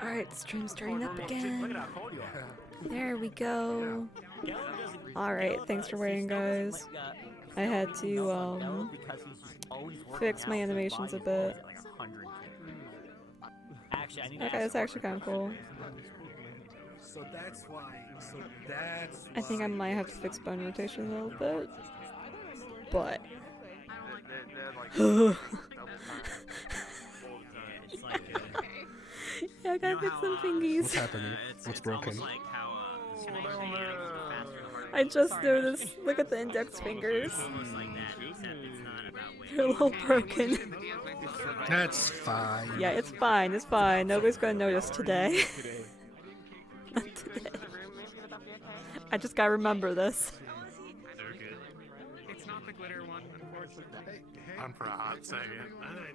Alright, stream's starting up again. There we go. Alright, thanks for waiting, guys. I had to, fix my animations a bit. Okay, that's actually kind of cool. I think I might have to fix bone rotation a little bit. But... yeah, I gotta fix some fingies. What's happening? What's broken? I just noticed. Look at the index fingers. They're a little broken. That's fine. Yeah, it's fine. It's fine. Nobody's gonna notice today. Not today. I just gotta remember this. On for a hot second.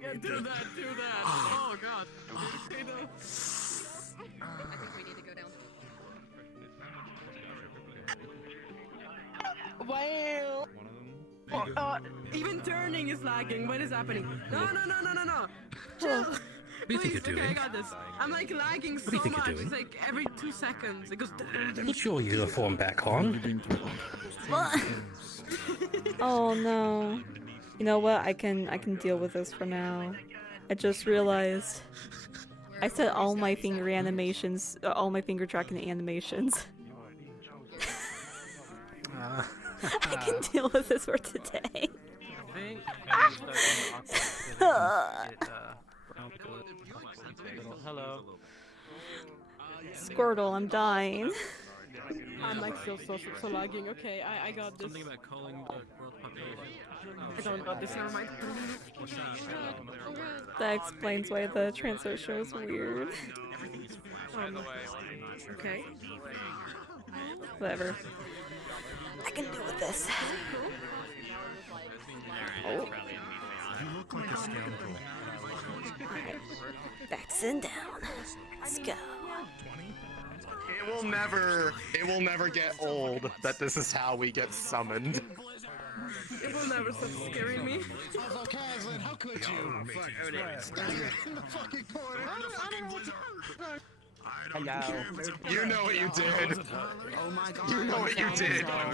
Yeah, do that. Oh god. I think we need to go down. Wow. Even turning is lagging. What is happening? No. Chill. What do you think you're doing? Okay, I got this. I'm like lagging so much. It's like every 2 seconds. It goes. Put your uniform back on. Oh no. You know what? I can deal with this for now. I just realized I set all my finger animations, all my finger tracking animations. I can deal with this for today. Hello. Squirtle, I'm dying. I'm like so lagging. Okay, I got this. Something about calling the world population. I don't got this. Never mind. That explains why the transfer show is weird. Okay. Whatever. I can deal with this. Oh. You look like a scoundrel. Alright. Back and down. Let's go. It will never get old that this is how we get summoned. It will never stop scaring me. How could you? In the fucking corner. I don't know what to... Hello. You know what you did. Oh my god. You know what you did. Hello.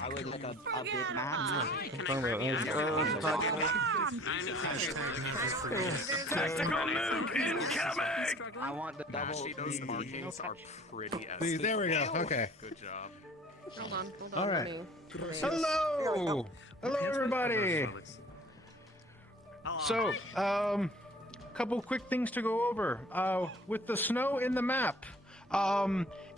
I look like a big man. Tactical nuke incoming! I want the double. Actually, those markings are pretty See, there we go. Okay. Good job. Hold on. All right. Hello! Hello, everybody! So, couple quick things to go over. With the snow in the map,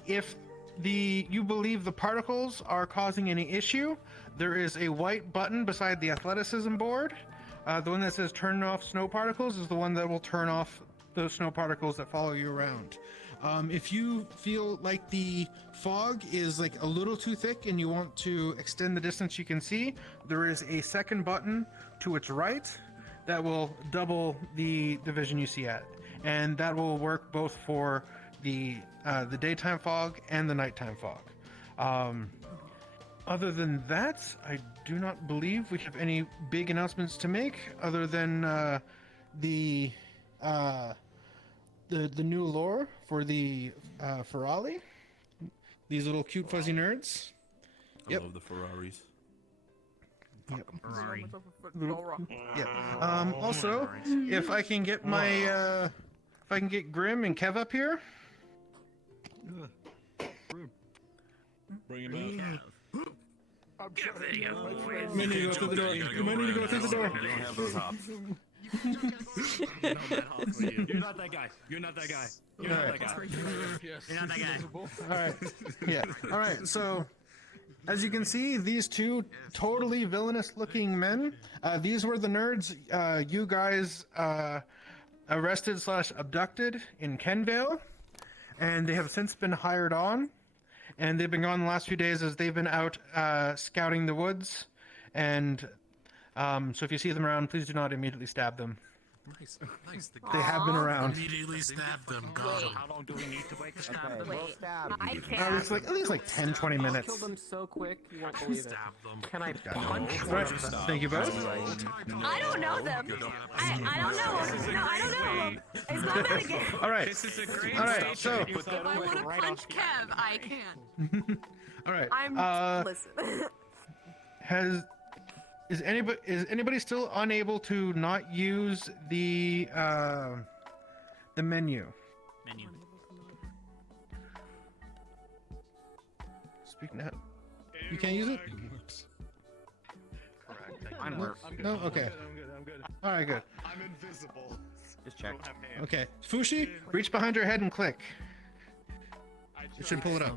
if you believe the particles are causing any issue, there is a white button beside the athleticism board. The one that says turn off snow particles is the one that will turn off those snow particles that follow you around. If you feel like the fog is like a little too thick and you want to extend the distance you can see, there is a second button to its right that will double the vision you see at, and that will work both for the daytime fog and the nighttime fog. Other than that, I do not believe we have any big announcements to make, other than the new lore for the Ferrari. These little cute fuzzy nerds. I love the Ferraris. Yep. Yeah. Also, if I can get my if I can get Grim and Kev up here. Bring him out. You might need to go through the door. You might need to go through the door. You're not that guy. You're not that guy. You're not that guy. You're not that guy. All right. Yeah. All right. So, as you can see, these two totally villainous-looking men. These were the nerds you guys arrested/abducted in Kenvale, and they have since been hired on. And they've been gone the last few days as they've been out scouting the woods. And so if you see them around, please do not immediately stab them. Nice, nice. They have been around. Immediately stab them. Got 'em. How long do we need to wait to stab them? Wait, stab. I It's can't. like at least like 10, 20 Kill minutes. them so quick you won't believe it. Stab them. Can I Got punch it. them? Right. Thank you both. I don't know them. I don't know them. No, I don't know them. It's not been a game. All right. This is a great All right. station. So, Put that If I away want to right punch off. Kev, I can. all right. I'm listen. Is anybody still unable to not use the menu? Menu. Speak now. You can't use it? Correct. Mine works. No? Okay. I'm good. All right, good. I'm invisible. Just check. Don't have hands. Okay. Fushi, reach behind your head and click. I It should pull it up.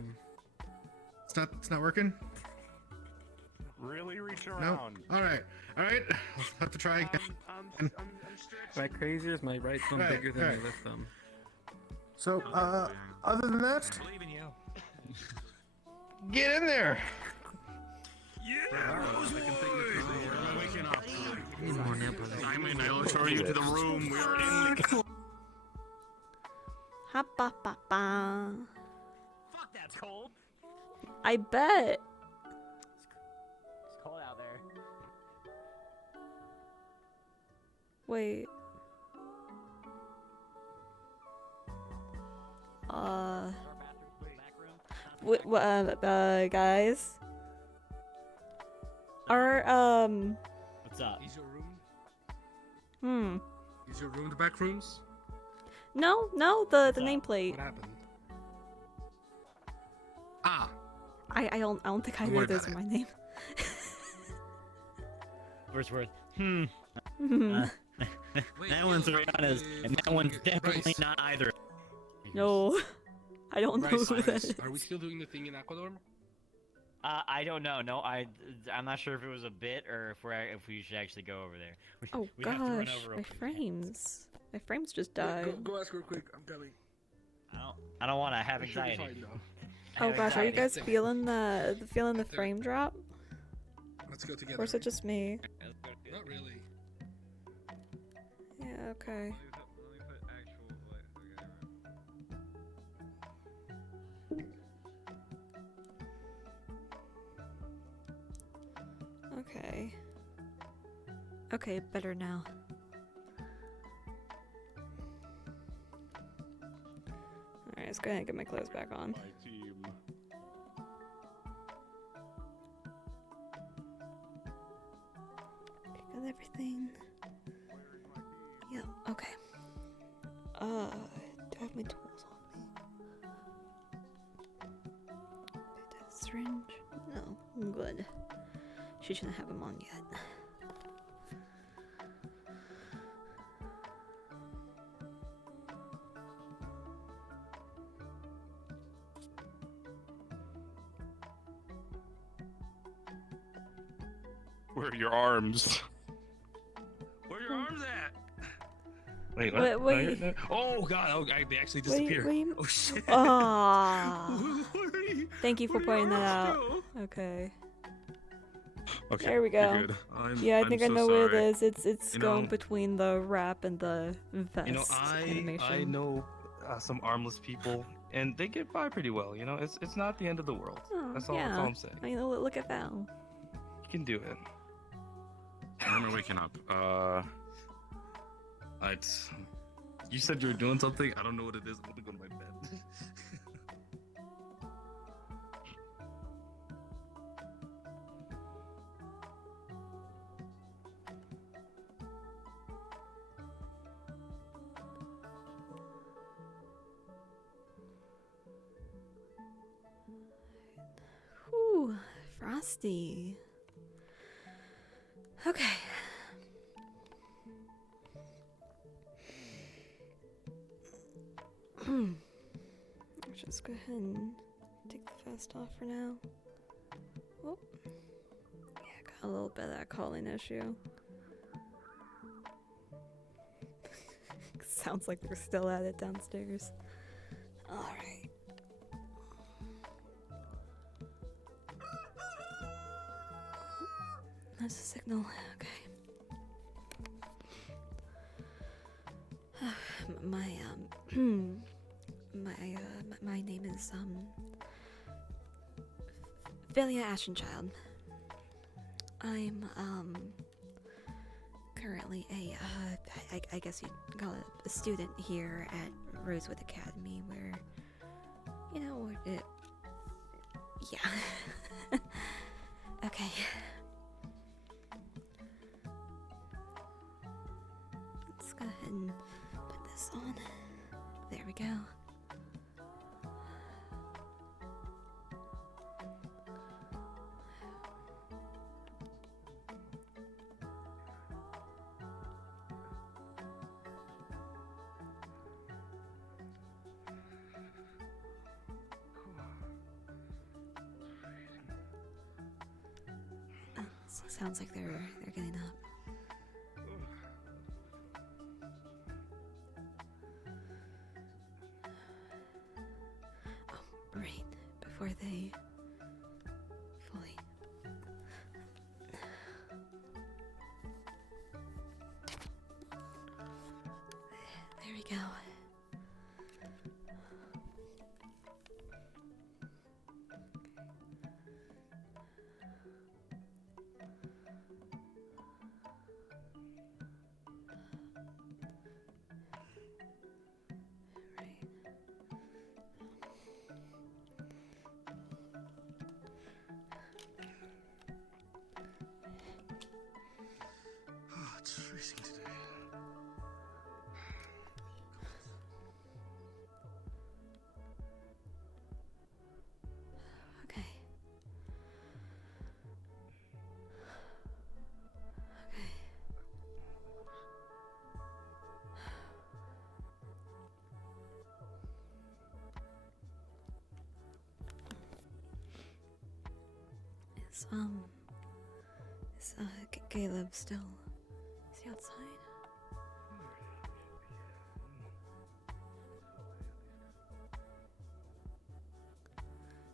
It's not working? Really reach No? around. All right. All right. We'll have to try again. I'm Am I crazy or is my right thumb Right, bigger than right. my left thumb? So, other than that, I believe in you. get in there. Rosewood! We're waking up. Simon, I will show you to the room. We are in the... Ha ba ba ba. Fuck, that's cold. I bet. It's cold out there. Wait. Guys. Our, What's up? Is your room? Is your room the back rooms? No, the nameplate. What happened? Ah, I don't think Don't either worry of those about are my name. Wordsworth. wait, That one's Rihanna's, and that one's definitely Bryce. not either. No, I don't know Bryce, who that Bryce, is. are we still doing the thing in Ecuador? I don't know. No, I'm not sure if it was a bit or if we should actually go over there. Oh we have to run gosh, over my real quick. frames. My frames just Wait, died. go ask her quick. I'm coming. I don't want to have It should be anxiety. fine though. Oh gosh, are you guys anxiety. feeling the frame drop? Let's go together. Or is it just me? Not really. Yeah, okay. Okay. Okay, better now. Alright, let's go ahead and get my clothes back on. Got everything. Yeah, okay. Do I have my tools on me? Syringe? No, I'm good. She shouldn't have them on yet. Where are your arms? Where are your arms at? Wait, Wait, wait. Oh god, they actually Wait, disappeared. wait. Oh shit. Ah. Thank you for pointing that out. Okay. Okay. There we go. You're good. Yeah, I think I know where it is. It's You going know- between the wrap and the vest You know, animation. I know some armless people, and they get by pretty well. You know, it's not the end of the world. Oh, That's all yeah. I'm saying. I mean, look at Val. You can do it. When am I waking up? You said you were doing something. I don't know what it is. I'm gonna go to my bed. Whew, frosty. Okay. Let's just go ahead and take the vest off for now. Oh. Yeah, got a little bit of that calling issue. Sounds like they're still at it downstairs. Alright. That's a signal. Okay. My name is Philia Ashenchild. I'm currently I guess you'd call it a student here at Rosewood Academy, where yeah. Okay. Let's go ahead and put this on. There we go. Sounds like they're getting up. Oh, right. Before they fully. There we go. Oh, it's freezing today. Okay. Okay. Is Caleb still? Is he outside?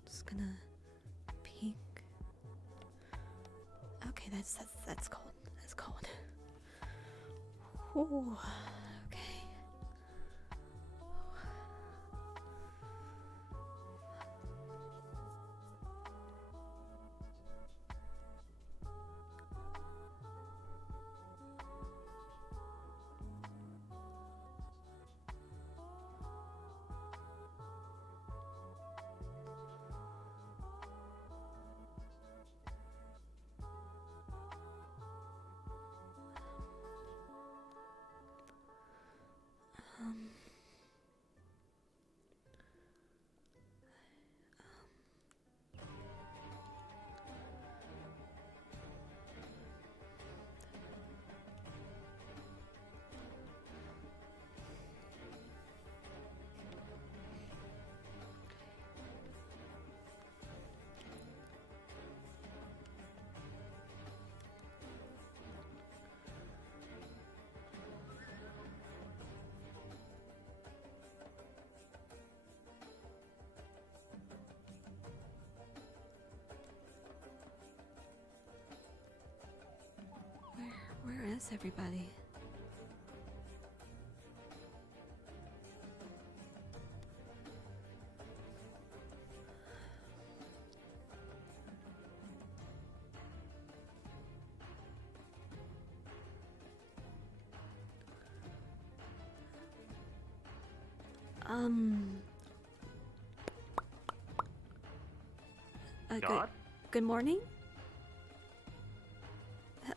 Just gonna peek. Okay, that's cold. That's cold. Ooh, okay. Where is everybody? Good morning?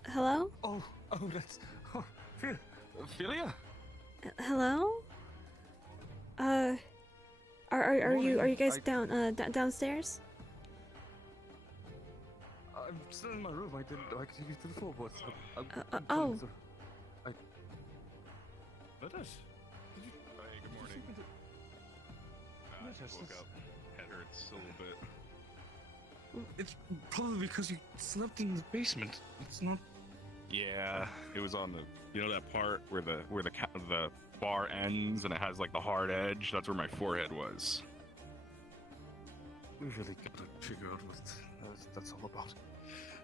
Hello? Oh, that's Philia. Hello? Are you guys downstairs? I'm still in my room. I can give you to the floor, but Oh. Let us. Hey, good morning. I just woke up. Head hurts a little bit. It's probably because you slept in the basement. It's not. Yeah, it was on that part where the bar ends and it has like the hard edge. That's where my forehead was. We really gotta figure out what that's all about.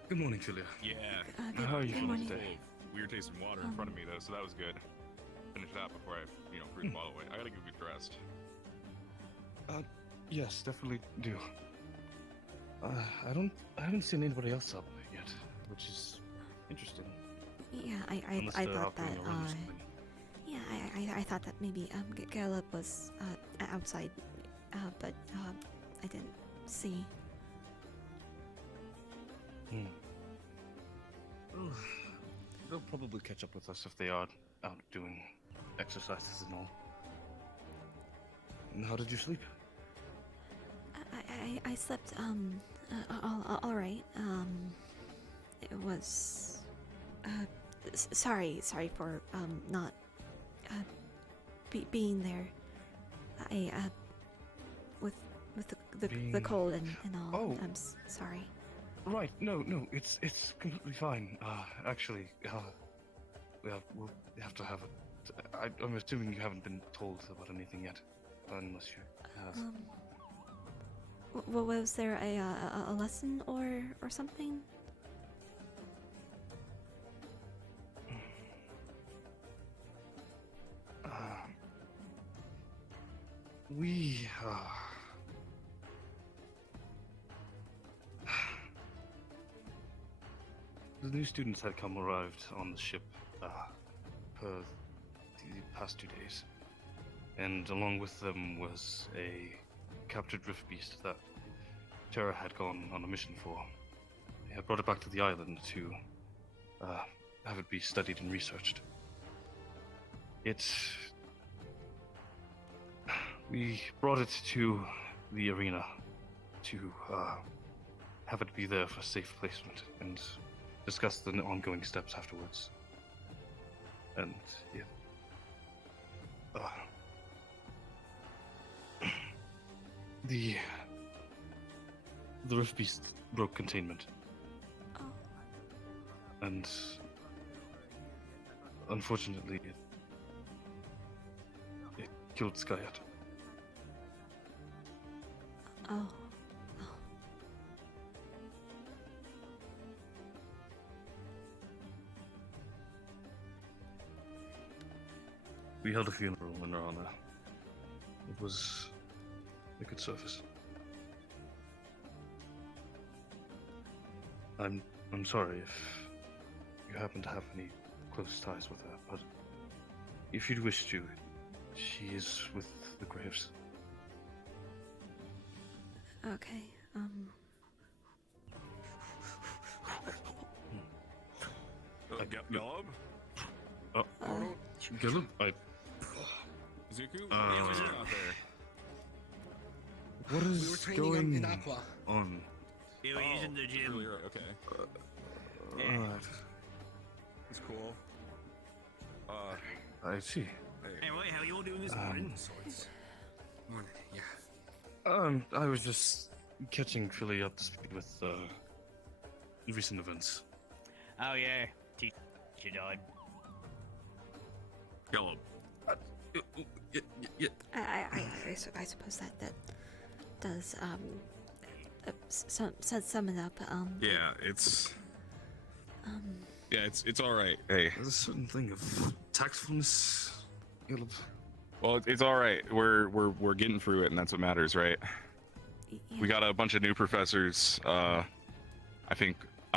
Good morning, Julia. Yeah. How are you good feeling morning. today? Weird tasting water in front of me though, so that was good. finish that before I, threw the bottle away. I gotta get dressed. Yes, definitely do. I haven't seen anybody else up yet, which is interesting. Yeah, Unless I they're thought out doing that, a run or something. yeah, I thought that maybe, Caleb was, outside, but, I didn't see. Well, they'll probably catch up with us if they are out doing exercises and all. And how did you sleep? I slept, all right. It was, sorry for, not, being there. With the cold and all. Oh. I'm sorry. Right, no, it's completely fine. Actually, we'll have to have it. I'm assuming you haven't been told about anything yet, unless you have. Was there a lesson or something? We the new students had arrived on the ship per the past 2 days, and along with them was a captured drift beast that Terra had gone on a mission for. They had brought it back to the island to have it be studied and researched. We brought it to the arena to have it be there for safe placement and discuss the ongoing steps afterwards. And yeah, the Rift Beast broke containment. Oh. And unfortunately, it killed Skyat. Oh. We held a funeral in her honor. It was a good service. I'm sorry if you happen to have any close ties with her, but if you'd wish to, she is with the Graves. Okay. Galub? Gilip, Zuku? Uh, What's out there? what We were is training going in Aqua. on? Yeah, he's in the gym. Really, okay. Alright, It's cool. I see. Anyway, how you all doing this morning? Swords. Morning, yeah. I was just catching Philly up to speed with recent events. Oh yeah, teacher died. Galub. I suppose that does sum it up. Yeah, it's all right. Hey. There's a certain thing of tactfulness. Gilip. Well, it's all right. We're getting through it, and that's what matters, right? Yeah. We got a bunch of new professors. I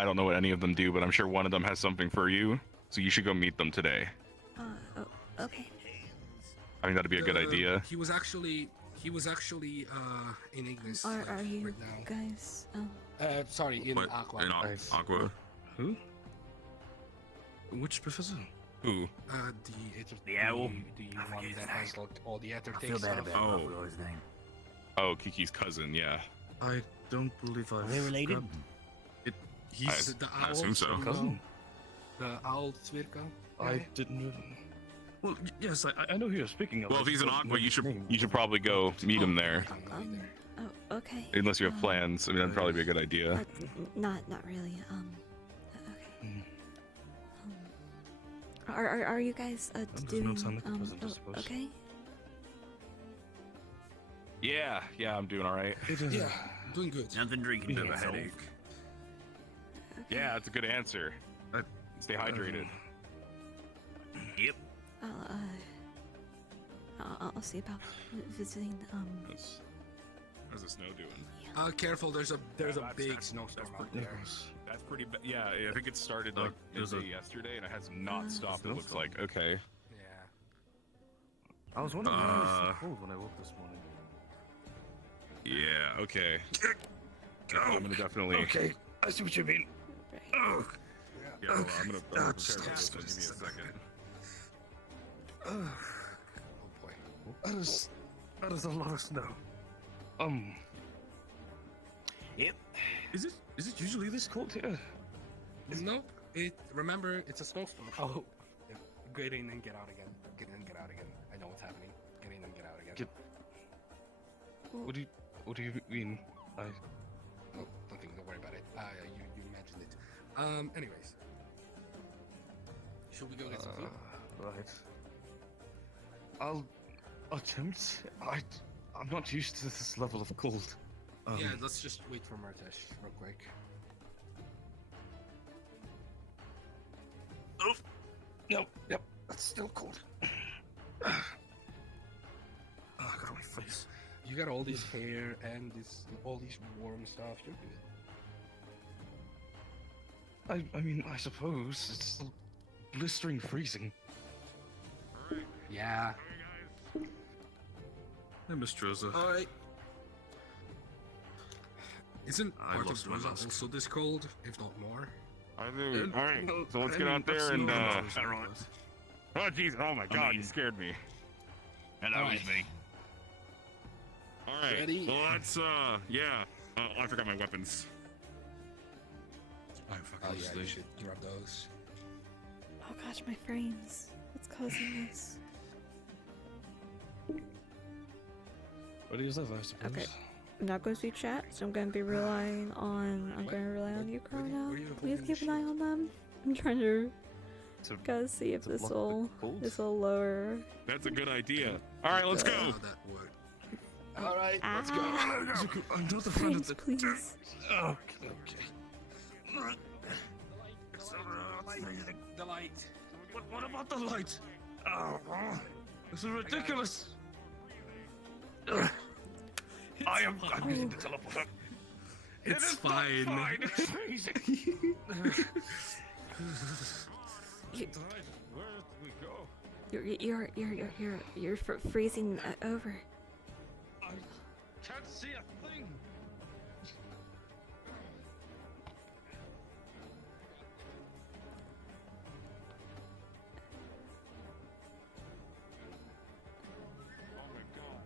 don't know what any of them do, but I'm sure one of them has something for you. So you should go meet them today. Okay. I think that'd be a good idea. He was actually in Ignis. Are you right now. guys? Sorry, in Aqua. In Aqua. Who? Which professor? Who? The owl? The one that has like all the ether stuff. Oh, Kiki's cousin. Yeah. I don't believe I've. Are they related? He's The I owl. assume so. cousin. The owl Zwirka. I didn't. Well, yes, I know who you're speaking of. Well, I if he's just in don't Aqua, know you his should name. probably go meet him there. Oh, okay. Unless you have plans. I mean, that'd probably be a good idea. Not really. Okay. Are you guys There's doing no time at the present, I suppose. okay? Yeah, I'm doing all right. Yeah, doing good. Nothing drinking. Bit of a headache. Yeah, that's a good answer. Stay hydrated. Yep. I'll policy about visiting, How's the snow doing? Careful, there's a big That's snowstorm out pretty, there. that's pretty bad. Yeah, I think it started like yesterday, and it has not stopped. It looks like okay. Yeah. I was wondering why it was so cold when I woke this morning. Yeah. Okay. I'm gonna definitely. Okay, I see what you mean. Oh, Yeah. Well, I'm gonna prepare for this. Give me a second. Oh boy. That is a lot of snow. Is it usually this cold here? Nope. Remember, it's a snowstorm. Oh. Yeah. Get in and get out again. Get in and get out again. I know what's happening. Get in and get out again. What do you mean? Nope, nothing. Don't worry about it. You imagined it. Anyways. Should we go get some food? Right. I'll attempt. I'm not used to this level of cold. Yeah, let's just wait for Murtash real quick. Oh, no, yep, that's still cold. Oh, I got on my face. You got all this hair and all these warm stuff. You're good. I mean, I suppose it's still blistering freezing. Yeah. Hey, Miss Droza. Alright. Isn't I part of lost my Rosa mask. also this cold, if not more? I do. All right. So let's get out there and. Oh jeez! Oh my God! You scared me. And that was me. All right. Ready? Well, let's. Yeah. I forgot my weapons. Oh yeah, you should grab those. oh gosh, my frames. What's causing this? What is that, I suppose? Okay. I'm not going to see chat, so I'm going to be relying on. I'm going to rely on you, Chrono. where are you Please holding keep an eye on them. I'm trying to gotta see if this will lower. That's a good idea. All right, let's go. How that worked. Alright, let's go. I'm not a fan of Frames, the. please. Okay. The light. What about the light? Oh, this is ridiculous. I'm using the teleporter. It's fine. It's freezing. Where do we go? You're freezing over. I can't see a thing. Oh my God.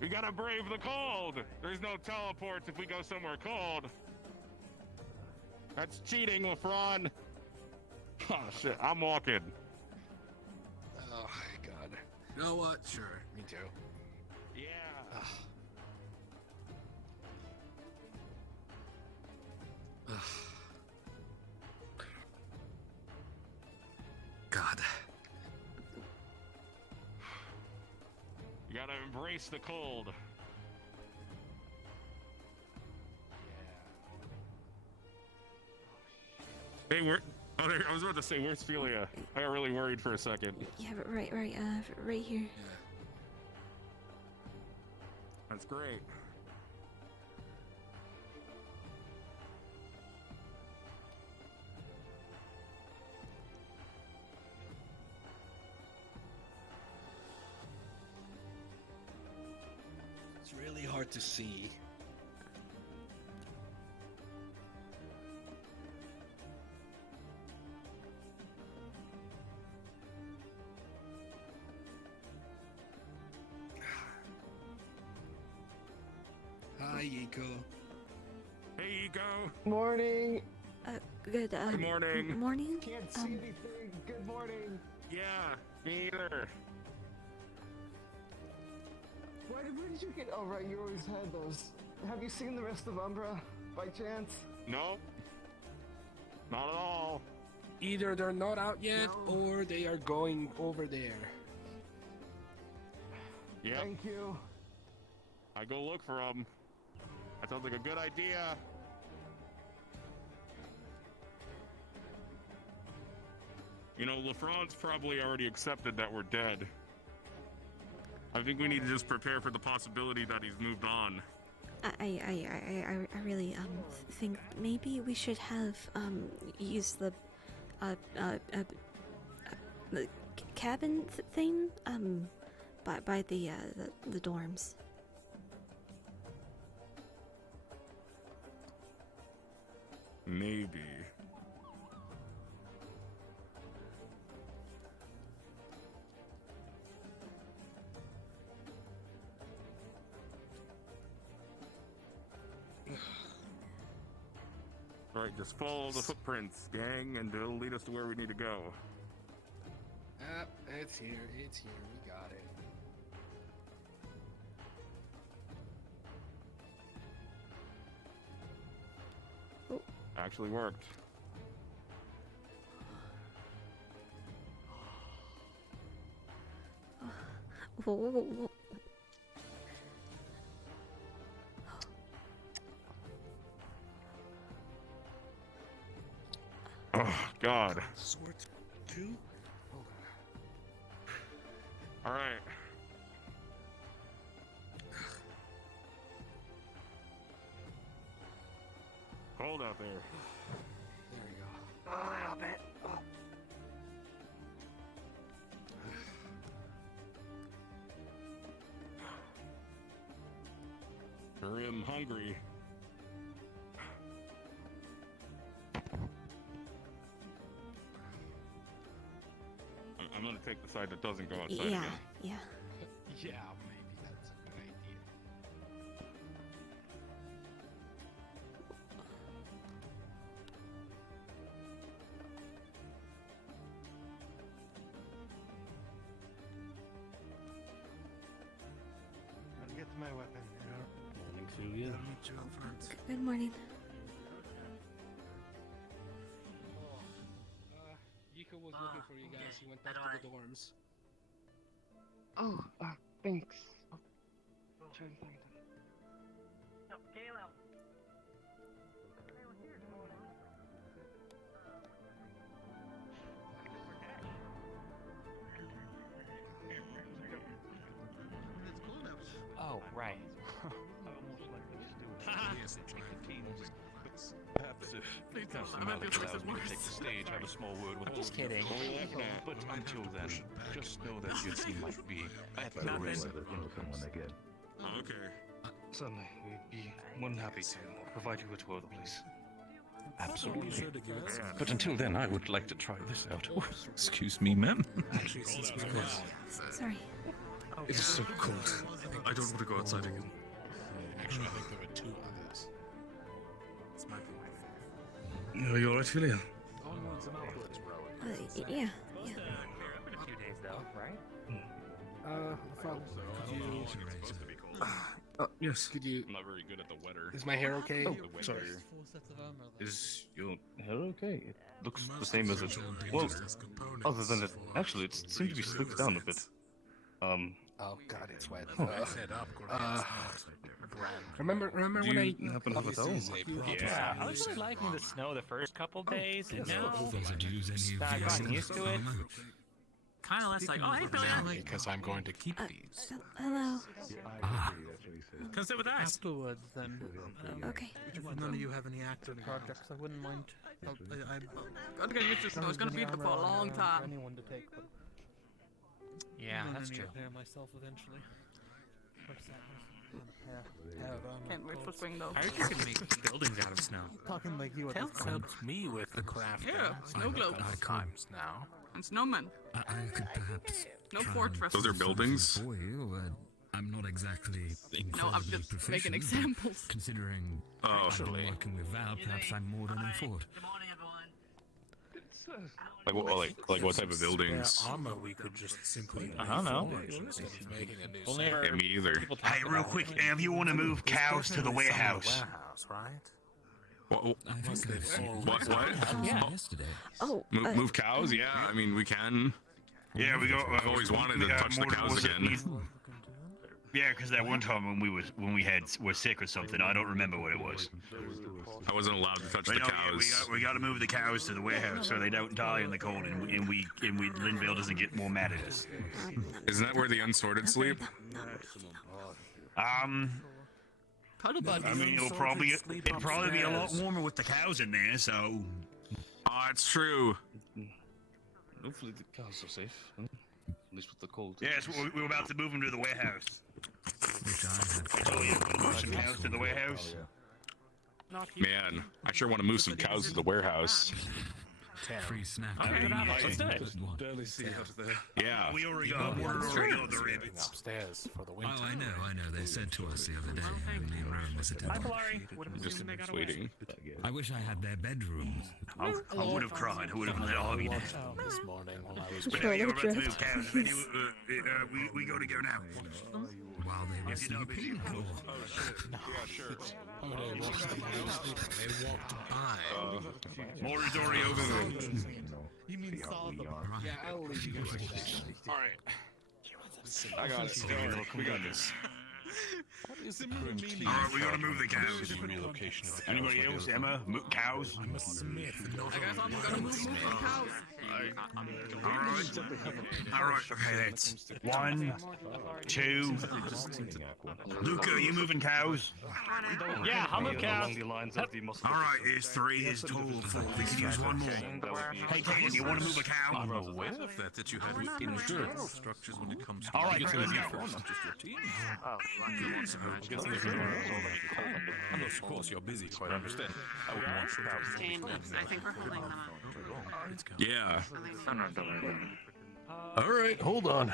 We gotta brave the cold. There's no teleports if we go somewhere cold. That's cheating, LaFron. Oh shit, I'm walking. Oh god. You know what? Sure, me too. Yeah. God. You gotta embrace the cold. Hey, I was about to say, where's Philia? I got really worried for a second. Yeah, but right here. That's great. It's really hard to see. Hi, Yiko. Hey, Ego. Morning. Good. Good morning. Morning. Can't see anything. Good morning. Yeah, me either. Where did you get? Oh, right, you always had those. Have you seen the rest of Umbra by chance? No. Not at all. Either they're not out yet, or they are going over there. Yep. Thank you. I go look for them. That sounds like a good idea. You know, LaFron's probably already accepted that we're dead. I think we need to just prepare for the possibility that he's moved on. I really think maybe we should have use the cabin thing by the dorms. Maybe. Alright, just follow the footprints, gang, and it'll lead us to where we need to go. It's here, we got it. Oh. Actually worked. Whoa. Oh, God. Sword 2? All right. Cold out there. There we go. A little bit. I'm hungry. I'm gonna take the side that doesn't go outside Yeah. again. Yeah, maybe that's a good idea. I'll get my weapon. Good morning. Yiko was looking for you guys. He went back to the dorms. Oh, thanks. Try and find him. Oh, right. Perhaps if Councillor Malik allows me to take the stage, have a small word with all Just of you. kidding. But until then, just know that your team might be at the risk. Okay. Certainly, we'd be more than happy to provide you a tour of the place. Absolutely. But until then, I would like to try this out. Oh, excuse me, ma'am. Actually, since we Sorry. it's so cold. I don't want to go outside again. Actually, I think there were 2 others. This might be my Are you alright, Julia? Yeah. A few days though, right? Yes. Could you? I'm not very good at the wetter. Is my hair okay? Oh, sorry. Is your hair okay? It looks the same as it. Well, other than it, actually, it seemed to be slicked down a bit. Oh God, it's wet. Oh. Remember Do when I you happen to have a towel? Yeah, I was really liking the snow the first couple days, and now I've gotten used to it. Kind of less like, oh, hey, Philly. because I'm going to keep these. Hello. Come sit with us. Afterwards, then. Okay. If none of you have any active projects, I wouldn't mind. Got to get used to snow. It's going to be there for a long time. Anyone to take, but Yeah, I'm that's gonna true. need there myself eventually. Can't wait for spring though. How are you going to make buildings out of snow? Talking like you at Help this point. helps me with the craft. Yeah, snow globes. Times now. And snowmen. I could perhaps No fortress. Those are buildings. for you, but I'm not exactly incredibly No, I'm just making proficient, examples. Considering Oh. I've been working with Val, perhaps I'm more than in Fort. Like what type of buildings? Armor we could just simply. I don't know. Instead of making a new Only set. ever Yeah, me either. people talk Hey, real about quick, it. if you want to move cows to the warehouse. Warehouse, right? What? I think I've seen What? Yeah. yesterday. Oh. Move cows? Yeah, I mean we can. Yeah, we got. I've always wanted to touch the more than cows was it again. need- Yeah, because that one time when we were sick or something, I don't remember what it was. I wasn't allowed to touch the But no, cows. we got to move the cows to the warehouse so they don't die in the cold, and Linville doesn't get more mad at us. Isn't that where the unsorted sleep? I mean, it'll probably be a lot warmer with the cows in there, so. Oh, it's true. Hopefully the cows are safe. At least with the cold. Yes, we're about to move them to the warehouse. Which I had. So yeah, we'll move some cows to the warehouse. Man, I sure want to move some cows to the warehouse. Free snack. Barely see out there. Yeah. We already got the rabbits. Upstairs for the winter. Oh, I know. They said to us the other day when the room was attended. Just waiting. I wish I had their bedrooms. I would have cried. I would have let all you This morning when I was But anyway, we're about to move cows. We got to go now. While they were sleeping, or... yeah, sure. Oh, they walked by. Maury's already over there. You mean saw them? Yeah, I'll leave you guys. All right. I got it. We got this. What is the Alright, we gotta move the cows. Anybody else? Emma? Cows? I'm a smith. I guess I'm gonna move some cows. Alright, okay, that's 1, 2. Luca, are you moving cows? Yeah, how move cows? Alright, here's 3, here's 2, 4. We can use 1 more. Hey, Kaden, you wanna move a cow? I'm aware of that you have endurance structures when it comes to Alright, let's go. not just your team. Unless, of course, you're busy, so I understand. I would want you I think we're holding them up. Yeah. All right, hold on.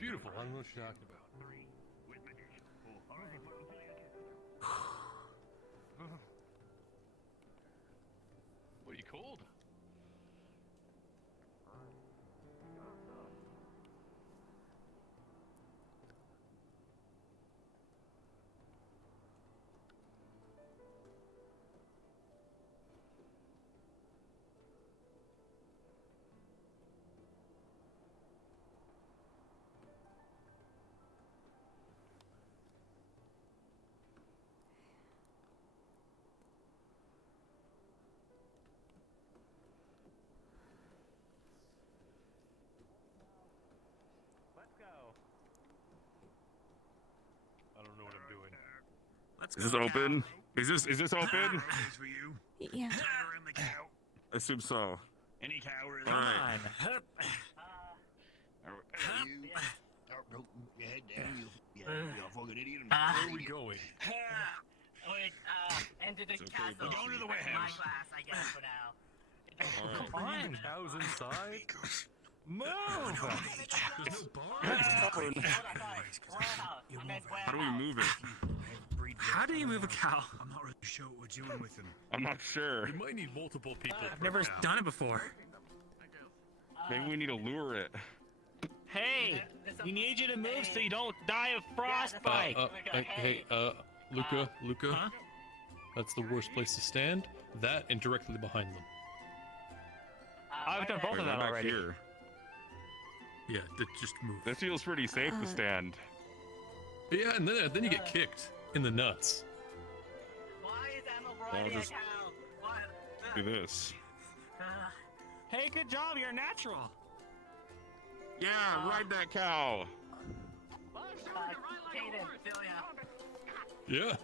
Beautiful. I'm not shocked about. What are you called? Is this open? Is this open? For you. Yeah. I assume so. Any cow really? All right. Your head down. You're a fucking idiot. Where are we going? Into the castle. We're going to the warehouse. Class, I guess, for now. Come on. Cows inside. Move! How do we move it? How do you move a cow? I'm not really sure what we're doing with them. I'm not sure. You might need multiple people. I've never done it before. Maybe we need to lure it. Hey, we need you to move so you don't die of frostbite. Luca, Huh? that's the worst place to stand. That and directly behind them. I've done both of that Back already. here. Yeah, just move. This feels pretty safe to stand. Yeah, and then you get kicked in the nuts. Why is Emma I'll riding a just cow? What? do this. Hey, good job, you're natural. Yeah, ride that cow. Kaden, Celia, Yeah.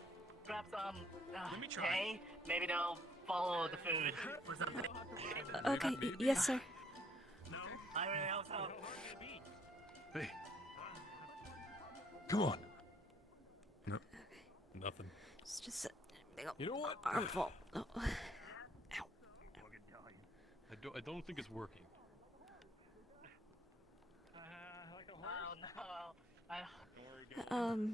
grab some. Let me try. Hay. Maybe they'll follow the food or something. Okay, yes, sir. I really hope so. Hey. Come on. No. Nothing. It's just a big old You know what? armful. Oh. I don't think it's working. Oh no.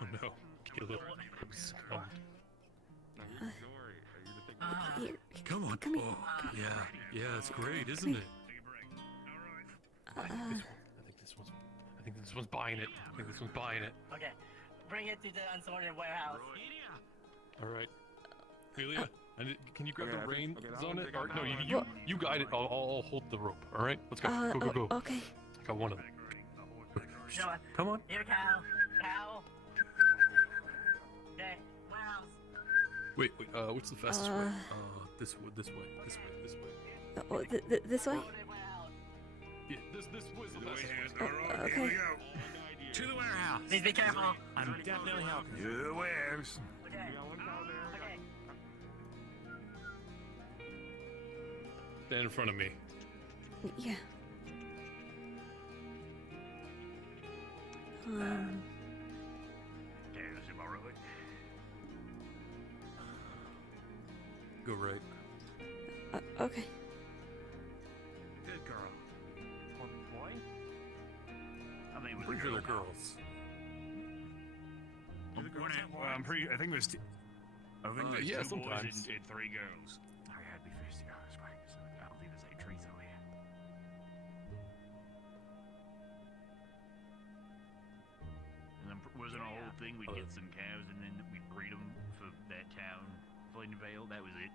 Oh no. Kill it. Here. Come on. Come here. Oh, yeah, it's great, isn't it? I think this one's buying it. Okay, bring it to the unsorted warehouse. All right. Celia, Can you grab Okay, the I think- reins okay, that on one it? they got Or, that no, one. you guide it. I'll hold the rope. All right, let's go. Go. Okay. I got one of them. Come on. Here, Cal. Cal. Okay. Wow. Wait. What's the fastest way? This way. This way. Oh, this way? Yeah, this was the fastest way. Okay. Here we go. To the warehouse. Please be careful. I'm definitely helping. To the warehouse. Stand in front of me. Yeah. Go right. Okay. Good girl. Boy? I mean, Pretty sure they're girls. I think there's. I think there's yeah, 2 sometimes. boys and 3 girls. I had to be $50, right? So I don't think there's any trees over here. And then wasn't a whole thing? We'd get some cows and then we'd breed them for that town, Flint Vale. That was it.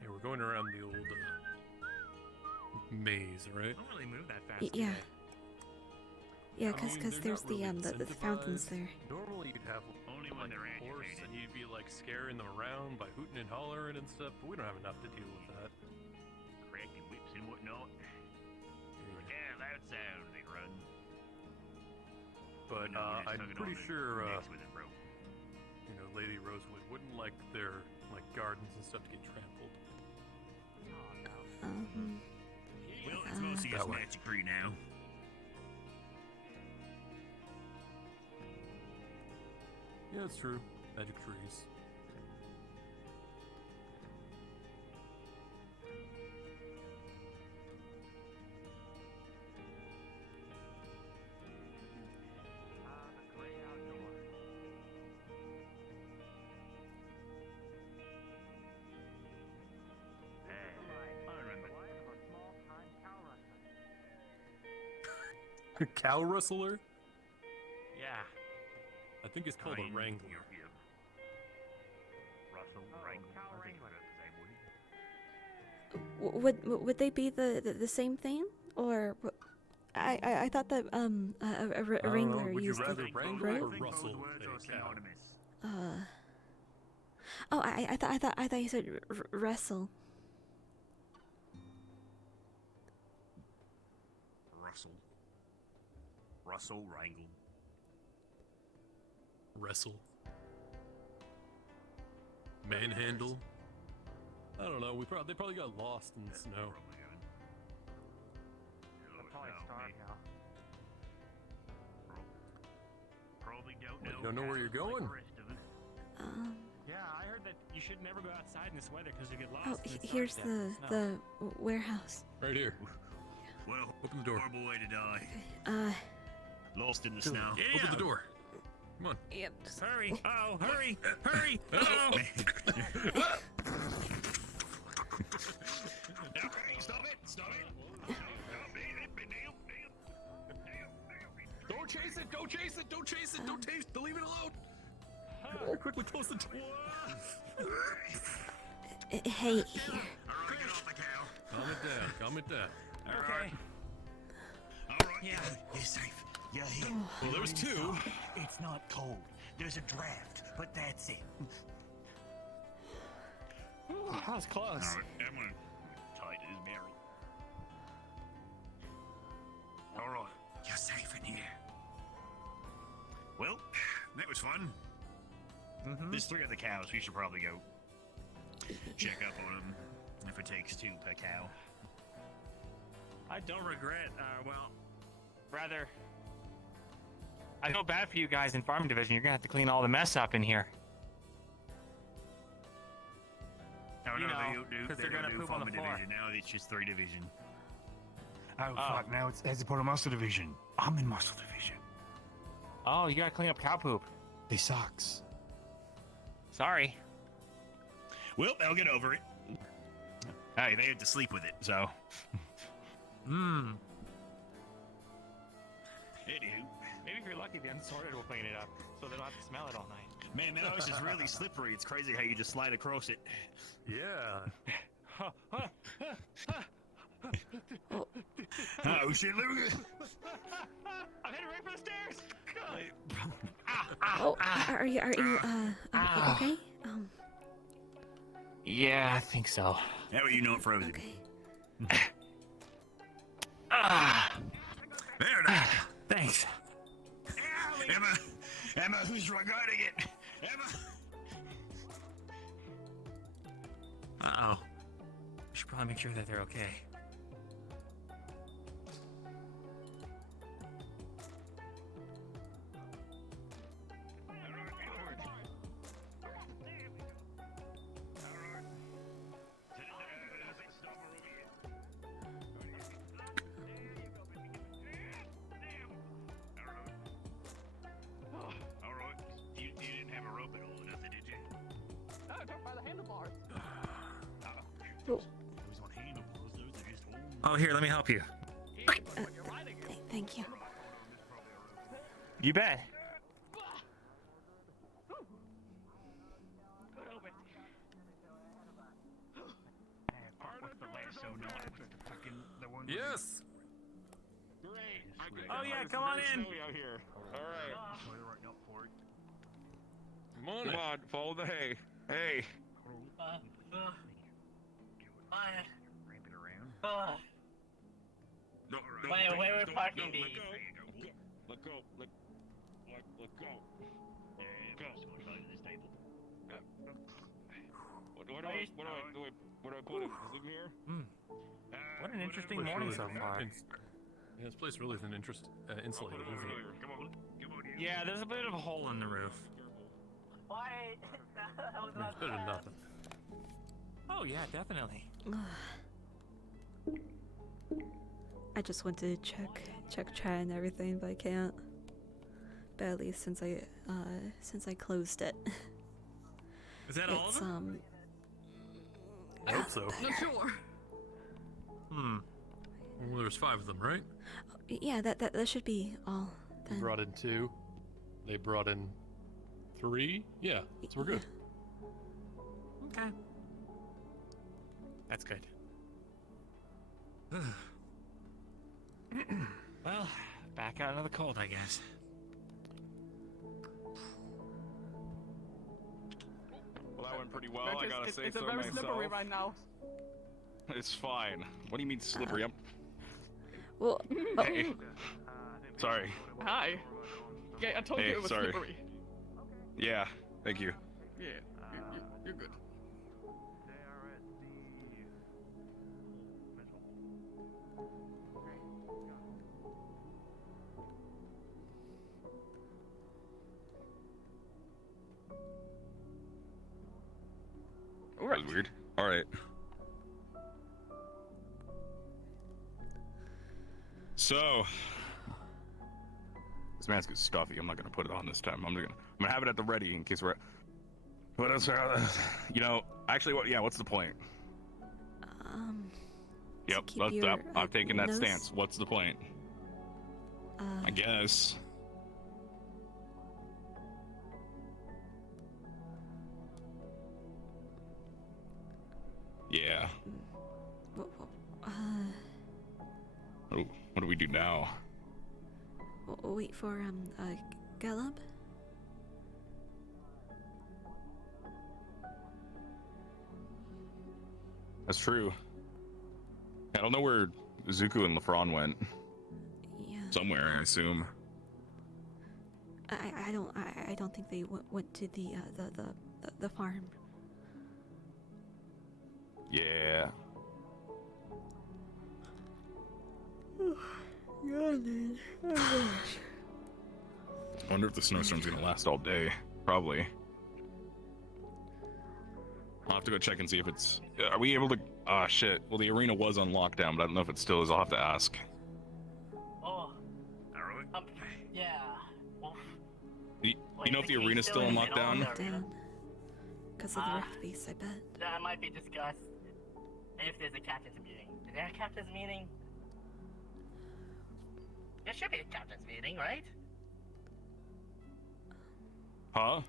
Hey, we're going around the old maze, right? Don't really move that fast. Yeah. Yeah, I mean, cause they're there's not really the fountains there. Normally you'd have Only when like they're a horse agitated. and you'd be like scaring them around by hooting and hollering and stuff, but we don't have enough to deal with that. Cracking whips and whatnot. Yeah, loud sound. They run. But No, we're just I'm tugging pretty on the sure necks with it, bro. you know, Lady Rosewood wouldn't like their like gardens and stuff to get trampled. Well, it's mostly That just way. magic tree now. Yeah, it's true. Magic trees. Cow rustler? Yeah. I think it's called a wrangler. Russell, Wrangler. I think it's the same word. Would they be the same thing, or I thought that a wrangler Would you used rather like wrangler right? or rustle a cow? Oh, I thought you said wrestle. Russell wrangle. Wrestle. Manhandle. I don't know. They probably got lost in the snow. Probably starved now. Probably don't know. You don't know where you're going? Yeah, I heard that you should never go outside in this weather because you get lost. Oh, and it's here's dark the warehouse. Right here. Well, open the door. Horrible way to die. Lost in the snow. Open the door. Come on. Yep. Hurry! Oh, hurry! Hurry! Oh! Stop it! Stop it! Don't chase it! Don't chase it! Don't chase it! Don't chase! Don't leave it alone! Quickly close the door. Hey. Get off the cow. Calm it down. Calm it down. Okay. All right. Yeah, you're safe. You're here. Well, there's 2. It's not cold. There's a draft, but that's it. That was close. All right, I'm gonna tight as Mary. All right, you're safe in here. Well, that was fun. There's 3 other cows. We should probably go check up on them if it takes 2 per cow. I don't regret, Rather, I feel bad for you guys in farming division. You're gonna have to clean all the mess up in here. Oh, You no, know, they 'cause they're gonna do poop on the farming floor. division. Now it's just 3 division. Oh, fuck, now it's part of muscle division. I'm in muscle division. Oh, you gotta clean up cow poop. They sucks. Sorry. Well, they'll get over it. Hey, they had to sleep with it, so. Mmm. Anywho. if you're lucky, the unsorted will clean it up, so they don't have to smell it all night. Man, that ice is really slippery. It's crazy how you just slide across it. Yeah. Oh shit, Luke! I'm heading right for the stairs! Oh, are you okay? Yeah, I think so. How are you not frozen? Okay. There now. Thanks. Emma, who's regarding it? Emma. Uh-oh. We should probably make sure that they're okay. Oh, here, let me help you. Thank you. You bet. Yes. Oh yeah, come on in. All right. Come on, follow the hay. Hey. Where we're parking these. Let go. Let go. What do I put it? Is it here? What an interesting morning so far. Yeah, this place really isn't insulated, isn't it? Come on. Yeah, there's a bit of a hole in the roof. Why? It's better than nothing. Oh yeah, definitely. I just want to check chat and everything, but I can't. But at least since I closed it. Is that all of them? I hope so. Not sure. Well, there's 5 of them, right? Yeah, that should be all. We Then. brought in 2. They brought in 3. Yeah, so we're good. Okay. That's good. Well, back out into the cold, I guess. Well, that went pretty well. I Regis, gotta say it's so very myself. slippery right now. It's fine. What do you mean slippery? Well, Hey. Sorry. Hi. Yeah, I told Hey, you it was sorry. slippery. Yeah. Thank you. Yeah, you're good. That was weird. All right. So, this mask is stuffy. I'm not gonna put it on this time. I'm gonna have it at the ready in case we're. What else? You know, actually, what's the point? Yep, keep your, I'm taking that nose- stance. What's the point? I guess. Yeah. What do we do now? Wait for Gallup. That's true. I don't know where Zuko and LeFron went. Yeah. Somewhere, I assume. I don't think they went to the farm. Yeah. I wonder if the snowstorm's gonna last all day. Probably. I'll have to go check and see if it's. Are we able to? Ah, shit. Well, the arena was on lockdown, but I don't know if it still is. I'll have to ask. Oh. Yeah. Well, You know if the arena's still on lockdown? Because of the rift base, I bet. That might be discussed if there's a captain's meeting. Is there a captain's meeting? There should be a captain's meeting, right? Huh?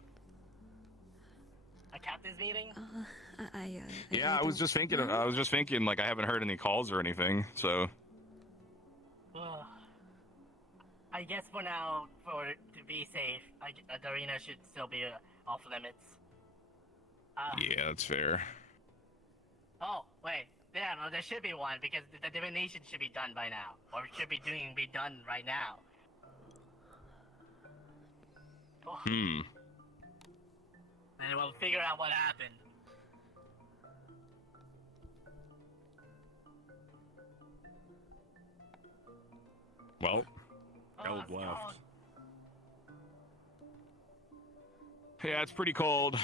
A captain's meeting? Yeah, I was just thinking. I was just thinking, like, I haven't heard any calls or anything, so. Ugh. I guess for now, to be safe, the arena should still be off limits. Yeah, that's fair. Oh, wait. Yeah, no, there should be one because the divination should be done by now, or should be done right now. Oh. Hmm. And we'll figure out what happened. Well, Eld left. Yeah, it's pretty cold.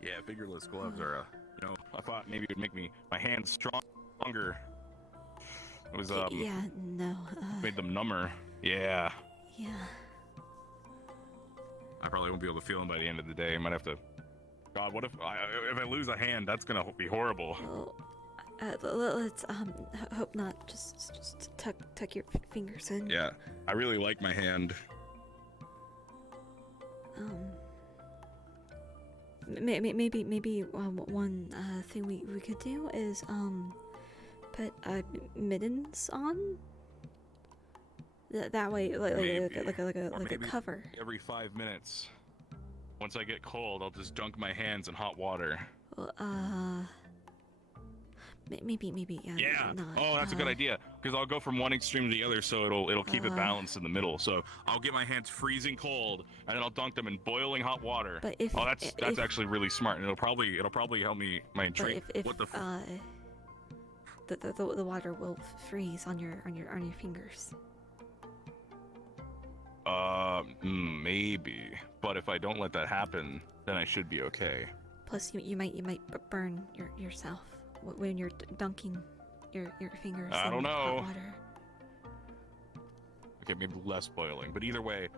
Yeah, fingerless gloves are, you know, I thought maybe it would make my hands stronger. It was, yeah, no, made them number. Yeah. Yeah. I probably won't be able to feel them by the end of the day. I might have to. God, what if I lose a hand? That's gonna be horrible. Let's hope not. Just tuck your fingers in. Yeah, I really like my hand. Maybe one thing we could do is put mittens on. That way, like a cover. Every 5 minutes. Once I get cold, I'll just dunk my hands in hot water. Maybe. Yeah. Not, oh, that's a good idea. Because I'll go from one extreme to the other, so it'll keep it balanced in the middle. So I'll get my hands freezing cold, and then I'll dunk them in boiling hot water. But if that's actually really smart, and it'll probably help me my trade. What the? The water will freeze on your fingers. Maybe. But if I don't let that happen, then I should be okay. Plus, you might burn yourself when you're dunking your fingers. I don't in know. Hot water. Okay, maybe less boiling. But either way,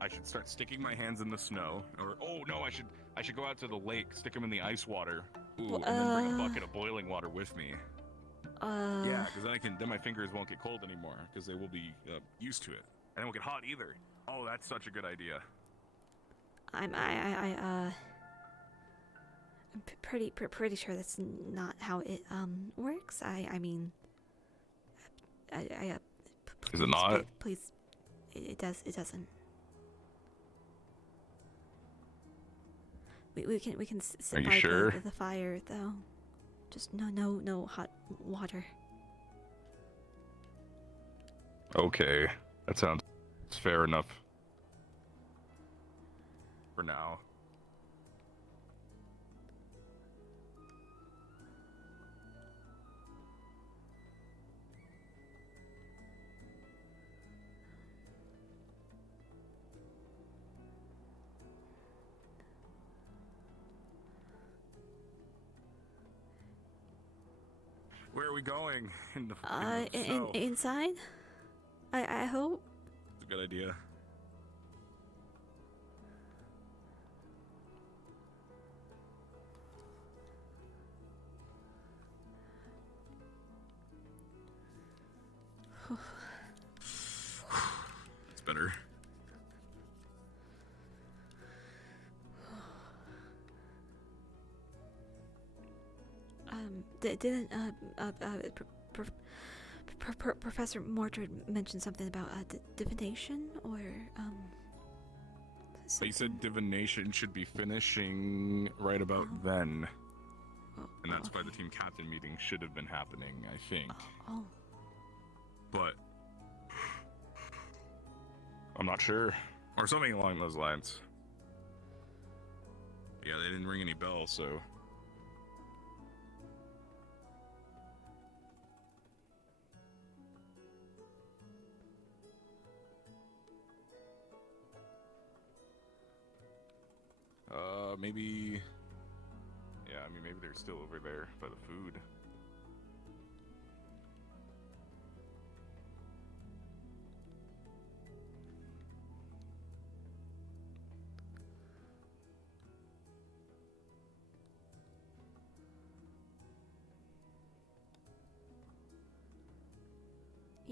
I should start sticking my hands in the snow. Or no, I should go out to the lake, stick them in the ice water, and then bring a bucket of boiling water with me. Yeah, because then my fingers won't get cold anymore because they will be used to it, and they won't get hot either. Oh, that's such a good idea. I'm pretty sure that's not how it works. I mean, Is it not? Please, it doesn't. We can sit Are you by sure? the fire though. Just no hot water. Okay, that sounds fair enough. For now. Where are we going? In the snow? Inside? I hope. It's a good idea. It's better. Didn't Professor Mordred mention something about divination or He said divination should be finishing right about then. And that's why the team captain meeting should have been happening, I think. Oh. But I'm not sure. Or something along those lines. Yeah, they didn't ring any bells, so. Maybe. Yeah, I mean, maybe they're still over there by the food.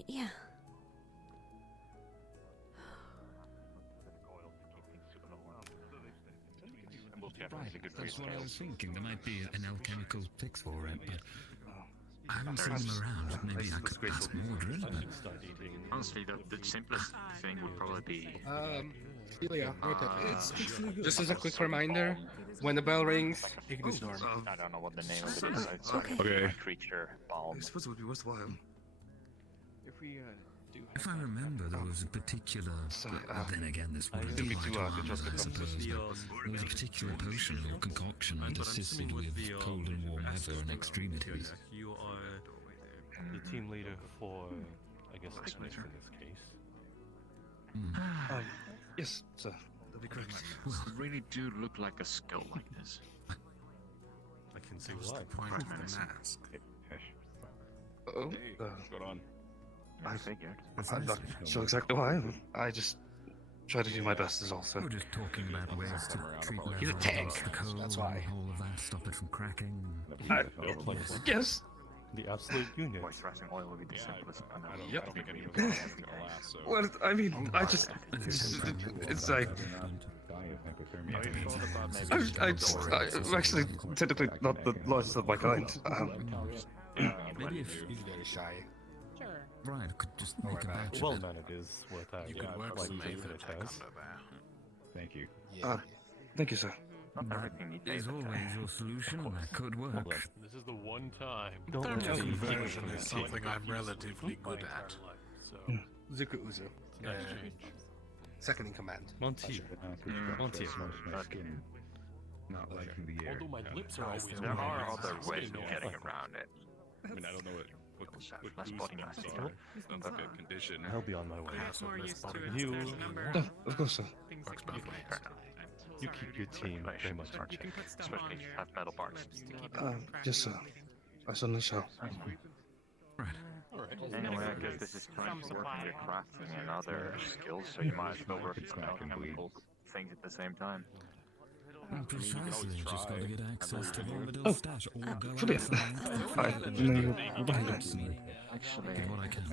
Yeah. definitely good for That's your what I was scales. thinking. There might be an alchemical fix for it, but I haven't seen them around. Maybe I could ask Mordred, but... Honestly, the simplest thing would probably be. Celia, just as a quick reminder, when the bell rings, ignore storm. I don't know what the name of it is. It's Okay. a creature balm. I suppose it would be worthwhile. If we do. If I remember, there was a particular... then again, this wouldn't didn't mean apply to to armor, interrupt I the suppose, but there was a particular potion or concoction that assisted with cold and warm weather and extremities. You are the team leader for, I guess, sickness in this case. Yes, sir. That'd be correct. You really do look like a skull like this. I can see what's the point of the mask. Oh, What's going on? I figured. I'm not sure exactly why. I just try to do my best is also. We're just talking about ways to treat He's a leather, tank, the cold, that's why. all of that, stop it from cracking. Yes. The absolute unit. Moisturizing oil would be the simplest. I don't think any of Yep. this is gonna last, so... Well, I mean, I just. It's like. I'm actually technically not the largest of my kind. Maybe if He's very shy. Brian could just make a batch Well, of it. man, it is what I You could work some Aether tech under there. Thank you. Yeah. Thank you, sir. That is always your solution, that could work. This is the one time. Thermal conversion is something I'm relatively good at. Zuku Uzu. Second in command. Monty. Monty. Not liking the air. Although my lips are always There are other ways of getting around it. I mean, I don't know what Less booze body nuts mass. are. Sounds like a condition. I'll be on my way. Perhaps more used to it. You. There's a number Oh, of course, sir. things Works that both you ways. You keep your team very much. You can put stuff Especially on if you your have metal parts. just to keep it from Yes, sir. I certainly shall. Right. Anyway, I guess this is time to work on your crafting and other skills, so you might as well work on alchemical things at the same time. Precisely, just gotta get access to Romedel's stash or go brilliant. outside. I know behind it. Actually, Get what I can.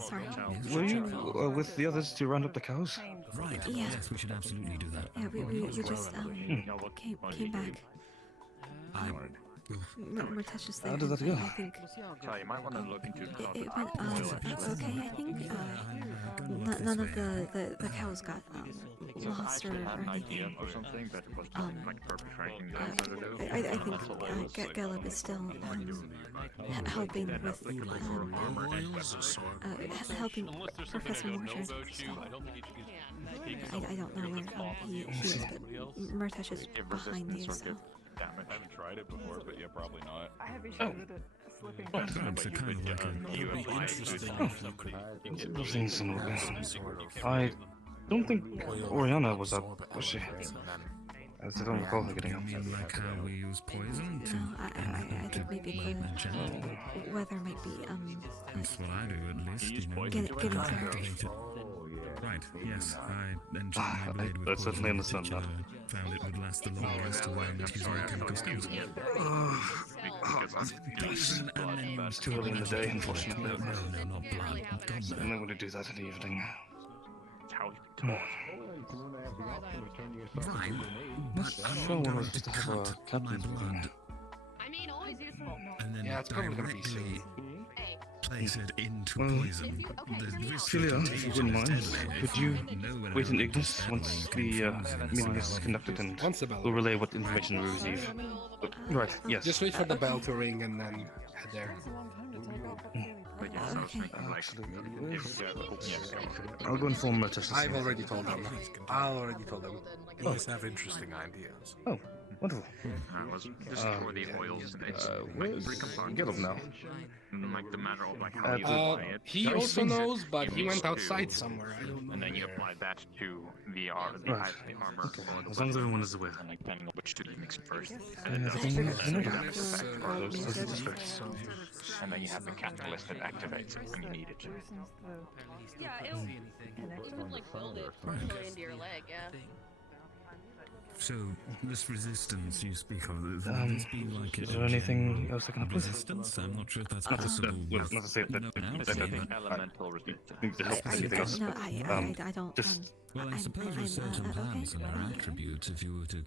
Sorry. Were you with the others to round up the cows? Right, Yeah. yes, we should absolutely do that. Yeah, we just came back. Murtash is there. How did that and go? I think so you might want to look into it went okay. I think none of the cows got lost or anything. or something that was like perfect ranking. I think Gallup is still helping with helping Professor Morshard. So I don't know where he is, but Murtash is behind you. So. I haven't tried it before, but yeah, probably not. I have issues with it slipping. It's a kind of like a... It would be interesting if you could Those things in I don't think Oriana was up, was she? As I don't recall her getting You up. mean like how we use poison to... No, I think maybe weather might be That's what I do, at least, you know. getting to her. Activate it. Right, yes, I enjoyed my blade with I certainly poison in understand that. particular. Found it would last the longest around using chemical skills. Poison and then... It's too early in the day, unfortunately. No, not blood. I'm not going to do that in the evening. Right, but No one wants to have a captain's meeting. I mean, always useful. and then Yeah, it's probably gonna be directly Hey, place it into Well, poison. The risk Celia, of if you wouldn't mind, contagion could you know when wait in I'm Ignis once the meeting is conducted and Once the bell we'll relay what information we receive? Right, yes. Just wait for the bell to ring and then head there. But yes, I was thinking like I'll go inform Murtash. I've already told them. You always have interesting ideas. Oh, wonderful. this is for the oils and it's like Where's three components. Get up now. And like the matter of like how you apply it. He also knows, but he went outside somewhere. I don't know. And then you apply that to the Right. armor. Okay, as long as everyone is aware. And like depending on which two you mix first. And everything is in order. That's great. And then you have the catalyst that activates it when you need it. yeah, it would like build it firmly into your leg, yeah. So, this resistance you speak of, would this be like Is there anything else I can help with? resistance? I'm not sure if that's Not possible. not to say that. Elemental resistance. To help anything else. No, I don't. Just Well, I suppose with certain plants and their attributes, if you were to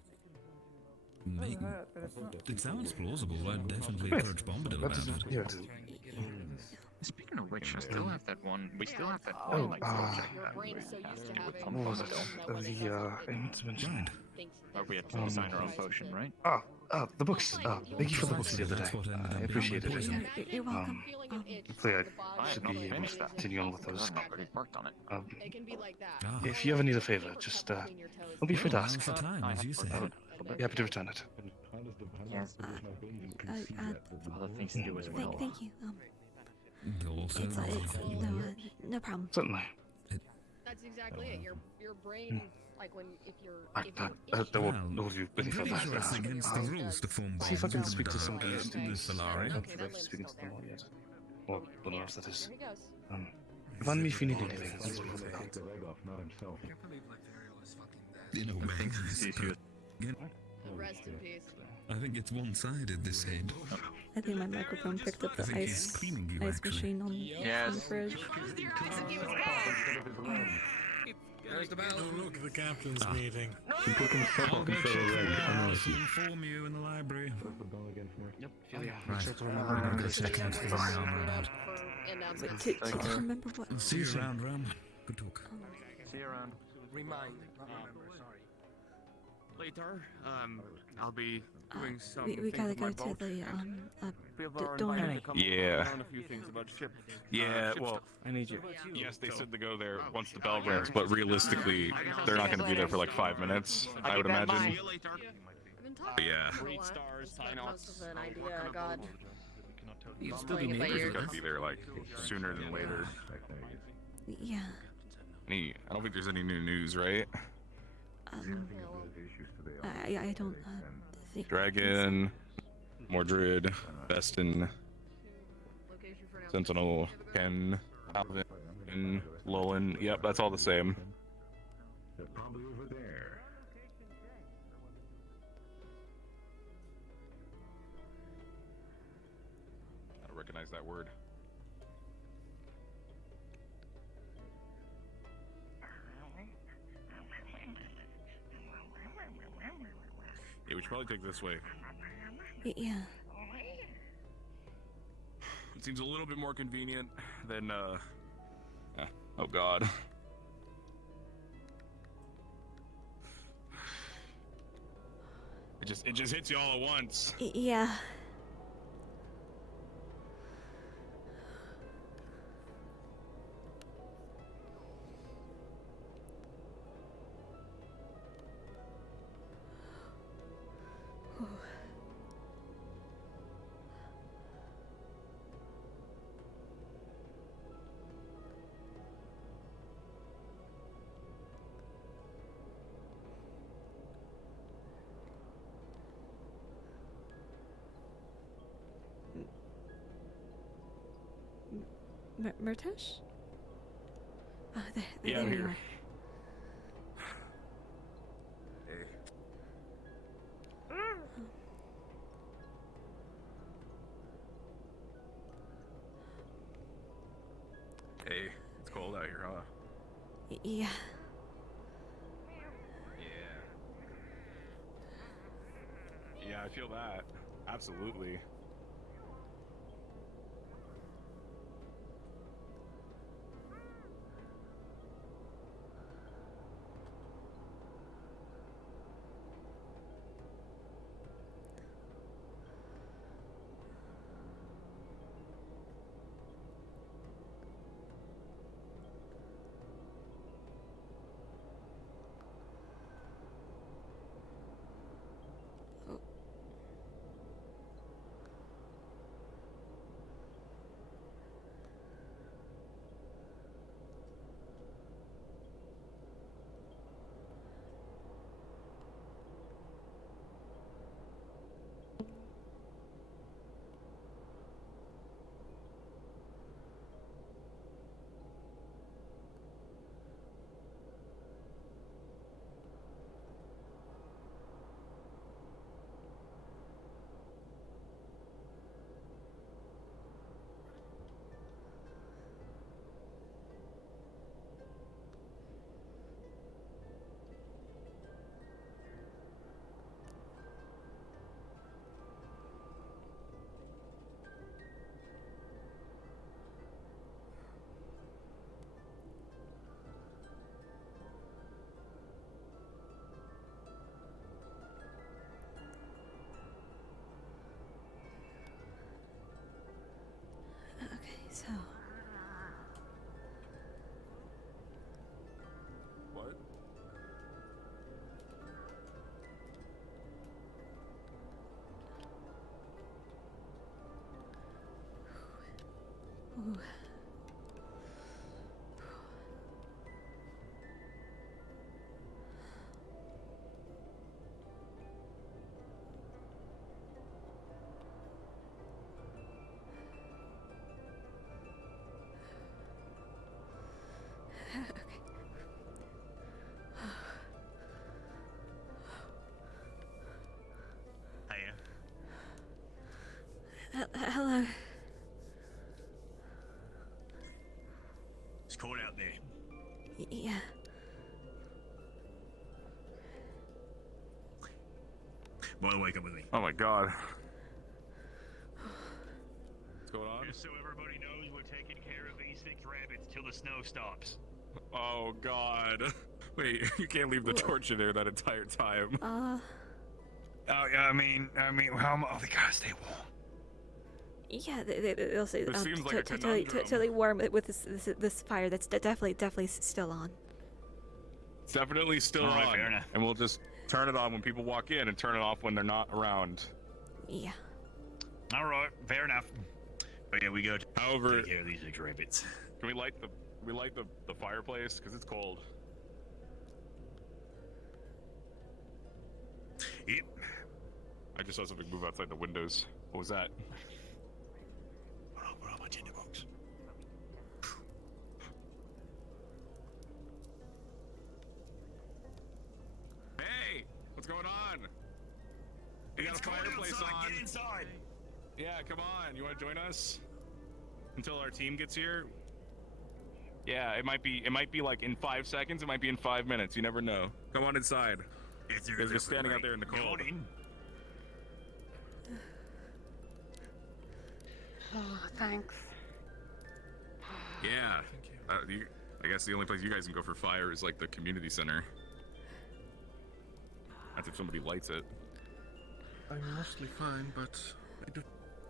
It sounds plausible. I'd definitely approach Bombadil about it. Speaking of which, I still have that one. We still have that Oh, one. Like, project that we had on what was it? Bombadil. I meant to mention. Or we had to design our own potion, right? The books. Thank you for the books the other day. I appreciate it. You're welcome. Hopefully I should be able to continue on with those. I've already worked on it. If you ever need a favor, just don't be afraid to ask. Time, as you say. Be happy to return it. Yes. Other things to do as well. Thank you. Also, no problem. Certainly. That's exactly it. Your brain, like when if you're That won't hold you any further. It's against the rules to form See if I can bonds speak to in some of the these Solari. I don't feel like speaking to them all yet. Well, the nurse, that is. Run me if you need anything. Please be In a way, I suppose. rest in peace. I think it's one-sided, this end. I think my microphone picked up the ice machine on the fridge. There's the bell. Oh, look, the captain's meeting. I'll go check to inform you in the library. Yep. Right. I'm gonna go check out the armor about. To remember what. See you around, Ram. Good talk. See you around. Remind, not remember, sorry. Later, I'll be doing some we gotta go to the dorm. Yeah. Yeah, ship well, stuff. I need you. yes, they said to go there once the bell rings, but realistically, they're not going to be there for like 5 minutes, I would imagine. Yeah. Read stars, sign off. An idea, God. You'd still be maybe got to be there like sooner than later. Yeah. I don't think there's any new news, right? I don't think. Dragon, Mordred, Beston, Sentinel, Ken, Alvin, Lolan. Yep, that's all the same. They're probably over there. I don't recognize that word. Yeah, we should probably take this way. Yeah. It seems a little bit more convenient than, oh god. It just hits you all at once. Yeah. Murtash? Oh, there I'm you here. are. Hey, it's cold out here, huh? Yeah. Yeah, I feel that. Absolutely. Hiya. Hello. It's cold out there. Yeah. Boy, wake up with me. Oh my god. What's going on? Just so everybody knows, we're taking care of these 6 rabbits till the snow stops. Oh god. Wait, you can't leave the torch in there that entire time. Oh yeah, I mean, how they gotta stay warm. Yeah, they'll say This seems like a totally warm with this fire that's definitely still on. It's definitely still All right, on. fair enough. And we'll just turn it on when people walk in and turn it off when they're not around. Yeah. All right, fair enough. But yeah, we go. However, take care of these 6 rabbits. Can we light the fireplace because it's cold? Yep. I just saw something move outside the windows. What was that? Put on my tinder box. Hey, what's going on? We got It's a cold fireplace outside. on. Get inside. Yeah, come on. You want to join us until our team gets here? Yeah, it might be like in 5 seconds. It might be in 5 minutes. You never know. Come on inside. They're just standing out there in the cold. Oh, thanks. Yeah. I guess the only place you guys can go for fire is like the community center. That's if somebody lights it. I'm mostly fine, but I do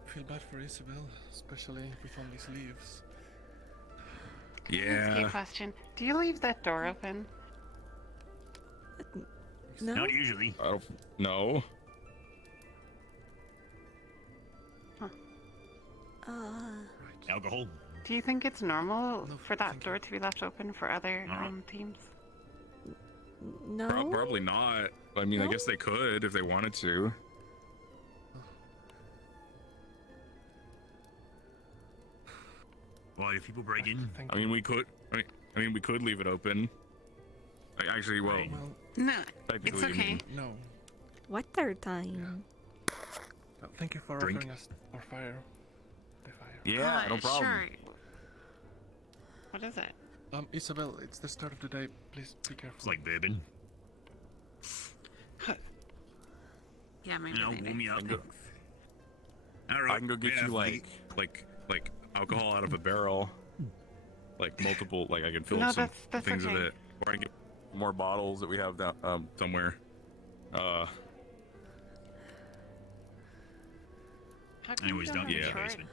feel bad for Isabel, especially with all these leaves. Can I ask you a question? Do you leave that door open? No. Not usually. I don't. No. Alcohol. Do you think it's normal for that door to be left open for other teams? No. Probably not. I mean, I guess they could if they wanted to. Why do people break in? I mean, we could. I mean, we could leave it open. Actually, well, No, technically, it's okay. I mean, No. What third time? Thank you for Drink. offering us our fire. The fire. Yeah, no problem. Sure. What is it? Isabel, it's the start of the day. Please be careful. It's like bourbon. Yeah, maybe. No, later. warm me up. All right, I can go get you like alcohol out of a barrel, like multiple. Like I can fill No, some that's things okay. with it, or I can get more bottles that we have down somewhere. How come Anyways, you don't have get in the chairs? basement.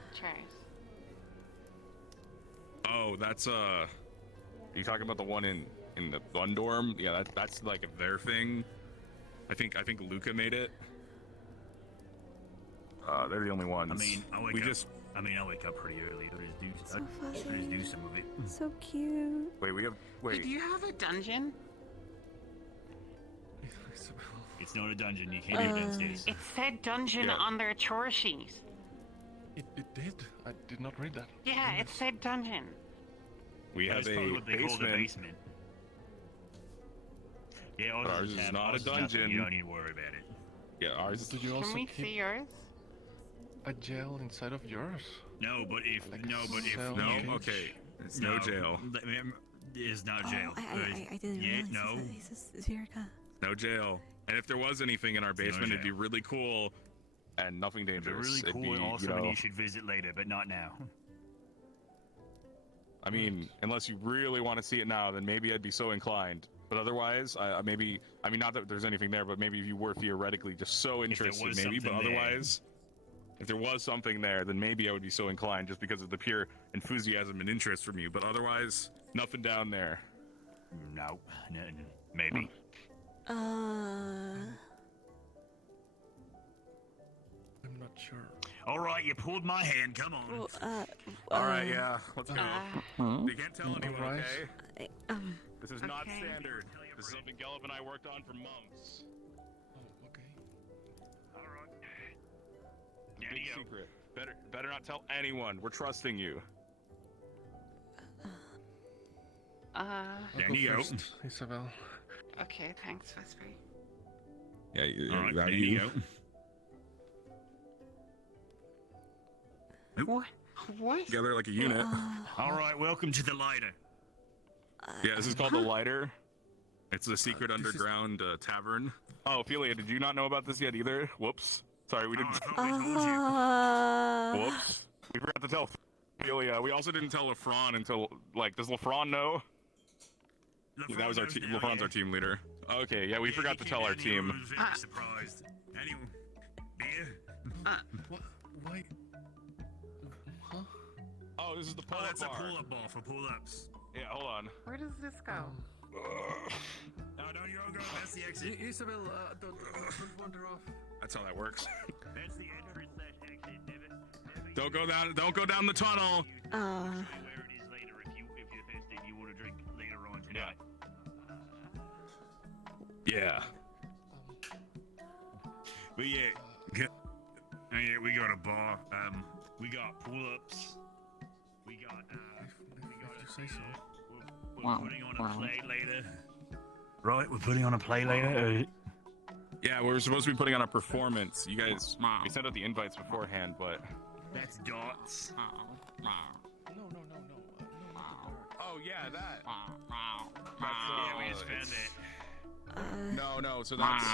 Oh, that's Are you talking about the one in the fun dorm? Yeah, that's like their thing. I think Luca made it. They're the only ones. I mean, I wake up pretty early. I'll just do some of it. So cute. Wait, Wait, do you have a dungeon? It's not a dungeon. You can't do it downstairs. It said dungeon on their chore sheet. It did. I did not read that. Yeah, it said dungeon. We have That's probably a what they call the basement. Yeah, Ours is not a dungeon. You don't need to worry about it. Yeah, ours. Did you also Can we keep see yours? a jail inside of yours? No, but if cell No, cage? okay, it's no jail. It's not jail. I didn't realize this is Verica. No jail. And if there was anything in our basement, it'd be really cool and nothing It'd be dangerous. really cool It'd and be, awesome, you know, and you should visit later, but not now. I mean, unless you really want to see it now, then maybe I'd be so inclined. But otherwise, I mean, not that there's anything there, but maybe if you were theoretically just so interested, was maybe. But something there. otherwise, if there was something there, then maybe I would be so inclined just because of the pure enthusiasm and interest from you. But otherwise, nothing down there. No, maybe. I'm not sure. All right, you pulled my hand. Come on. All right, yeah, let's go. You can't tell anyone, Alright. okay? This is not standard. This is something Gelb and I worked on for months. Oh, okay. All right. Big secret. Better not tell anyone. We're trusting you. Down you go. Isabel. Okay, thanks, Whisper. Yeah, All right, down there you you go. What? Together like a unit. All right, welcome to the lighter. Yeah, this is called the Lighter. It's a secret underground tavern. Oh, Ophelia, did you not know about this yet either? Whoops. Sorry, we didn't. Whoops. We forgot to tell Ophelia. We also didn't tell LaFron until, like, does LaFron know? That was our team. LaFron's our team leader. Okay, yeah, we forgot to tell our team. I was very surprised. Anyway, beer? Why? Huh? Oh, this is the pull-up That's a bar. pull-up bar for pull-ups. Yeah, hold on. Where does this go? No, don't you all go. That's the exit. Isabel, don't wander off. That's how that works. That's the entrance / exit. Never Don't go down. Don't go down the tunnel. where it is later if you're thirsty and you want to drink later on tonight. Yeah. But yeah, we got a bar. We got pull-ups. We got Say so. we're putting on a play later. Right, we're putting on a play later. Yeah, we're supposed to be putting on a performance. You guys, we sent out the invites beforehand, but. That's dots. No. Oh yeah, that. Yeah, we just found it. No. So that's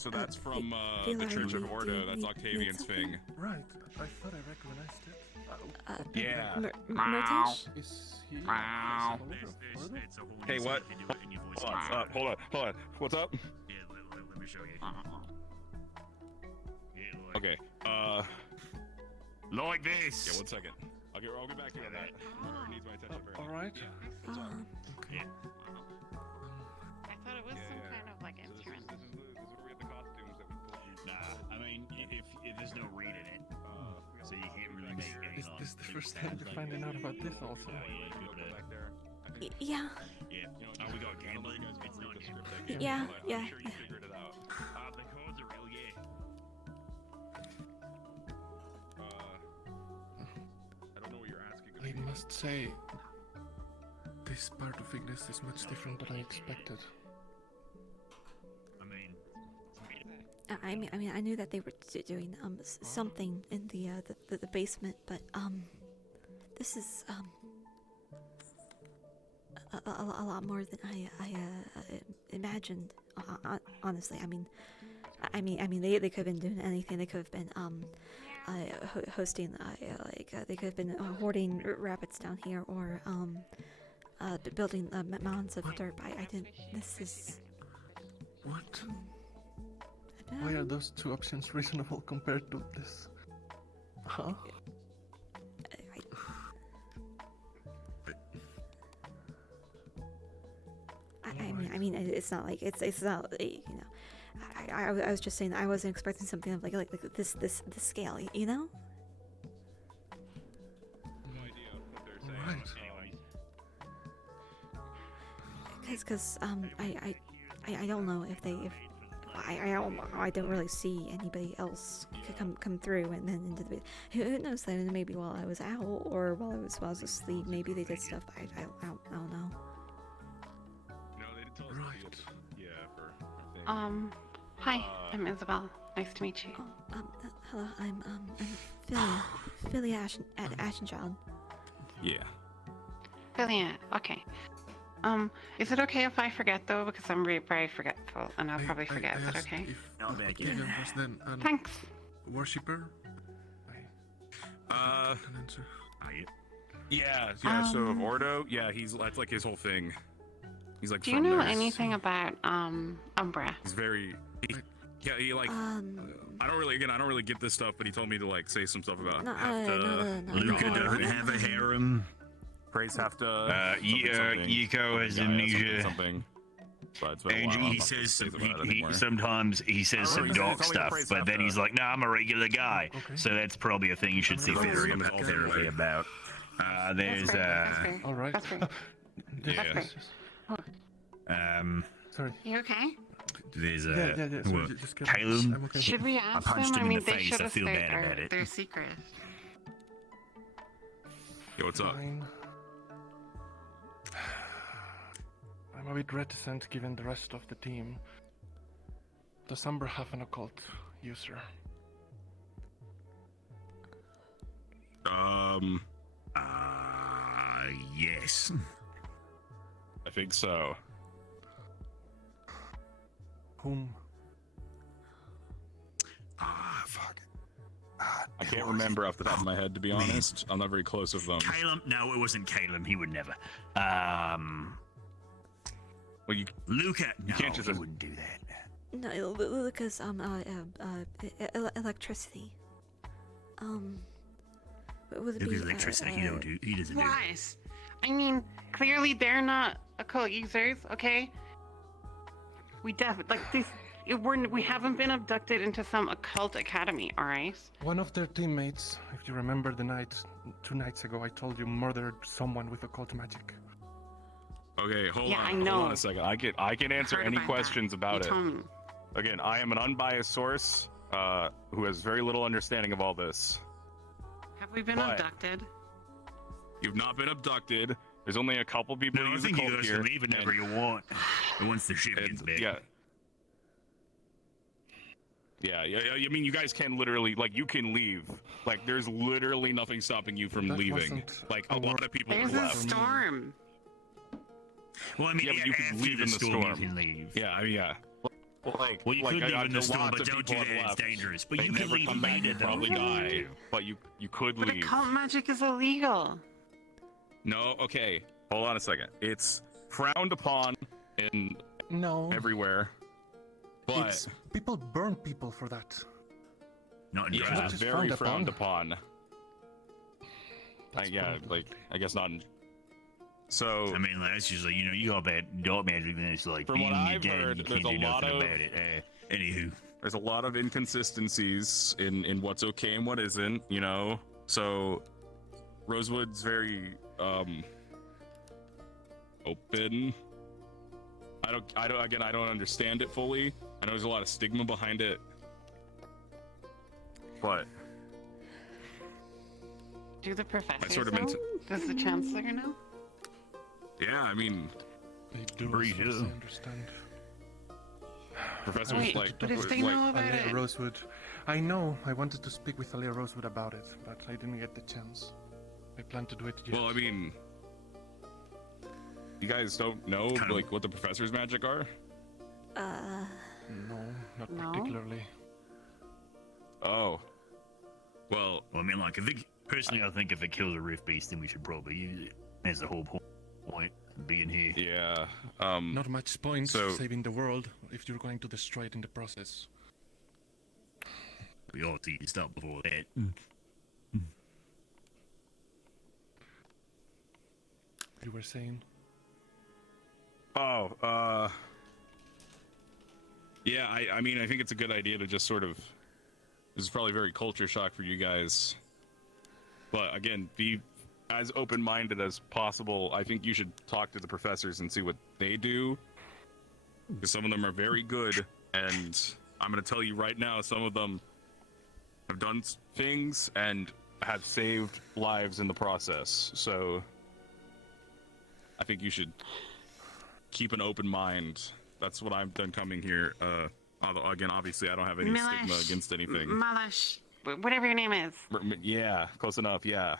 So that's from the Church of Ordo. That's Octavian's thing. Right. I thought I recognized it. Yeah. Murtash? Is he? Hey, what? Hold on. What's up? Yeah, let me show you. Okay. Like this. Yeah, 1 second. I'll get back to you on that. Murder needs my attention very much. All right. Yeah. I thought it was some kind of like instrument. This is where we have the costumes that we pulled. Nah, I mean, if there's no reed in it, so you can't really make any. Is this the first time you're finding out about this also? Back there. Yeah. Yeah. Oh, we got gambling. It's not gambling. Yeah. I'm sure you figured it out. The cards are real, yeah. I don't know what you're asking. I must say, this part of Ignis is much different than I expected. I mean, I knew that they were doing something in the basement, but this is a lot more than I imagined. Honestly, I mean, they could have been doing anything. They could have been hosting they could have been hoarding rabbits down here, or building mounds of dirt. I didn't. This is what? Why are those two options reasonable compared to this? Huh? I mean, it's not like it's not, you know. I was just saying I wasn't expecting something of like this scale, you know. No idea what they're saying. Because I don't know if I don't really see anybody else come through and then into the. Who knows? Then maybe while I was out or while I was asleep, maybe they did stuff. But I don't know. No, they didn't tell us. Right. Yeah, for thing. Hi, I'm Isabel. Nice to meet you. Hello, I'm Philia Ashenchild. Yeah. Philia, okay. Is it okay if I forget though, because I'm very forgetful, and I'll probably forget. Is it okay? No, thank you. Octavian was then an Thanks. worshipper? Yeah. So of Ordo, yeah, that's like his whole thing. He's like. Do you know anything about Umbra? He's very. He like. I don't really get this stuff, but he told me to like say some stuff about. Luca doesn't have a harem. Praise have to. Yiko has amnesia. Something. And he says sometimes he says some dark stuff, but then he's like, "Nah, I'm a regular guy." So that's probably a thing you should see therapy about. There's All right. yeah. Sorry. You okay? There's Calum. Okay. Should we I ask punched them? him I mean, in the they face. should I have feel bad about it. their secret. Yo, what's up? I'm a bit reticent given the rest of the team. Does Umbra have an occult user? Yes. I think so. Whom? Fuck. I can't remember off the top of my head, to be honest. I'm not very close with them. Caleb? No, it wasn't Caleb. He would never. Well, Luca? You can't just. He wouldn't do that. No, Lucas, electricity. Would it Luca's be, electricity. He doesn't do. Wise. I mean, clearly they're not occult users, okay? We definitely like this. We haven't been abducted into some occult academy, all right? One of their teammates, if you remember the night 2 nights ago, I told you murdered someone with occult magic. Okay, hold Yeah, on. I know. Hold on a second. I can answer Heard any about questions that. about You it. told me. Again, I am an unbiased source who has very little understanding of all this. Have we been abducted? You've not been abducted. There's only a couple people No, who I use think you occult guys here. can leave whenever you want. Once the ship gets back. Yeah. Yeah, I mean, you guys can literally, like, you can leave. Like, there's literally nothing stopping you from leaving. Like, a lot of people There's have a left. storm. Well, I mean, Yeah, but you can after leave in the storm. You can leave. Yeah, I mean, yeah. Like, Well, you like, could leave in the storm, lots but of don't do people that. have It's left. dangerous. But They you can never leave come back later, and though. probably if you want die. to. But you could But leave. occult magic is illegal. No, okay. Hold on a second. It's frowned upon in everywhere. But It's, people burn people for that. Not in yeah, Not it's just very frowned frowned upon. upon. Yeah, like I guess not. So I mean, like, that's just like, you know, you got bad dark magic, and it's like from being what your I've dad, heard, you there's can't a do lot nothing of about it. Anywho, there's a lot of inconsistencies in what's okay and what isn't. You know, so Rosewood's very open. I don't understand it fully. I know there's a lot of stigma behind it, but Do the professors sort of know? meant Does the chancellor know? yeah, I mean, They do, Breathe, as far as I yeah. understand. Professor's Wait, like, but if they like, know about Alia it, Rosewood. I know. I wanted to speak with Alia Rosewood about it, but I didn't get the chance. I plan to do it yet. well, I mean, you guys don't know like what the professor's magic are? No, not No? particularly. Oh, well, I mean, like, personally, I think if it kills a rift beast, then we should probably use it. That's the whole point of being here. yeah. Not much point so- saving the world if you're going to destroy it in the process. We ought to stop before that. You were saying? Oh, yeah, I mean, I think it's a good idea to just sort of, this is probably very culture shock for you guys, but again, be as open-minded as possible. I think you should talk to the professors and see what they do, because some of them are very good, and I'm going to tell you right now, some of them have done things and have saved lives in the process, so I think you should keep an open mind. That's what I've done coming here. Although, again, obviously, I don't have any stigma against anything. Malish, whatever your name is. Yeah, close enough, yeah.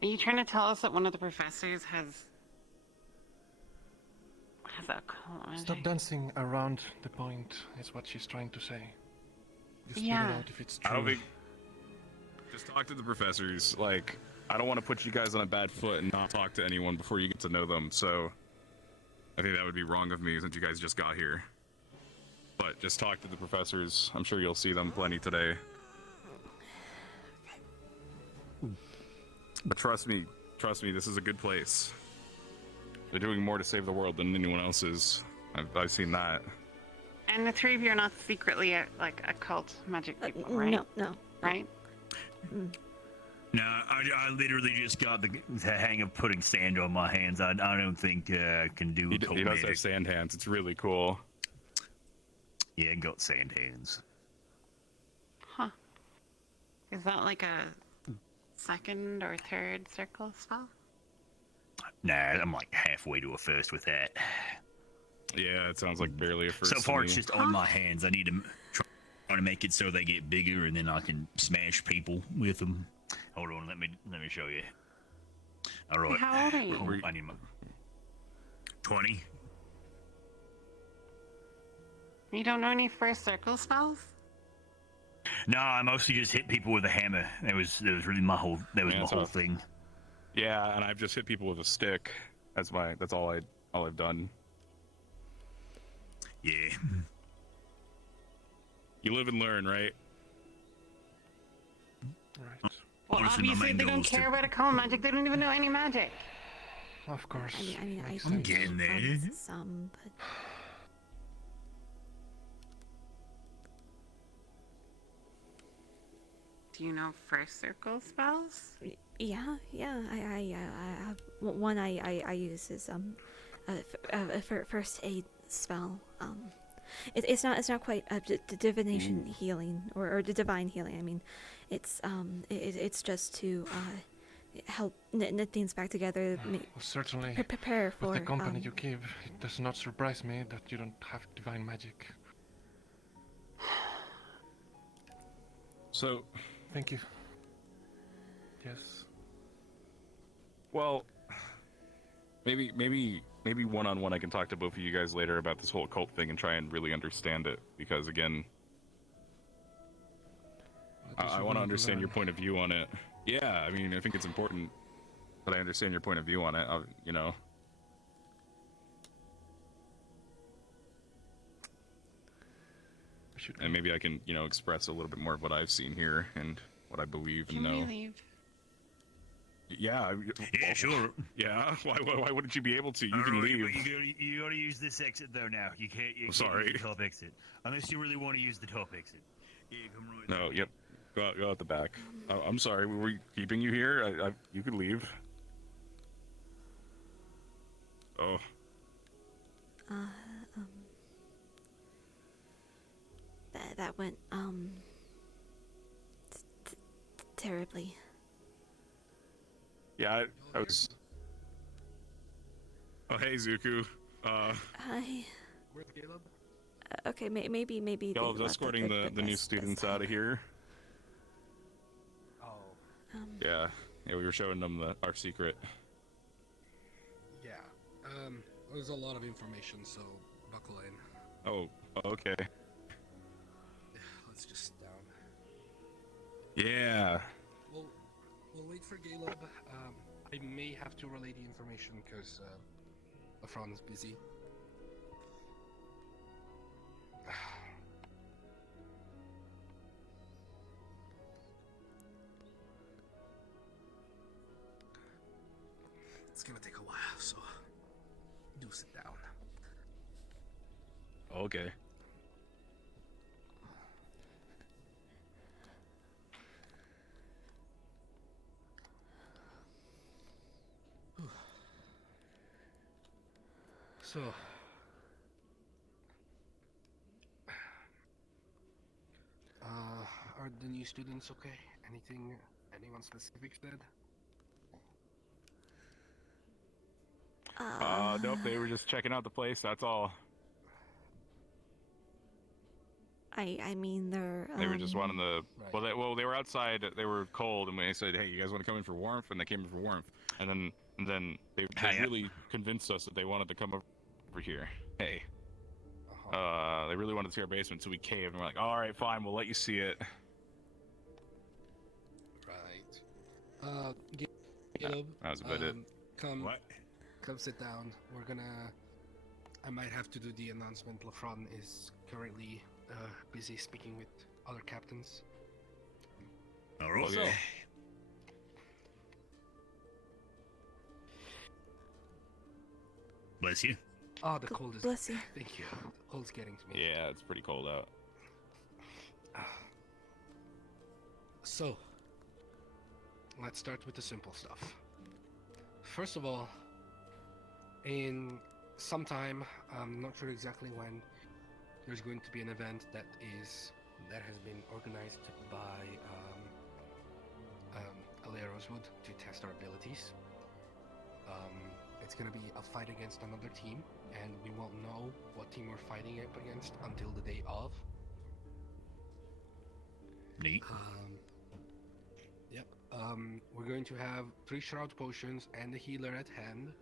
Are you trying to tell us that one of the professors has a occult magic? Stop dancing around the point, is what she's trying to say. Just Yeah. figure out if it's true. I don't think... Just talk to the professors. Like, I don't want to put you guys on a bad foot and not talk to anyone before you get to know them, so... I think that would be wrong of me since you guys just got here. But just talk to the professors. I'm sure you'll see them plenty today. But trust me, this is a good place. They're doing more to save the world than anyone else is. I've seen that. And the three of you are not secretly like occult magic people, right? No. Right? No, I literally just got the hang of putting sand on my hands. I don't think I can do He occult does magic. have sand hands. It's really cool. Yeah, got sand hands. Huh. Is that like a second or third circle spell? Nah, I'm like halfway to a first with that. Yeah, it sounds like barely a first. So far, it's just on my hands. I need to try to make it so they get bigger, and then I can smash people with them. Hold on, let me show you. All right. How old are you? I need my 20. You don't know any first circle spells? No, I mostly just hit people with a hammer. That was really my whole thing. Yeah, and I've just hit people with a stick. That's all I've done. Yeah. You live and learn, right? Right. Well, obviously they don't care about occult magic. They don't even know any magic. Of course. I mean, I I'm getting there. Some, but Do you know first circle spells? yeah. I have one. I use is first aid spell. It's not quite divination healing or the divine healing. I mean, it's just to help knit things back together. Well, certainly. Prepare for with the company you keep, it does not surprise me that you don't have divine magic. So, thank you. Yes. Well, maybe one-on-one I can talk to both of you guys later about this whole cult thing and try and really understand it, because again, I want to understand your point of view on it. Yeah, I mean, I think it's important that I understand your point of view on it, you know. And maybe I can, you know, express a little bit more of what I've seen here and what I believe and know. Can we leave? Yeah. Yeah, sure. Yeah. Why wouldn't you be able to? You can Alright, leave. but you gotta use this exit though. Now you can't. You can't Sorry. use the top exit unless you really want to use the top exit. Yeah, come right. No. Yep. Go out the back. I'm sorry. We were keeping you here. You could leave. Oh. That went terribly. Yeah, I was. Oh, hey, Zuku. Hi. Where's Caleb? Okay, maybe. Caleb's escorting the new students out of here. Oh. Yeah, we were showing them our secret. Yeah. There's a lot of information, so buckle in. Oh, okay. Let's just sit down. Yeah. We'll wait for Caleb. I may have to relay the information because Lafron's busy. It's gonna take a while, so do sit down. Okay. So, are the new students okay? Anyone specific said? Nope, they were just checking out the place, that's all. I mean, They were just wanting the... Well, they were outside, they were cold, and they said, hey, you guys want to come in for warmth? And they came in for warmth. And then they really convinced us that they wanted to come over here. Hey. They really wanted to see our basement, so we caved, and we're like, alright, fine, we'll let you see it. Right. Caleb, that was about it. Come sit down. I might have to do the announcement. Lafron is currently busy speaking with other captains. Alright. So, bless you. oh, the cold is... Bless you. Thank you. The cold's getting to me. Yeah, it's pretty cold out. So, let's start with the simple stuff. First of all, in some time, I'm not sure exactly when, there's going to be an event that has been organized by Rosewood to test our abilities. it's gonna be a fight against another team, and we won't know what team we're fighting up against until the day of. Neat. Yep. We're going to have 3 shroud potions and a healer at hand.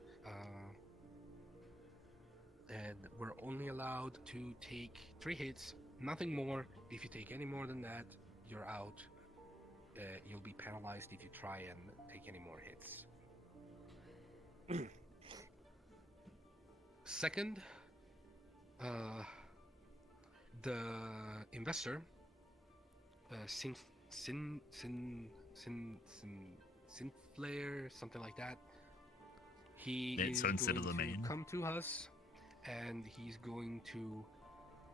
And we're only allowed to take 3 hits, nothing more. If you take any more than that, you're out. You'll be penalized if you try and take any more hits. Second, the investor, Synflare, something like that. He is going to come to us, and he's going to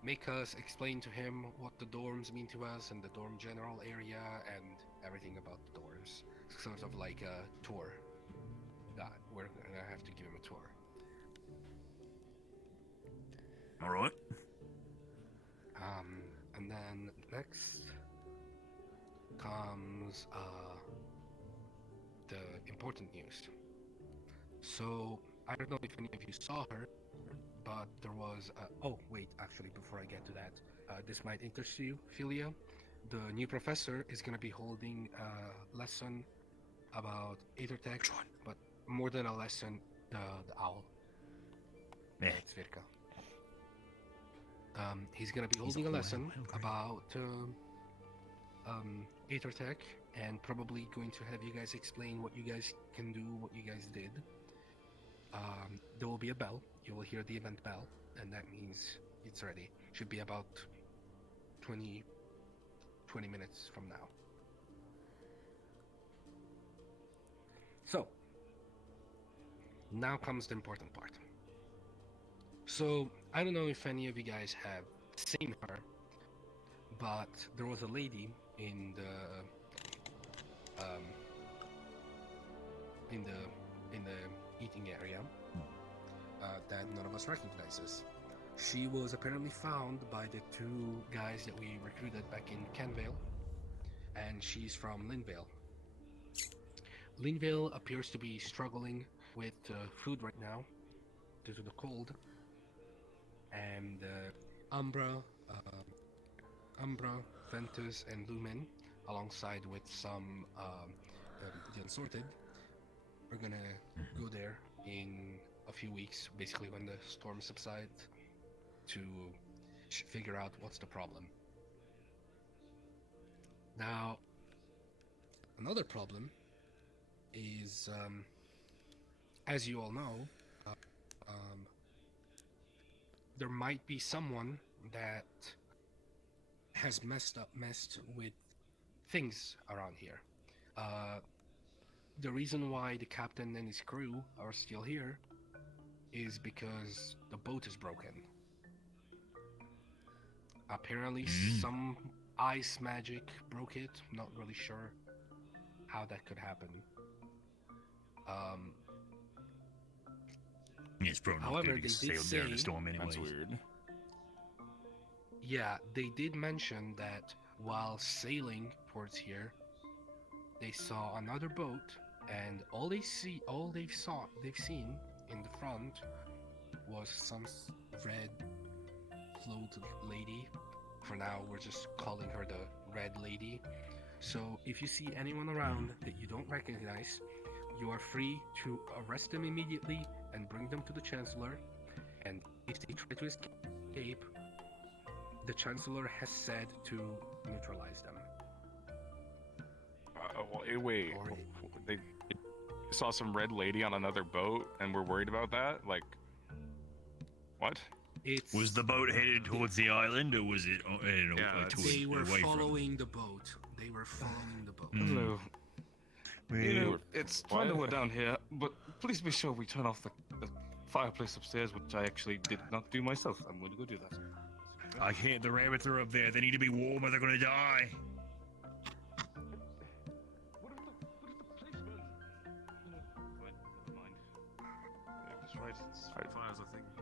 make us explain to him what the dorms mean to us and the dorm general area and everything about the dorms. Sort of like a tour. We're gonna have to give him a tour. All right. And then next comes the important news. So I don't know if any of you saw her, but there was oh wait, actually before I get to that, this might interest you, Philia. The new professor is going to be holding a lesson about Aethertech, but more than a lesson, the owl. Yeah. It's Virka. He's going to be holding a lesson about Aethertech, and probably going to have you guys explain what you guys can do, what you guys did. There will be a bell. You will hear the event bell, and that means it's ready. Should be about 20 minutes from now. So, now comes the important part. So, I don't know if any of you guys have seen her, but there was a lady in the eating area that none of us recognizes. She was apparently found by the 2 guys that we recruited back in Canvale, and she's from Linvale. Linvale appears to be struggling with food right now due to the cold, and Umbra, Ventus, and Lumen, alongside with some the Unsorted, are gonna go there in a few weeks, basically when the storm subsides, to figure out what's the problem. Now, another problem is, as you all know, there might be someone that has messed with things around here. The reason why the captain and his crew are still here is because the boat is broken. Apparently some ice magic broke it. Not really sure how that could happen. It's probably however, good they to did sail say during a storm anyway. That's weird. Yeah, they did mention that while sailing towards here, they saw another boat, and all they've seen in the front was some red float lady. For now, we're just calling her the Red Lady. So if you see anyone around that you don't recognize, you are free to arrest them immediately and bring them to the Chancellor. And if they try to escape, the Chancellor has said to neutralize them. Wait. They saw some red lady on another boat, and we're worried about that? Like, what? Was the boat headed towards the island, or was it headed They were away following the boat. They were following the boat. Hello. You know, it's we're down here, but please be sure we turn off the fireplace upstairs, which I actually did not do myself. I'm going to go do that. I can't. The rabbits are up there. They need to be warm or they're going to die.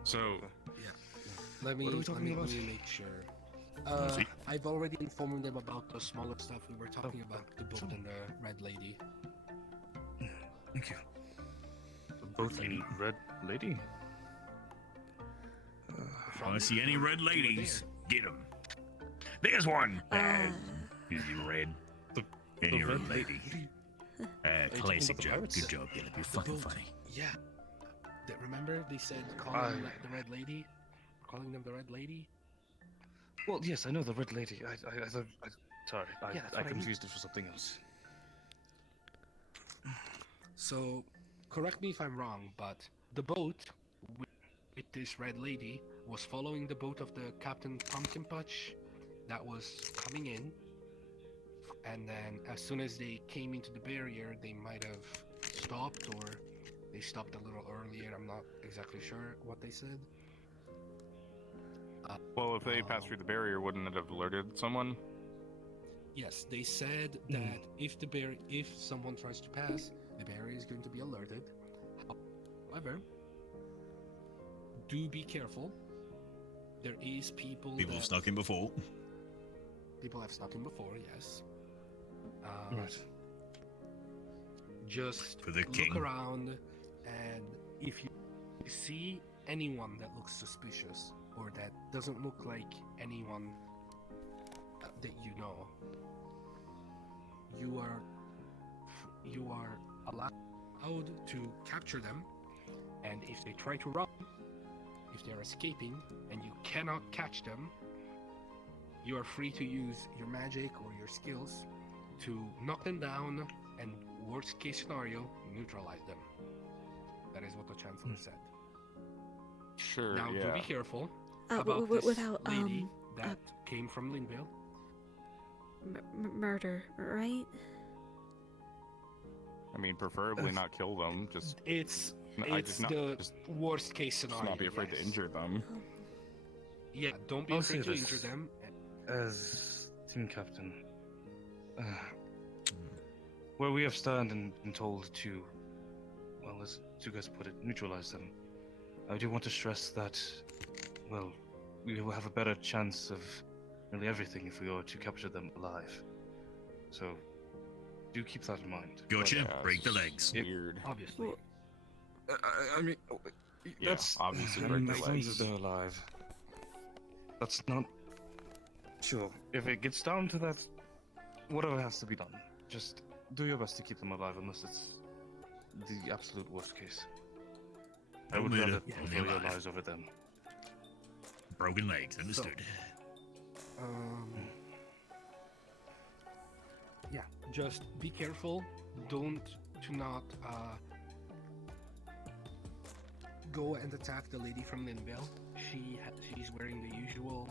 So, yeah. Let me make sure. I've already informed them about the smaller stuff we were talking about, the boat and the Red Lady. Thank you. The boat and red lady? If I see any red ladies, get them. There's one. Is in red. Any red lady. Classic joke. Good job, Gillip. You're fucking funny. Yeah. Remember they said calling the red lady? Calling them the red lady? Well, yes, I know the red lady. Sorry, Yeah, I confused it for something else. So, correct me if I'm wrong, but the boat with this red lady was following the boat of the Captain Pumpkin Patch that was coming in, and then as soon as they came into the barrier, they might have stopped, or they stopped a little earlier. I'm not exactly sure what they said. Well, if they passed through the barrier, wouldn't it have alerted someone? Yes, they said that if someone tries to pass, the barrier is going to be alerted. However, do be careful. There is people have snuck in before. People have snuck in before, yes. Right. Just For the look king. around, and if you see anyone that looks suspicious or that doesn't look like anyone that you know, you are allowed to capture them, and if they try to run, if they're escaping and you cannot catch them, you are free to use your magic or your skills to knock them down and, worst case scenario, neutralize them. That is what the Chancellor said. Sure, now, do be careful about this lady that came from Linville. Murder, right? I mean, preferably not kill them. It's the worst case scenario. Just not be afraid to injure them. Yeah, don't be I'll afraid say to this. injure them. As team captain, where we have stand and been told to, well, as you guys put it, neutralize them, I do want to stress that, well, we will have a better chance of nearly everything if we are to capture them alive. So, do keep that in mind. Gotcha. Break the legs. Weird. Obviously. I mean, Yeah, that's obviously I break mean, their as long legs. as they're alive. That's not sure. If it gets down to that, whatever has to be done, just do your best to keep them alive, unless it's the absolute worst case. I would rather throw your lives over them. Broken legs. Understood. Yeah, just be careful. Do not go and attack the lady from Linville. She's wearing the usual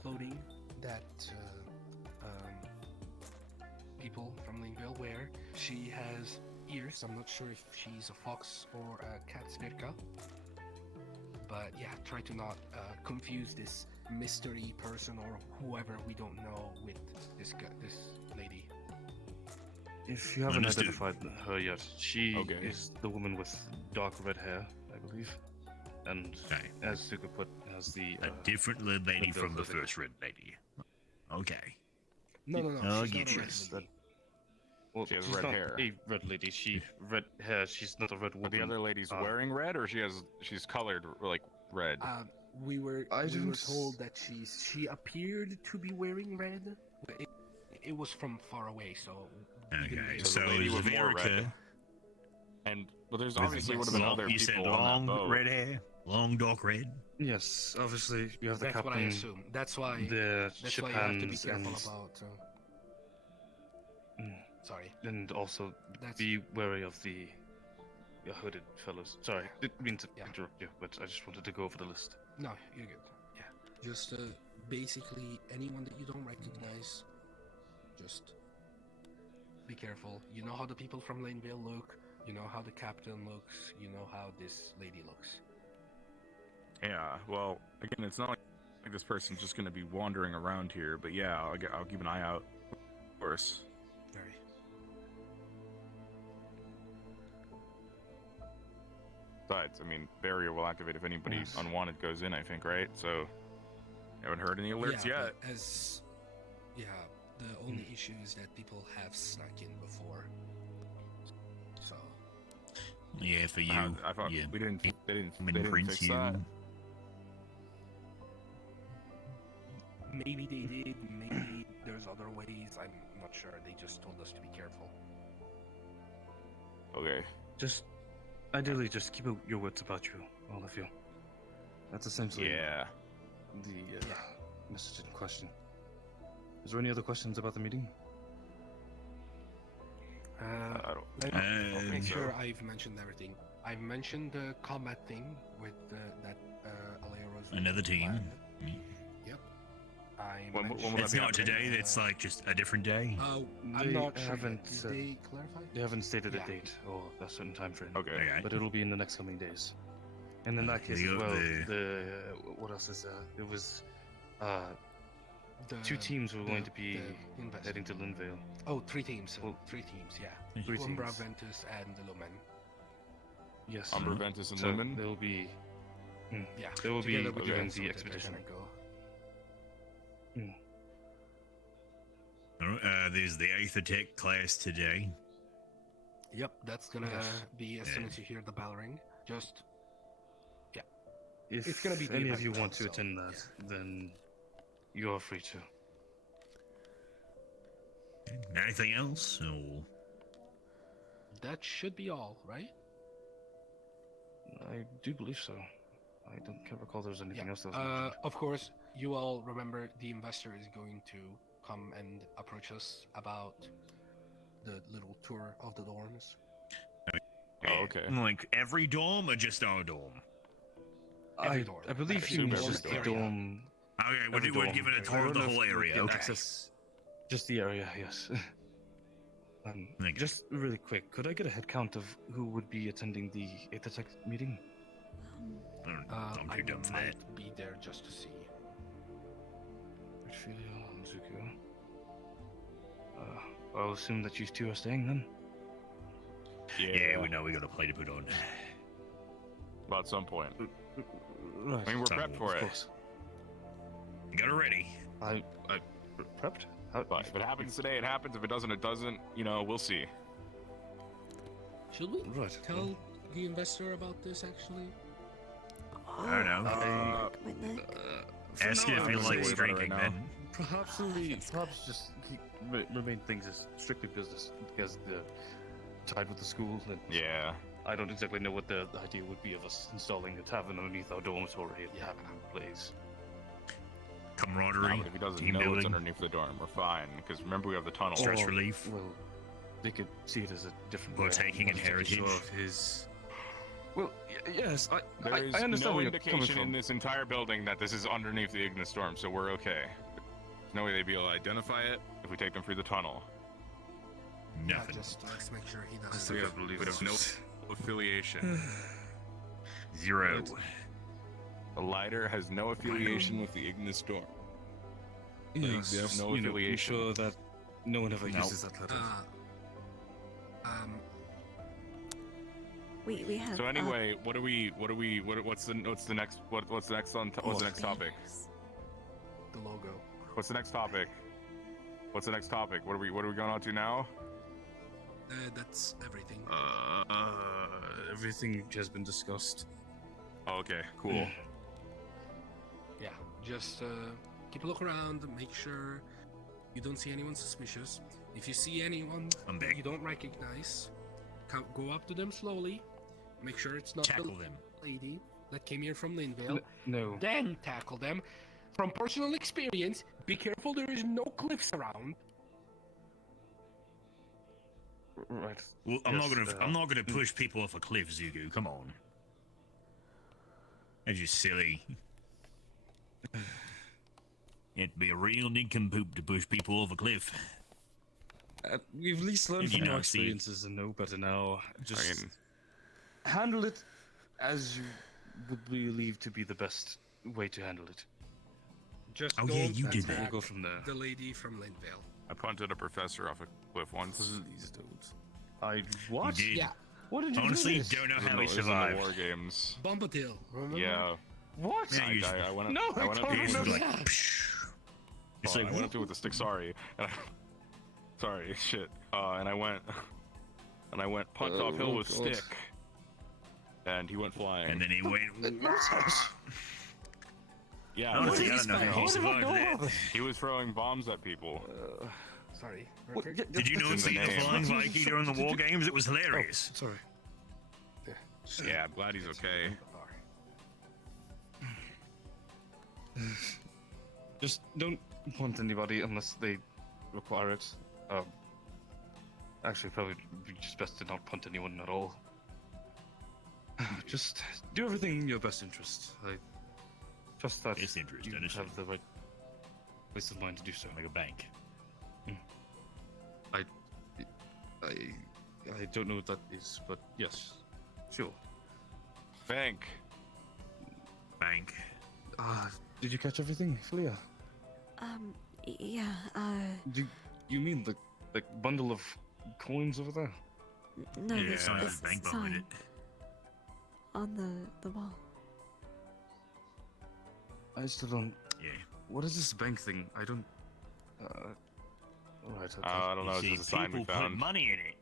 clothing that people from Linville wear. She has ears. I'm not sure if she's a fox or a cat svirka. But yeah, try to not confuse this mystery person or whoever we don't know with this lady. If you haven't Understood. identified her yet, she is the woman with dark red hair, I believe. And as Suka put, has the A different red lady the from the clothing. first red lady. Okay. No. I'll She's get not a you. red lady. Well, She has she's red not hair. a red lady. She red hair. She's not a red Are woman. the other ladies wearing red, or she's colored like red? We were don't told that she appeared to be wearing red. But it was from far away, so. we didn't Okay, know. so the lady it was with more red. Verica. And well, there's With obviously would have been long- other you people said on long that boat. red hair, long dark red. Yes, obviously you have the That's captain. what I assume. That's why. The That's ship why you have to be hands careful and about. Sorry. and also That's- be wary of the hooded fellows. Sorry, didn't mean to interrupt you, but I just wanted to go over the list. No, you're good. Yeah. Just basically anyone that you don't recognize, just be careful. You know how the people from Laneville look. You know how the captain looks. You know how this lady looks. Yeah. Well, again, it's not like this person's just going to be wandering around here. But yeah, I'll keep an eye out. Of course. Very. Besides, I mean, barrier will activate if anybody Yes. unwanted goes in. I think, right? So, haven't heard any alerts yeah, yet. but the only issue is that people have snuck in before. So. Yeah, for you. I thought yeah. we didn't. They didn't Imprints fix that. Maybe they did. Maybe there's other ways. I'm not sure. They just told us to be careful. Okay. Just, ideally, just keep your wits about you, all of you. That's essentially the message in question. Is there any other questions about the meeting? Let me make sure I've mentioned everything. I've mentioned the combat thing with that Alea Rosewood. Another team. Yep. It's not today. It's like just a different day. I'm not sure. Haven't Did they clarify? They haven't stated a date or a certain time frame. Okay. But it'll be in the next coming days. And in that case as well, what else is it was two teams were going to be heading to Linvale. Oh, 3 teams. Well, 3 teams, yeah. 3 Umbra, teams. Ventus, and Lumen. Yes. Umbra, Ventus, and So Lumen? They'll be Yeah. they will be Together with doing so the that expedition. they're gonna There's the 8th attack class today. Yep, that's gonna be as soon as you hear the bell ring. Just If it's gonna be the any of event you now, want to so, attend that, then you are free to. Anything else? Or... That should be all, right? I do believe so. I can't recall there's anything else that was mentioned. Of course, you all remember the investor is going to come and approach us about the little tour of the dorms. Oh, okay. Like every dorm or just our dorm? Every dorm. I believe he means just the dorm. Okay, we're giving a tour of the whole area. Okay. Access, just the area, yes. Just really quick, could I get a head count of who would be attending the 8th Attack meeting? I'm too dumb for that. Might be there just to see. I'll assume that you two are staying then. Yeah, we know we got a play to put on. Well, at some point. Right. I mean, we're prepped for it. You got it ready. I prepped? But if it happens today, it happens. If it doesn't, it doesn't. You know, we'll see. Should we Right. tell the investor about this, actually? I don't know. Ask him if he likes drinking, then. Perhaps just remain things as strictly business because the tied with the school. And yeah. I don't exactly know what the idea would be of us installing a tavern underneath our dormitory and having a place. Camaraderie. But if he doesn't team know building. what's underneath the dorm, we're fine. Because remember, we have the tunnel. Stress relief. Well, they could see it as a different. We're taking Not to heritage. show off his. Well, yes, I There's understand no where you're coming indication from. in this entire building that this is underneath the Ignis storm, so we're okay. There's no way they'd be able to identify it if we take them through the tunnel. Nothing. Just let's make sure he doesn't. We have no affiliation. Zero. The lighter has no affiliation with the Ignis storm. Yes, Like, no you know, I'm affiliation. sure that no one ever uses that letter. We have. So anyway, what's the next topic? The logo. What's the next topic? What are we going on to now? That's everything. Everything has been discussed. Oh, okay, cool. Yeah, just keep a look around, make sure you don't see anyone suspicious. If you see anyone that you don't recognize, go up to them slowly, make sure it's not Tackle the them. lady that came here from Linvale. No. Then tackle them. From personal experience, be careful there is no cliffs around. Right. Well, I'm not gonna push people off a cliff, Zugu. Come on. That's just silly. It'd be a real nincompoop to push people off a cliff. We've at least learned If you from our know, see. experiences and know better now. Just handle it as you would believe to be the best way to handle it. Just Oh, don't yeah, you did attack We'll go from there. the lady from Linvale. I punted a professor off a cliff once. Please don't. What? You did. Yeah. What did you Honestly, do? don't know It was how in he the- it was in the survived. war games. Bombadil, remember? Yeah. What? Yeah, you I went up. No, I went up I to don't it with remember a- that. It's I like, went up to it with a stick. Sorry. And sorry. Shit. And I went punt off hill with God. stick. and he went flying. And then he went. Yeah, I don't know how he survived that. he was throwing bombs at people. Sorry. Did you not see the flying Viking during the war games? It was hilarious. Oh, sorry. Yeah, I'm glad he's okay. Just don't punt anybody unless they require it. Actually, probably be just best to not punt anyone at all. Just do everything in your best interest. I trust that Best interest, you initially. have the right place of mind to do so. Like a bank. I don't know what that is, but yes, sure. Bank. Did you catch everything, Philia? Yeah, Do you mean the bundle of coins over there? no, Yeah, there's there's this a bank behind sign on the wall. I still don't. Yeah. What is this bank thing? I don't. Right. Okay. I don't know. You It's just see, a sign we people put found. money in it,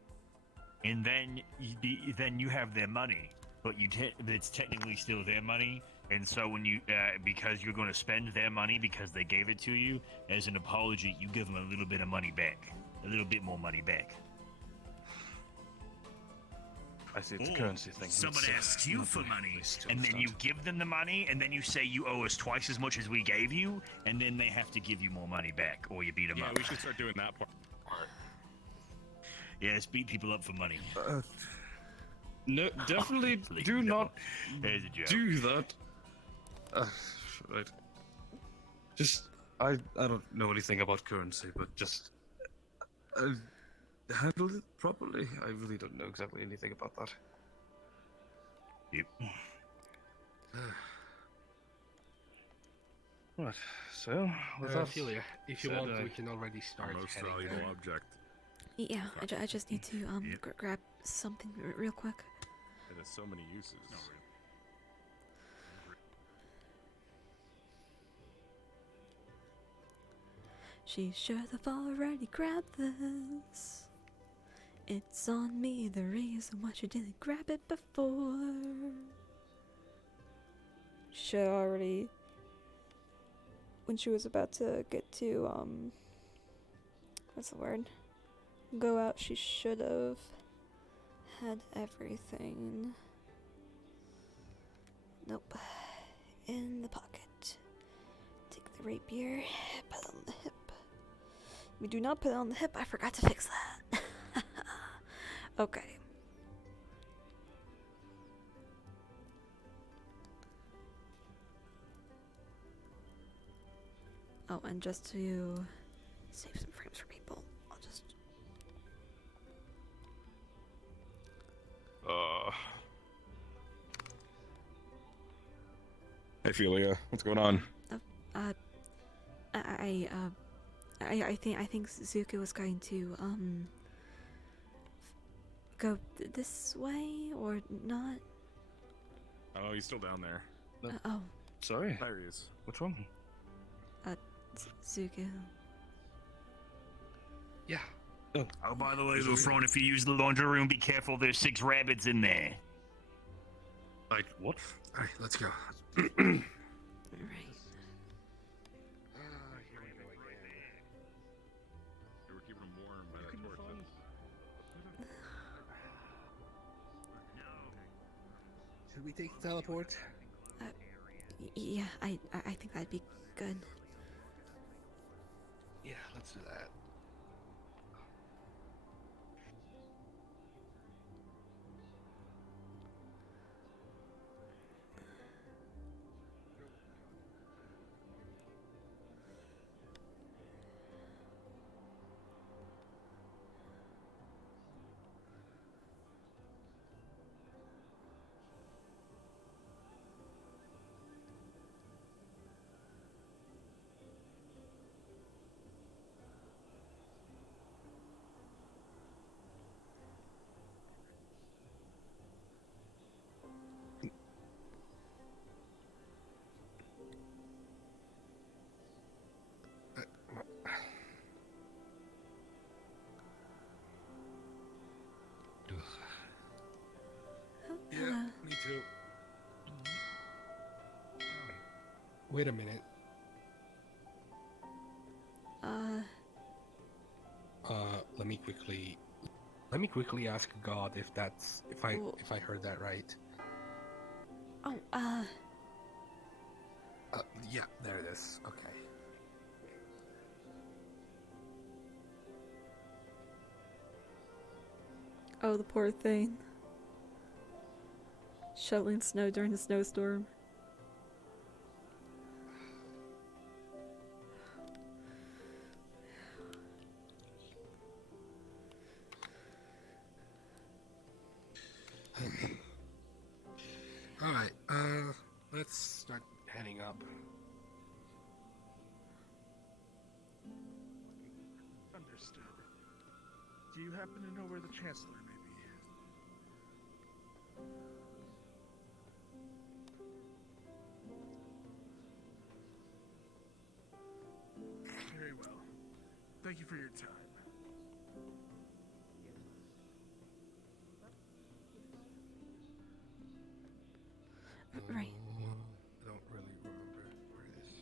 and then you have their money, but it's technically still their money. And so when you, because you're going to spend their money because they gave it to you, as an apology, you give them a little bit of money back, a little bit more money back. I see. It's a currency thing. Someone It's, asks you not for the money, place to and then understand. you give them the money, and then you say you owe us twice as much as we gave you, and then they have to give you more money back, or you beat them Yeah, up. we should start doing that part. Yes, beat people up for money. No, definitely do not There's a joke. do that. Right. Just, I don't know anything about currency, but just handle it properly. I really don't know exactly anything about that. Yep. Right. So, with that Philia, if you said, want, we can already start Most heading valuable there. object. Yeah, I just need to grab something real quick. It has so many uses. She should have already grabbed this. It's on me, the reason why she didn't grab it before. She should already, when she was about to get to, what's the word? Go out, she should have had everything. Nope. In the pocket. Take the rapier, put it on the hip. We do not put it on the hip, I forgot to fix that. Okay. Oh, and just to save some frames for people, I'll just... Hey, Philia, what's going on? I think Zuka was going to, go this way, or not? Oh, he's still down there. Oh. Sorry. There he is. What's wrong? Zuka. Yeah. Oh, by the way, little Fron, if you use the laundry room, be careful, there's 6 rabbits in there. Like, what? Alright, let's go. Alright. We're keeping him warm by that torch. Should we take the teleport? Yeah, I think that'd be good. Yeah, let's do that. Wait a minute. Let me quickly ask God if I heard that right. Oh, Yeah, there it is. Okay. oh, the poor thing. Shoveling snow during a snowstorm. Alright, let's start heading up. Understood. Do you happen to know where the Chancellor may be? Very well. Thank you for your time. Right. I don't really remember where it is.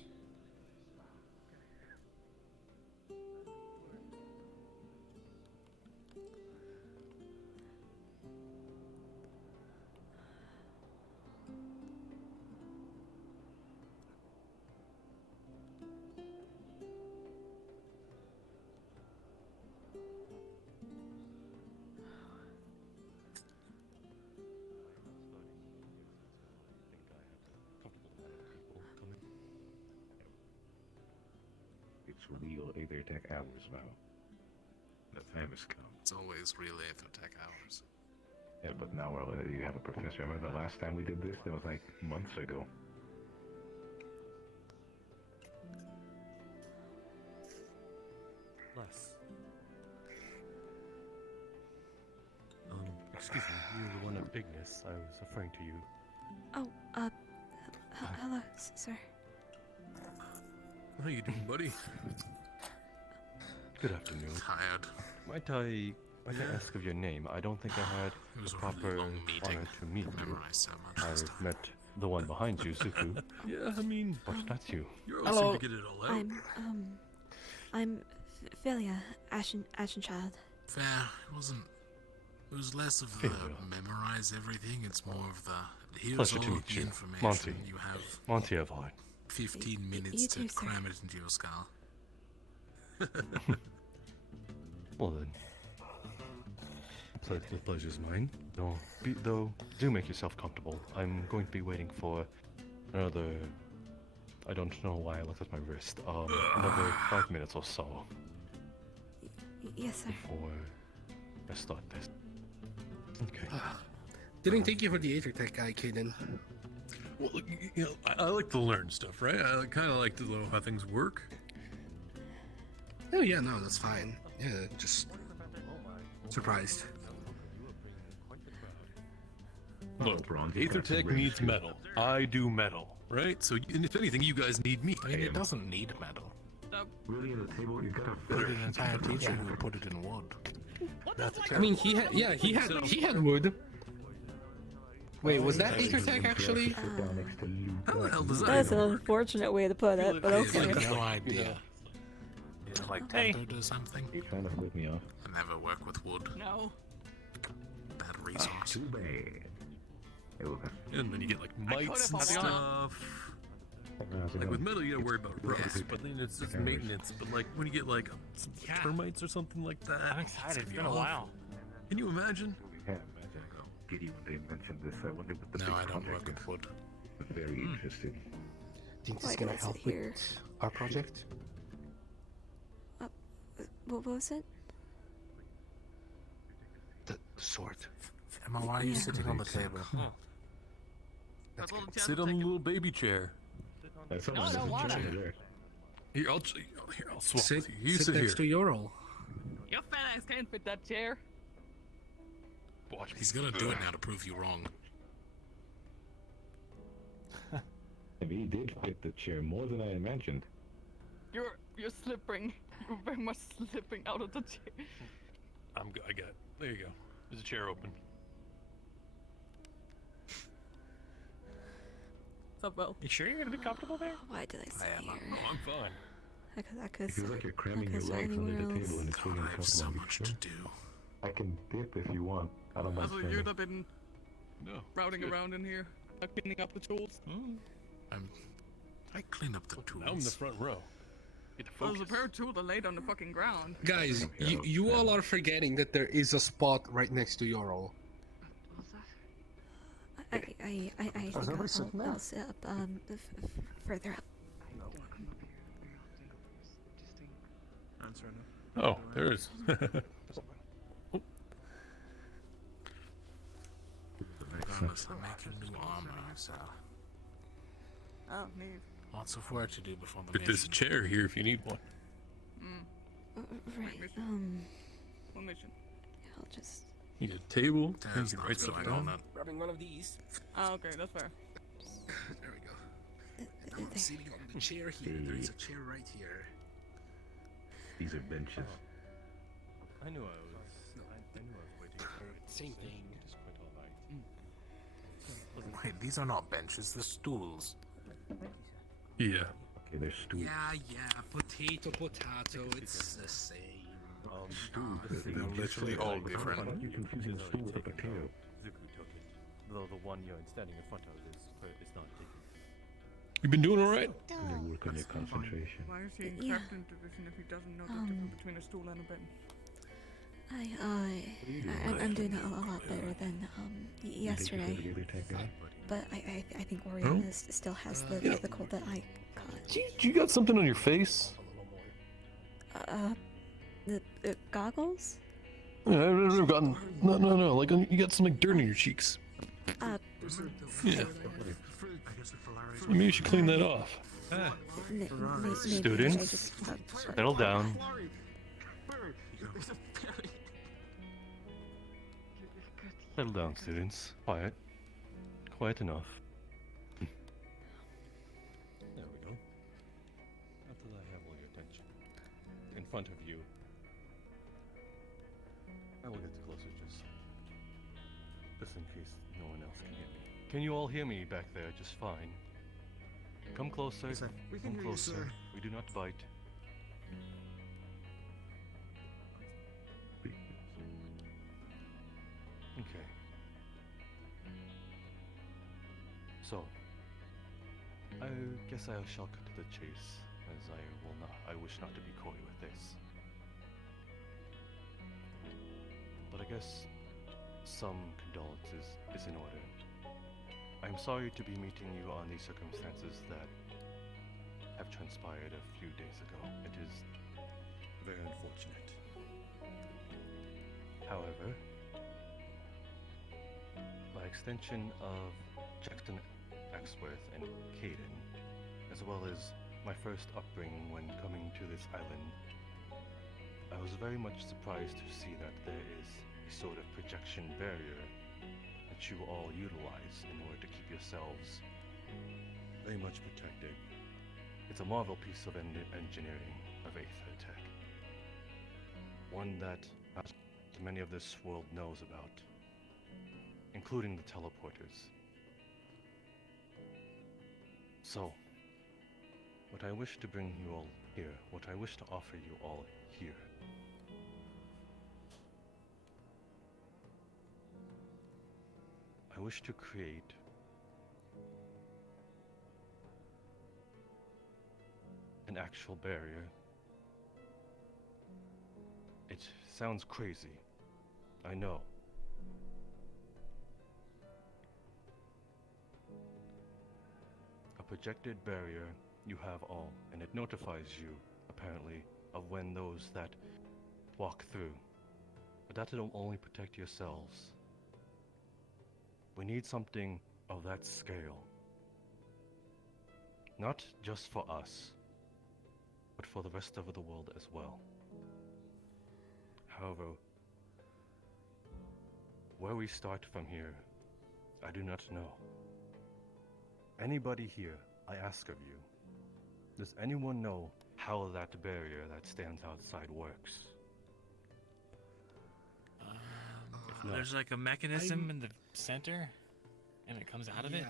It's real Aether Tech hours now. The time has come. It's always real Aether Tech hours. Yeah, but now you have a professor. Remember the last time we did this? That was like months ago. Less. Excuse me, you're the one at Ignis. I was referring to you. Oh, hello, sir. How you doing, buddy? Good afternoon. Tired. Might I ask of your name? I don't think I had It was the a really proper long meeting. honor to meet you. Memorized so much I've met the one behind you, Suku. Yeah, I mean, but that's you. You always seem to get it all out. I'm Philia, Ashen Child. Fair. It was less of the memorize everything. It's more of the here's Pleasure all to of meet the you. information. Monty. You have Monty Evard. 15 minutes you to too, sir. cram it into your skull. Well then. The pleasure's mine. Though, do make yourself comfortable. I'm going to be waiting for another... I don't know why I looked at my wrist. Another 5 minutes or so. Yes, sir. Before I start this. Okay. Didn't take you for the Aether Tech guy, Kaden. Well, you know, I like to learn stuff, right? I kind of like to know how things work. Oh yeah, no, that's fine. Yeah, just surprised. Look, Aether Tech needs metal. I do metal, right? So, and if anything, you guys need me. I mean, it doesn't need metal. Really, on the table, you gotta Put an entire teacher who would put it in wood. That's I mean, he had wood. Wait, was that Aether Tech actually? How the hell does that That's an unfortunate way to put it, but okay. No idea. Like Tanto or something. You're trying to flip me off. I never work with wood. No. Bad resource. Too bad. And then you get like mites and stuff. Like with metal, you gotta worry about rust, but then it's just maintenance. But like when you get like some termites or something like that, I'm excited. It's been a while. Can you imagine? Yeah, imagine. Giddy when they mentioned this. I wonder what the No, big I don't project work with wood. is. Very interesting. Think this Why is gonna is it help here? with our project? What was it? The sword. Emma, why are you sitting on the table? That's good. Sit on the little baby chair. That's No, I don't wanna. Here, I'll swap Sit, with you. You sit sit next here. to Ural. Your fat ass can't fit that chair. Watch me. He's gonna do it now to prove you wrong. If he did fit the chair more than I imagined. You're slipping. You're very much slipping out of the chair. I got it. There you go. There's a chair open. What's up, Will? You sure you're gonna be comfortable there? Why did I sit here? I'm fine. I could It feels like you're cramming your sit legs under anywhere the else. table and it's really uncomfortable. So much to do. I can dip if you want. I don't mind Also, standing. you've been routing around in here, cleaning up the tools. I cleaned up the tools. I'm in the front row. Get the Well, there's a pair of tools that laid on the fucking ground. Guys, you all are forgetting that there is a spot right next to your roll. I think I'll sit up further up. Oh, there is. Regardless, I'm making new armor, so Oh, neat. Lots of work to do before the mission. There's a chair here if you need one. Right. What mission? I'll just. Need a table. You can write stuff down. Grabbing one of these. Oh, okay, that's fair. There we go. Now I'm sitting on the chair here. There is a chair right here. These are benches. I knew I was waiting for it. Same thing. Just quite alright. Wait, these are not benches, they're stools. Yeah. Okay, they're stools. Yeah. Potato. It's the same. Stools. They're literally all different. You're confusing stool with a potato. Zuku took it, though the one you're standing in front of is not taken. You been doing alright? You work on your concentration. Why is he in captain division if he doesn't know the difference between a stool and a bed? I'm doing a lot better than yesterday. But I think Oriana still has the cold that I caught. You got something on your face? The goggles? Yeah, I've never gotten. No. Like you got some like dirt on your cheeks. Yeah. Maybe you should clean that off. Students, settle down. Settle down, students. Quiet. Quiet enough. There we go. Until I have all your attention. In front of you. I will get closer just in case no one else can hear me. Can you all hear me back there just fine? Come closer. We can Come hear you, closer. sir. We do not bite. Okay. So, I guess I shall cut to the chase, as I wish not to be coy with this. But I guess some condolences is in order. I'm sorry to be meeting you on these circumstances that have transpired a few days ago. It is very unfortunate. However, by extension of Jackson Axworth and Caden, as well as my first upbringing when coming to this island, I was very much surprised to see that there is a sort of projection barrier that you all utilize in order to keep yourselves very much protected. It's a marvel piece of engineering of Aether Tech. One that not many of this world knows about, including the teleporters. So, what I wish to bring you all here, what I wish to offer you all here, I wish to create an actual barrier. It sounds crazy, I know. A projected barrier you have all, and it notifies you, apparently, of when those that walk through. But that will only protect yourselves. We need something of that scale. Not just for us, but for the rest of the world as well. However, where we start from here, I do not know. Anybody here, I ask of you, does anyone know how that barrier that stands outside works? If not, There's like a mechanism in the center, and it comes out of it.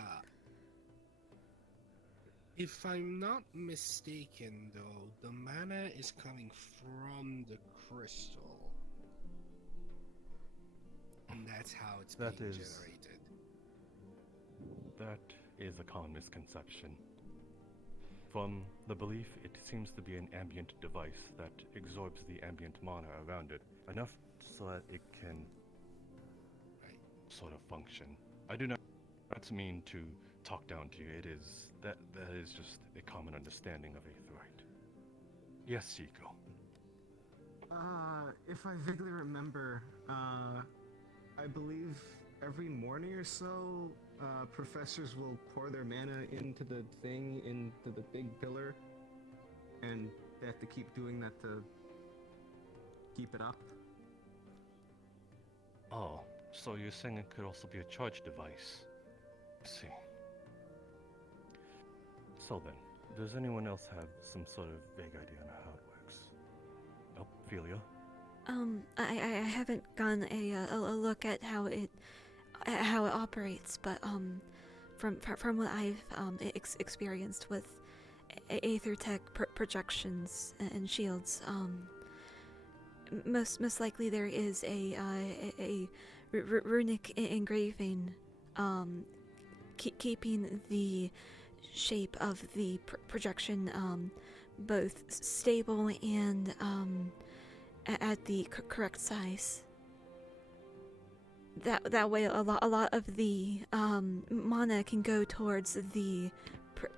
If I'm not mistaken, though, the mana is coming from the crystal. And that's how it's being generated. That is a common misconception. From the belief, it seems to be an ambient device that absorbs the ambient mana around it, enough so that it can sort of function. I do not mean to talk down to you. It is that is just a common understanding of Aetherite. Yes, Seiko. If I vaguely remember, I believe every morning or so, professors will pour their mana into the thing, into the big pillar, and they have to keep doing that to keep it up. Oh, so you're saying it could also be a charge device? I see. So then, does anyone else have some sort of vague idea on how it works? Oh, Ophelia? I haven't gotten a look at how it operates, but from what I've experienced with aether tech projections and shields, most likely there is a runic engraving keeping the shape of the projection both stable and at the correct size. That way, a lot of the mana can go towards the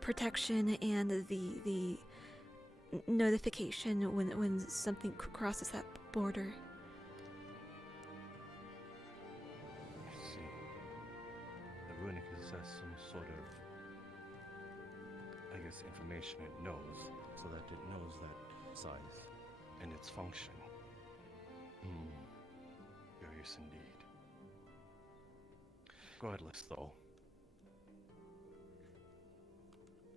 protection and the notification when something crosses that border. I see. The runic has some sort of, I guess, information it knows, so that it knows that size and its function. Curious indeed. Regardless, though,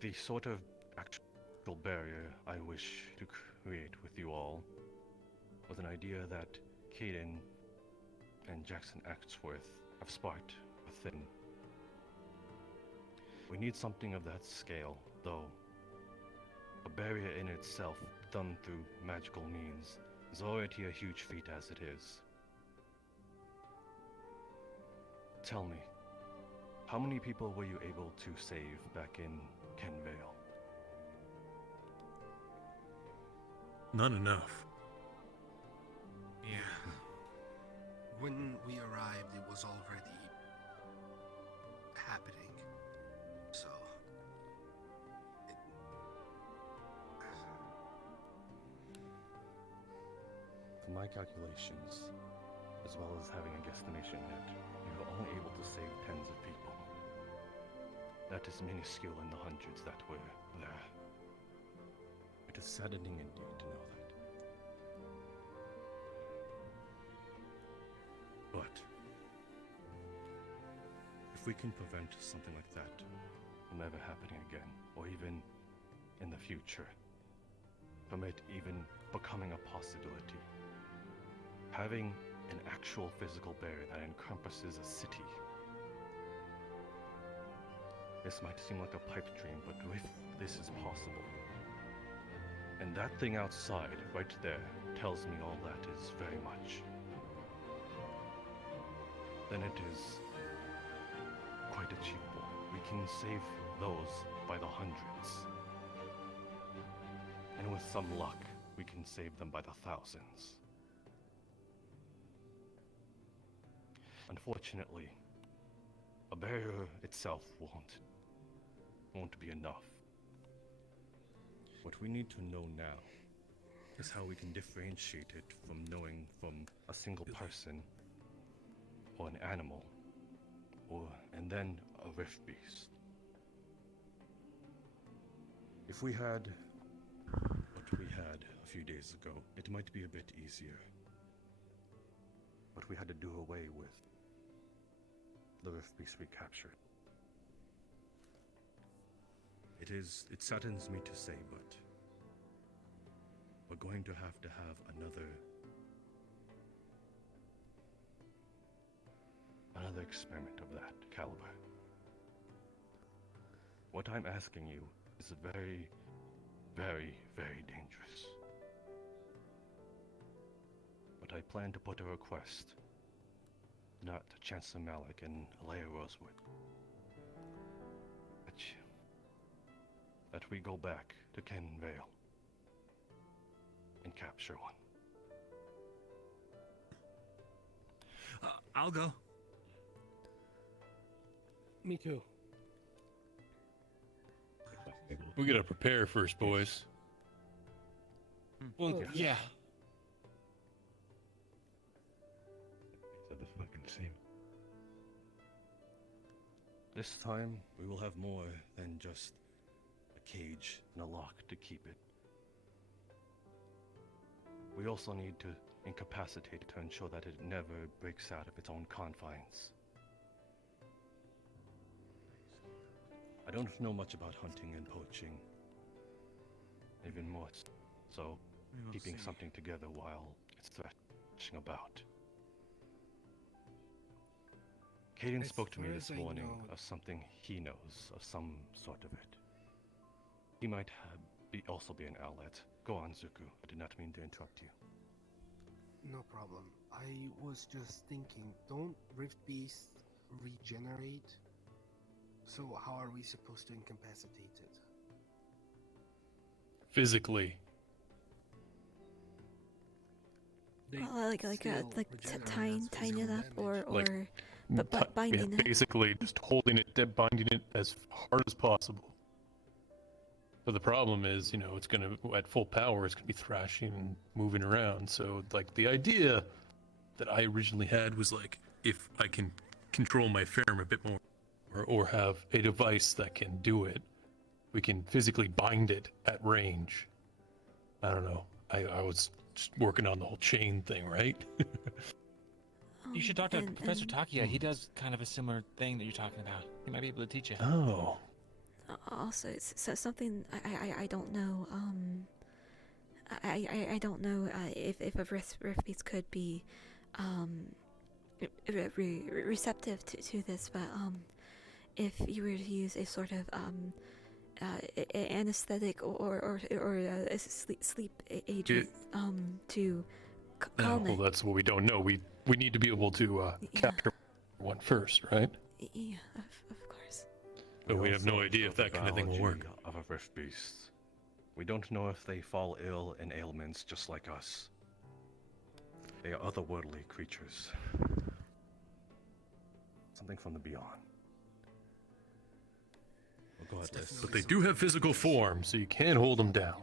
the sort of actual barrier I wish to create with you all was an idea that Caden and Jackson Axworth have sparked within. We need something of that scale, though. A barrier in itself, done through magical means, is already a huge feat as it is. Tell me, how many people were you able to save back in Kenvale? Not enough. Yeah. When we arrived, it was already happening. So... From my calculations, as well as having a guesstimation net, you were only able to save tens of people. That is minuscule in the hundreds that were there. It is saddening indeed to know that. But if we can prevent something like that from ever happening again, or even in the future, from it even becoming a possibility, having an actual physical barrier that encompasses a city. This might seem like a pipe dream, but if this is possible, and that thing outside, right there, tells me all that is very much, then it is quite achievable. We can save those by the hundreds. And with some luck, we can save them by the thousands. Unfortunately, a barrier itself won't be enough. What we need to know now is how we can differentiate it from knowing from a single person or an animal, and then a rift beast. If we had what we had a few days ago, it might be a bit easier. But we had to do away with the rift beast we captured. It saddens me to say, but we're going to have another experiment of that caliber. What I'm asking you is very, very, very dangerous. But I plan to put a request, not to Chancellor Malik and Alea Rosewood, that we go back to Ken Vale and capture one. I'll go. Me too. We gotta prepare first, boys. Well, yeah. Said the fucking same. This time, we will have more than just a cage and a lock to keep it. We also need to incapacitate it to ensure that it never breaks out of its own confines. I don't know much about hunting and poaching, even more so keeping something together while it's thrashing about. Caden As spoke to me far this as I morning know- of something he knows, of some sort of it. He might also be an outlet. Go on, Zuku. I did not mean to interrupt you. No problem. I was just thinking, don't Rift Beasts regenerate? So how are we supposed to incapacitate it? Physically. Tying it up or Like, binding it. basically just holding it, binding it as hard as possible. But the problem is, you know, it's gonna, at full power, it's gonna be thrashing and moving around. So, like, the idea that I originally had was, like, if I can control my ferrum a bit more, or have a device that can do it, we can physically bind it at range. I don't know. I was just working on the whole chain thing, right? You should talk to Professor Takia. He does kind of a similar thing that you're talking about. He might be able to teach you. Oh. Also, it's something I don't know. I don't know if a rift beast could be receptive to this, but if you were to use a sort of anesthetic or a sleep agent to calm well, it. that's what we don't know. We need to be able to capture one first, right? Yeah, of course. But we have no idea if that kind of thing will work. Of a rift beast. We don't know if they fall ill in ailments just like us. They are otherworldly creatures. Something from the beyond. We'll go at this. But they do have physical form, so you can hold them down.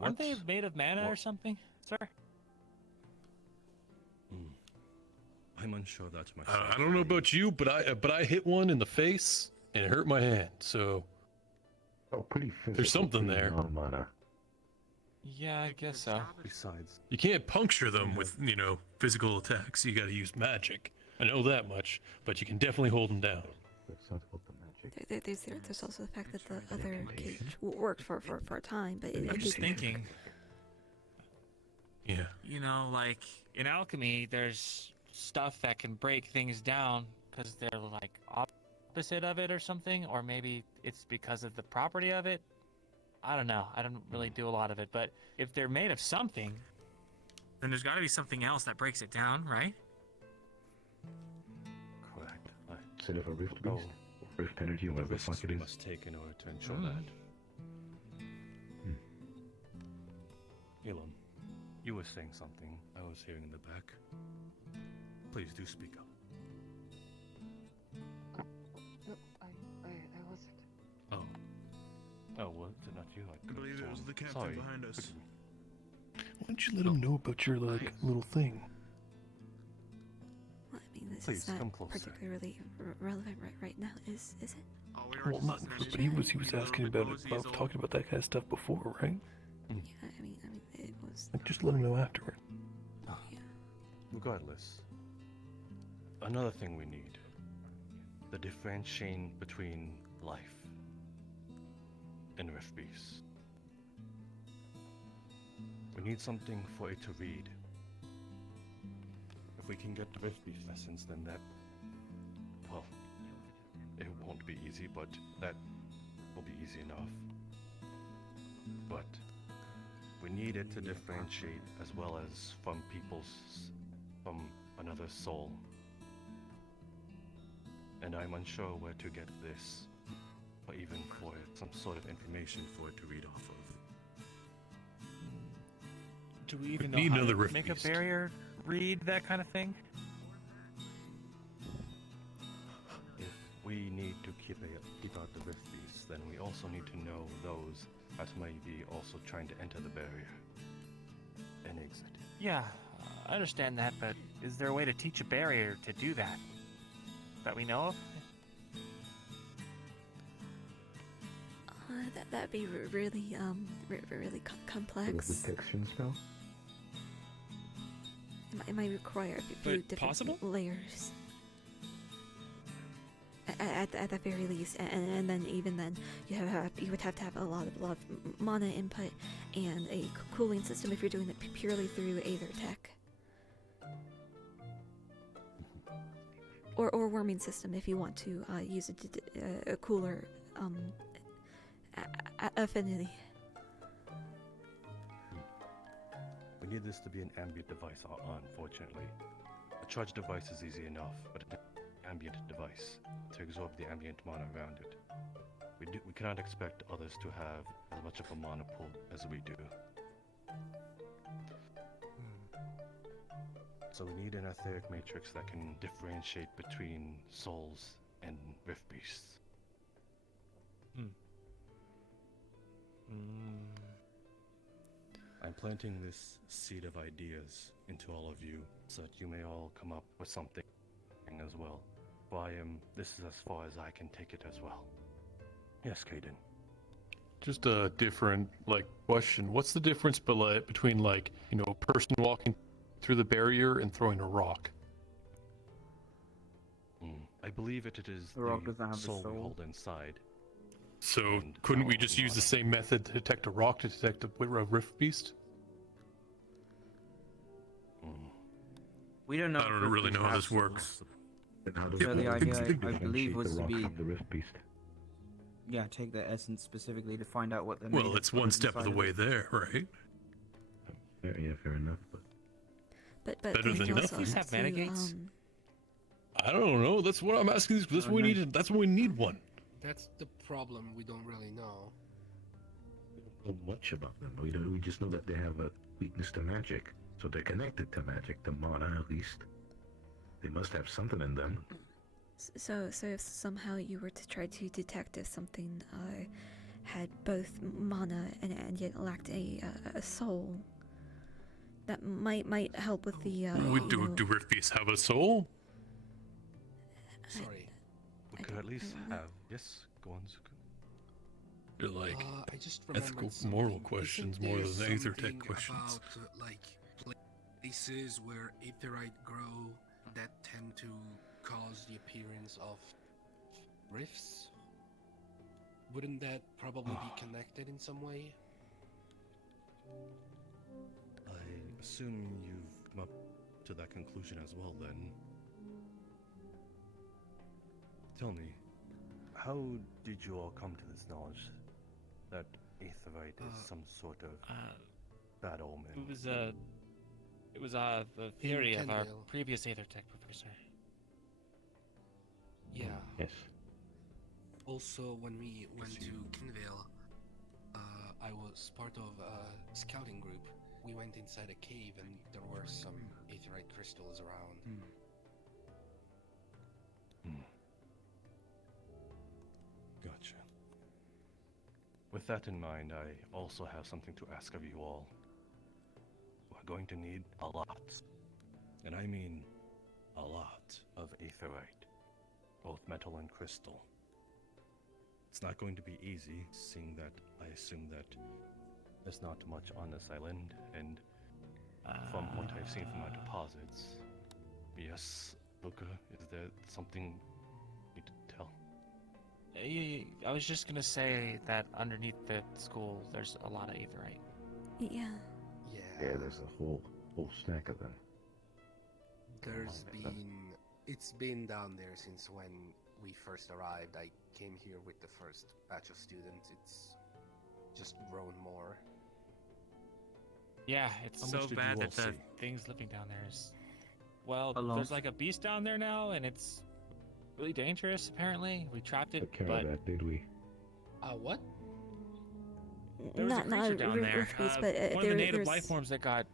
Aren't they made of mana or something, sir? I'm unsure that's myself. I don't know about you, but I hit one in the face and it hurt my hand. So pretty physical, there's something pretty there. non-mana. Yeah, I guess so. Besides, You can't puncture them with, you know, physical attacks. You got to use magic. I know that much, but you can definitely hold them down. There's also the fact that the other cage worked for a time, but I'm just thinking. Yeah. You know, like in alchemy, there's stuff that can break things down because they're like opposite of it or something, or maybe it's because of the property of it. I don't know. I don't really do a lot of it, but if they're made of something, then there's got to be something else that breaks it down, right? correct. Instead of a rift beast, rift energy, whatever the fuck it We is. must take in order to ensure Hmm. that. Elam, you were saying something. I was hearing in the back. Please do speak up. No, I wasn't. Oh. Oh, was it not you? I believe it was the captain Sorry. behind us. Why don't you let them know about your, like, little thing? Well, I mean, this Please, is not come closer. particularly relevant right now, is it? Well, not, but he was asking about it, about talking about that kind of stuff before, right? Yeah, I mean, it was. Like, just let him know afterward. Regardless, another thing we need: the differentiation between life and rift beasts. We need something for it to read. If we can get the rift beast essence, then that well, it won't be easy, but that will be easy enough. But we need it to differentiate as well as from from another soul. And I'm unsure where to get this, or even for some sort of information for it to read off of. Do we even need know how another to rift make a beast. barrier read that kind of thing? If we need to keep out the rift beasts, then we also need to know those that might be also trying to enter the barrier and exit. Yeah, I understand that, but is there a way to teach a barrier to do that? That we know of? That'd be really complex. Detection spell? It might require a few different layers. At the very least, and then even then, you would have to have a lot of mana input and a cooling system if you're doing it purely through Aether Tech, or warming system if you want to use a cooler affinity. We need this to be an ambient device, unfortunately. A charge device is easy enough, but an ambient device to absorb the ambient mana around it. We cannot expect others to have as much of a mana pool as we do. So we need an etheric matrix that can differentiate between souls and rift beasts. I'm planting this seed of ideas into all of you so that you may all come up with something as well. This is as far as I can take it as well. Yes, Caden. Just a different, question. What's the difference between, a person walking through the barrier and throwing a rock? I believe it is The rock doesn't have a soul we soul. hold inside. So, couldn't we just use the same method to detect a rock to detect a rift beast? We don't know. I don't really know how this works. So the idea, I believe, was to be the rift beast. take the essence specifically to find out what the. Well, it's one step of the way there, right? Yeah, fair enough, but Better than nothing. Please have metagates. I don't know. That's what I'm asking. That's what we need. That's what we need one. That's the problem. We don't really know. We don't know much about them. We just know that they have a weakness to magic, so they're connected to magic, to mana at least. They must have something in them. So if somehow you were to try to detect if something had both mana and yet lacked a soul, that might help with the. Do rift beasts have a soul? Sorry. We could at least have. Yes, go on, Zuko. They're like I just ethical, remembered moral something. questions Isn't more there than Aether Tech something questions. About, places where aetherite grow that tend to cause the appearance of rifts? Wouldn't that probably be connected in some way? I assume you've come up to that conclusion as well, then. Tell me, how did you all come to this knowledge that aetherite is some sort of bad omen? It was the theory of our Kendale. previous Aether Tech professor. Yeah. Yes. Also, when we went to Kinvale, I was part of a scouting group. We went inside a cave and there were some aetherite crystals around. Gotcha. With that in mind, I also have something to ask of you all. We're going to need a lot, and I mean a lot, of aetherite, both metal and crystal. It's not going to be easy, seeing that I assume that there's not much on this island, and from what I've seen from our deposits, yes, Luca, is there something you need to tell? I was just gonna say that underneath the school, there's a lot of aetherite. Yeah. Yeah, there's a whole stack of them. There's been It's been down there since when we first arrived. I came here with the first batch of students. It's just grown more. Yeah, it's How so much did bad you that all the see? things living down there is. Well, How long? there's like a beast down there now, and it's really dangerous. Apparently, we trapped it, Took care but of that, did we? What? there was a Not creature down there. roof beast, but one of the native there's life forms that got.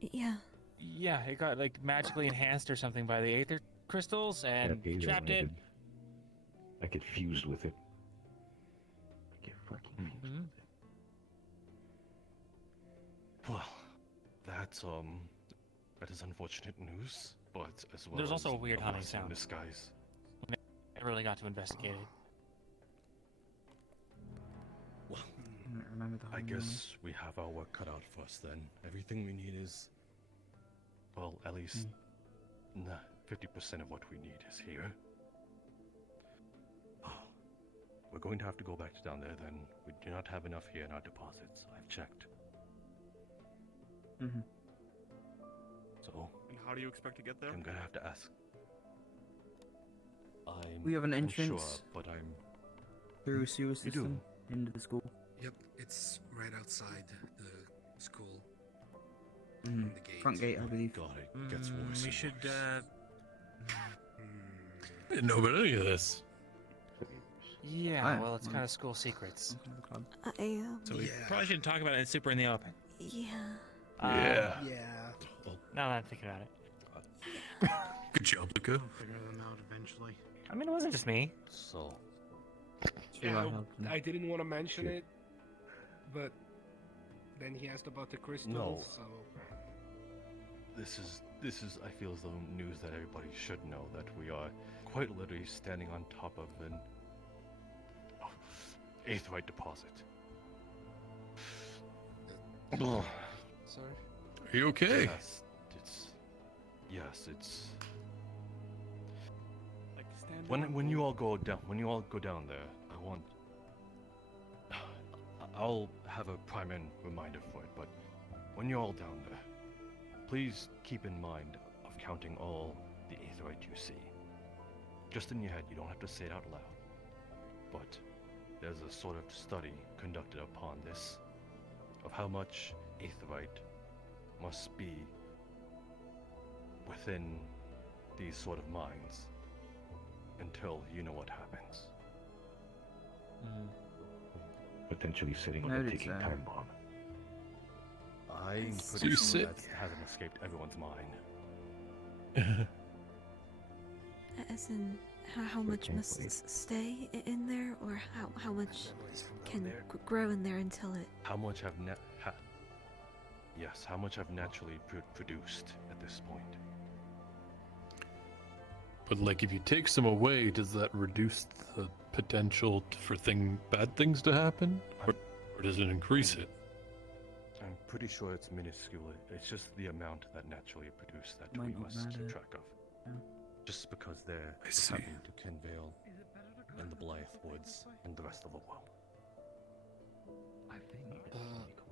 Yeah. Yeah, it got like magically enhanced or something by the aether crystals, and That trapped it. I get fused with it. I get fucking fused Mhm. with it. Well, that is unfortunate news, but as well There's as also a weird humming blessing in sound. disguise. I really got to investigate it. Well, Remember the I whole guess we have our work cut out for us then. Everything we need is, well, at least 50% of what we need is here. We're going to have to go back to down there then. We do not have enough here in our deposits. I've checked. Mhm. So, And how do you expect to get there? I'm gonna have to ask. We have an I'm unsure, entrance but I'm through sewer You system into the school. Yep, it's right outside the school. Mhm. The gate. Front gate, I believe. God, it gets worse. We and should, worse. I didn't know about any of this. Yeah, well, it's kind of school secrets. So we Yeah. probably shouldn't talk about it super in the open. Yeah. Yeah. Yeah. Now that I'm thinking about it. Good job, Luca. Figure them out eventually. I mean, it wasn't just me. So, Yeah, I didn't want to mention it, but then he asked about the crystals, No. so... this is I feel as though news that everybody should know, that we are quite literally standing on top of an aetherite deposit. Sorry? Are you okay? Yes, it's Like stand when you all go down there, I'll have a primary reminder for it, but when you're all down there, please keep in mind of counting all the aetherite you see. Just in your head, you don't have to say it out loud. But there's a sort of study conducted upon this of how much aetherite must be within these sort of mines until you know what happens. Potentially sitting on a Noted, ticking sir. time bomb. I'm So pretty you sure sit- that hasn't escaped everyone's mind. As in, how much must stay in there, or how much can grow in there until it... How much have how much have naturally produced at this point? But like, if you take some away, does that reduce the potential for bad things to happen, or does it increase it? I'm pretty sure it's minuscule. It's just the amount that naturally produced that Might we not must keep matter. track of. Yeah. Just because they're I see. happening to Kinvale and the Blythe Woods and the rest of the world.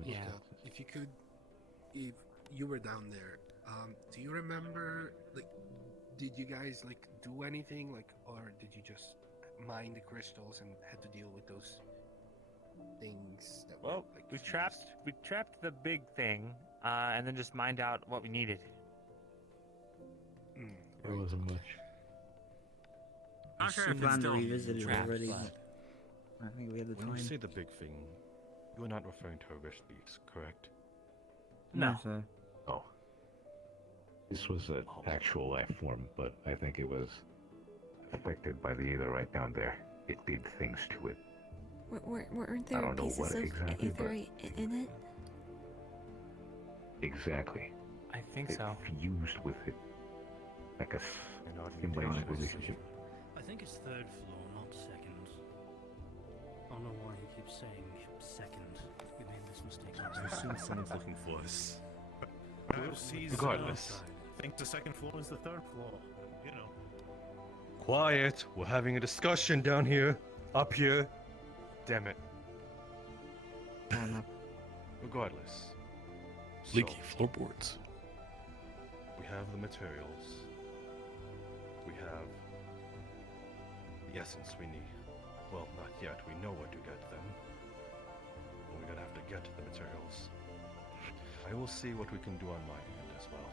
Yeah. Luca, if you were down there, do you remember, like, did you guys, like, do anything, like, or did you just mine the crystals and had to deal with those things that were, Well, like, we trapped the big thing, and then just mined out what we needed. There wasn't much. Not sure if it's Van still revisited trapped, already. but- I think we had the When time. you say the big thing, you are not referring to a rift beast, correct? No, sir. Oh. This was an actual life form, but I think it was affected by the aetherite down there. It did things to it. Weren't I there don't know pieces what of exactly, but- aetherite in it? Exactly. I think It so. fused with it. Like a symbiotic relationship. I think it's third floor, not second. I don't know why he keeps saying second. We made this mistake last I assume time. someone's looking for us. Regardless. I think the second floor is the third floor. You know. Quiet! We're having a discussion down here. Up here. Damn it. Regardless. Leaky floorboards. We have the materials. have the essence we need. Well, not yet. We know where to get them. We're gonna have to get the materials. I will see what we can do on my end as well.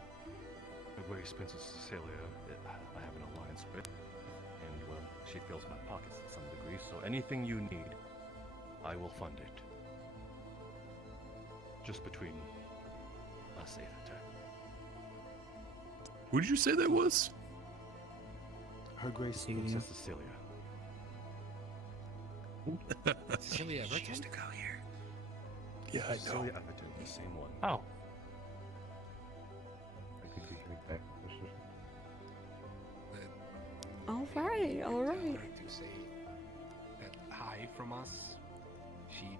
The Grace Princess Cecilia, I have an alliance with, and well, she fills my pockets to some degree, so anything you need, I will fund it. Just between us, Aether. Who did you say that was? Her Grace Princess Cecilia. Cecilia Everton? She used to go here. Yeah, I know. Cecilia Everton, the same one. Oh. All right, all right. To say that hi from us. She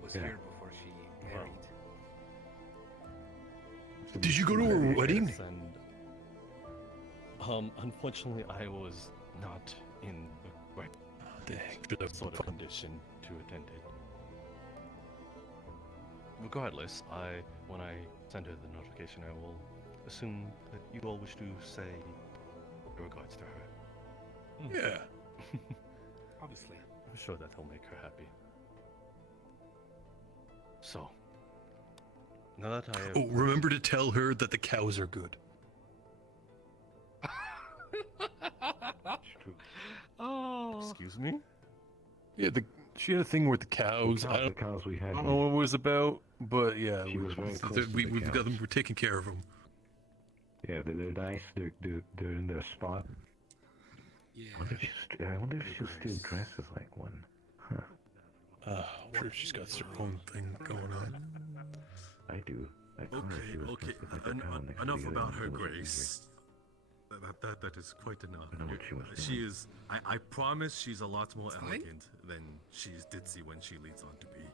was Yeah. here before she married. Did you go to her wedding? Yes, and, unfortunately, I was not in the right sort of condition to attend it. Regardless, when I send her the notification, I will assume that you all wish to say regards to her. Yeah. Obviously. I'm sure that'll make her happy. So, now that I have... Oh, remember to tell her that the cows are good. Oh. Excuse me? Yeah, she had a thing with the cows. I don't know what it was about, but yeah, we got them. We're taking care of them. Yeah, they're nice. They're in their spot. Yeah. I wonder if she still dresses like one. Huh. I'm sure she's got her own thing going on. I do. Okay. Enough about her, Grace. That is quite enough. She is. I promise she's a lot more elegant than she's ditzy when she leads on to be.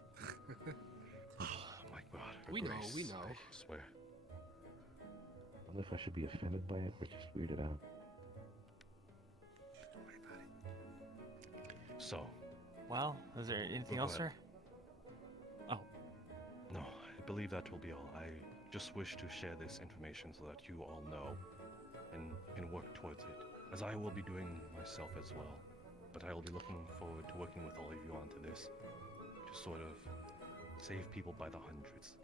Oh my god. We know. I swear. I wonder if I should be offended by it or just weirded out. So. Well, is there anything else, sir? Oh. No, I believe that will be all. I just wish to share this information so that you all know and can work towards it, as I will be doing myself as well. But I will be looking forward to working with all of you onto this to sort of save people by the hundreds.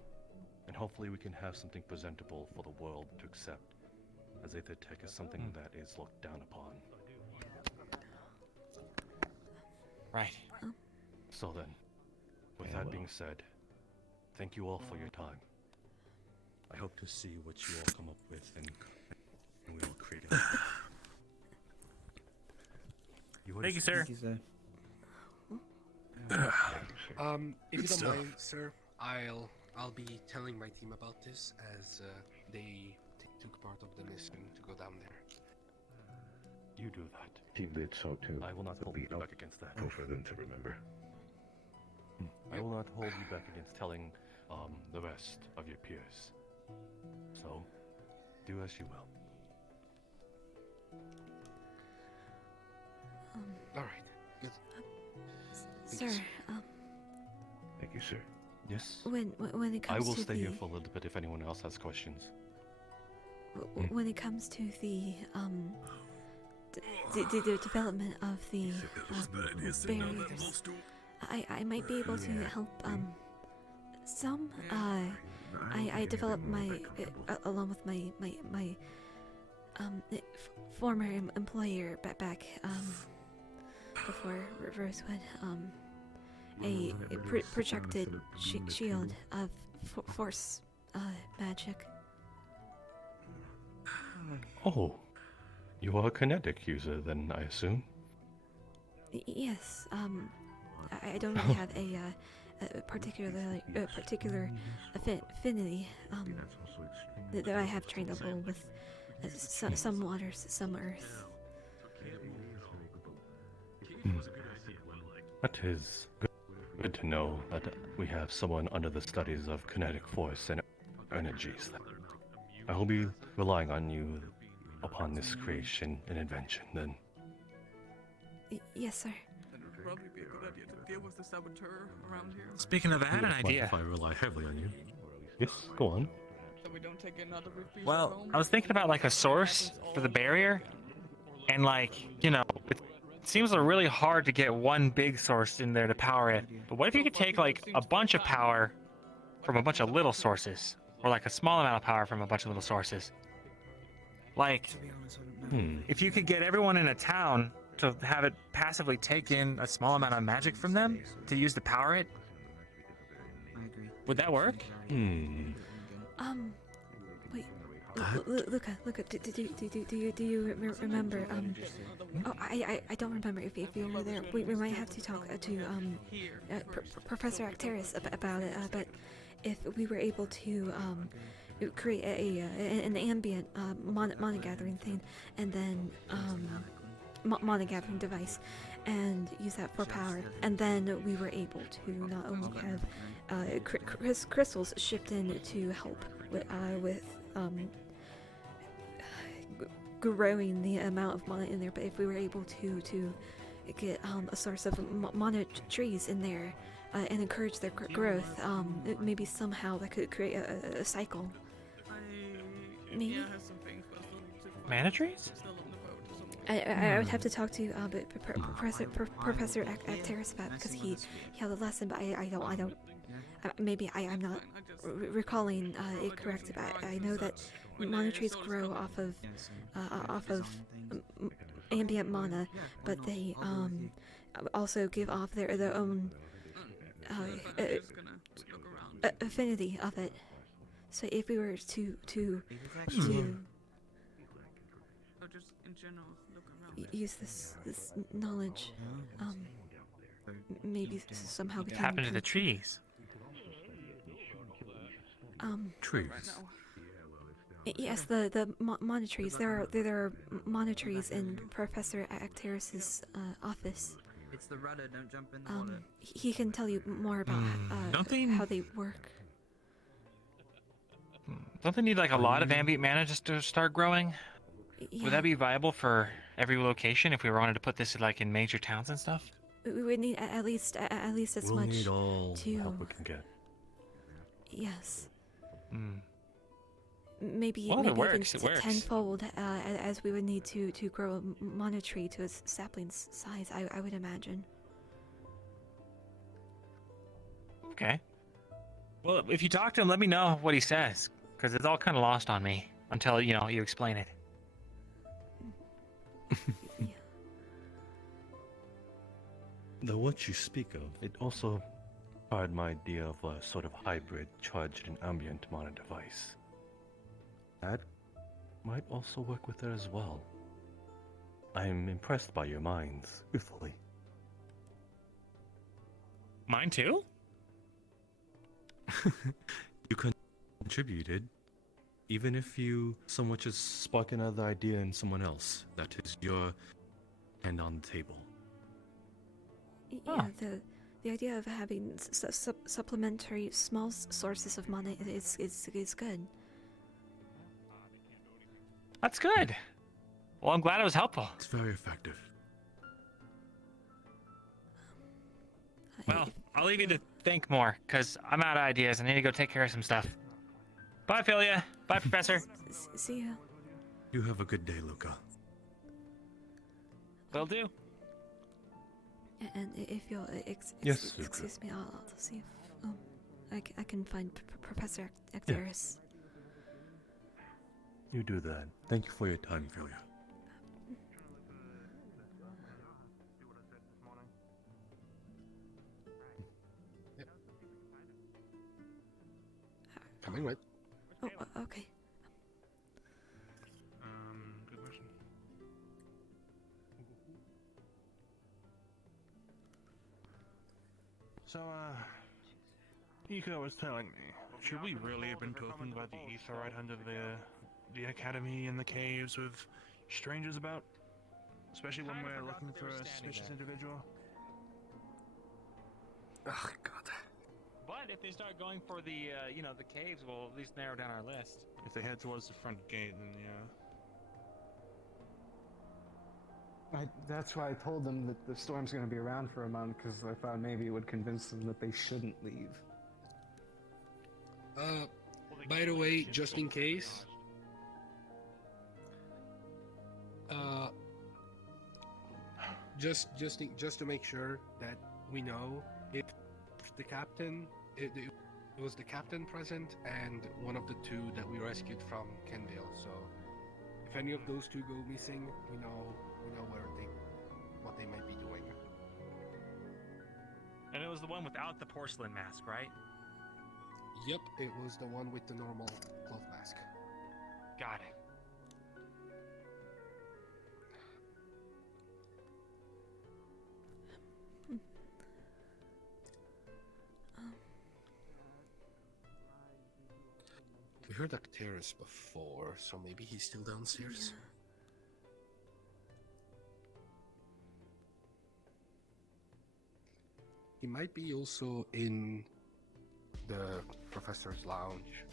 And hopefully we can have something presentable for the world to accept, as Aether Tech is something that is looked down upon. Right. So then, with that being said, thank you all for your time. I hope to see what you all come up with and we all create it. Thank you, sir. If you don't mind, sir, I'll be telling my team about this as they took part of the mission to go down there. You do that. Team did so too. I will not hold you back against that. For them to remember. I will not hold you back against telling the rest of your peers. So, do as you will. All right. Sir, Thank you, sir. Yes? when it I comes will to stay the here for a little bit if anyone else has questions. when it comes to the the development of the barriers, I might be able to help some. I developed my along with my former employer back before Rosewood, a projected shield of force magic. Oh, you are a kinetic user then, I assume? Yes. I don't really have a particular affinity. That I have trained up with some waters, some earth. That is good to know that we have someone under the studies of kinetic force and energies. I will be relying on you upon this creation and invention, then. Yes, sir. It would probably be a good idea to deal with the saboteur around here. Speaking of, I had an idea. If I rely heavily on you. Yes, go on. So we don't take another repeat Well, I was thinking about like a source for the barrier. And like, you know, it seems really hard to get one big source in there to power it. But what if you could take like a bunch of power from a bunch of little sources, or like a small amount of power from a bunch of little sources? Like, if you could get everyone in a town to have it passively take in a small amount of magic from them to use to power it, would that work? Wait, Luca, do you remember? Oh, I don't remember if you were there. We might have to talk to Professor Acteris about it. But if we were able to create an ambient mana gathering thing, and then mana gathering device, and use that for power, and then we were able to not only have crystals shipped in to help with growing the amount of mana in there, but if we were able to get a source of mana trees in there and encourage their growth, maybe somehow that could create a cycle. Maybe? Mana trees? I would have to talk to Professor Acteris about it, because he held a lesson, but I don't. Maybe I'm not recalling it correct, but I know that mana trees grow off of ambient mana, but they also give off their own affinity of it. So if we were to use this knowledge, maybe somehow we What can happened to the trees? Trees. Yes, the mana trees. There are mana trees in Professor Acteris's office. It's the rudder, don't jump in the water. He can tell you more about how they work. Don't they need like a lot of ambient mana just to start growing? Yeah. Would that be viable for every location if we wanted to put this like in major towns and stuff? We would need at least as We'll much need all to. help we can get. Yes. Mm. Maybe Well, if it maybe works, it even works. tenfold as we would need to grow a mana tree to its sapling's size. I would imagine. Okay. Well, if you talk to him, let me know what he says, because it's all kind of lost on me until you explain it. The what you speak of, it also inspired my idea of a sort of hybrid charged and ambient mana device. That might also work with it as well. I'm impressed by your minds, truthfully. Mine too? You contributed, even if you so much as spark another idea in someone else. That is your hand on the table. Yeah, the idea of having supplementary small sources of mana is good. That's good. Well, I'm glad it was helpful. It's very effective. Well, I'll leave you to think more, because I'm out of ideas. I need to go take care of some stuff. Bye, Philia. Bye, Professor. See ya. You have a good day, Luca. Will do. And if you'll Yes, excuse me, I'll see if I can find Professor Acteris. You do that. Thank you for your time, Philia. Coming with. Oh, okay. Good question. So, Iko was telling me, should we really have been talking about the ether right under the academy in the caves with strangers about? Especially when we're looking for a suspicious individual? Oh, God. But if they start going for the, the caves, we'll at least narrow down our list. If they head towards the front gate, then yeah. That's why I told them that the storm's going to be around for a month, because I thought maybe it would convince them that they shouldn't leave. By the way, just in case, just to make sure that we know if the captain, it was the captain present and one of the two that we rescued from Kendale. So if any of those two go missing, we know what they might be doing. And it was the one without the porcelain mask, right? Yep, it was the one with the normal cloth mask. Got it. We heard Acteris before, so maybe he's still downstairs. He might be also in the professor's lounge.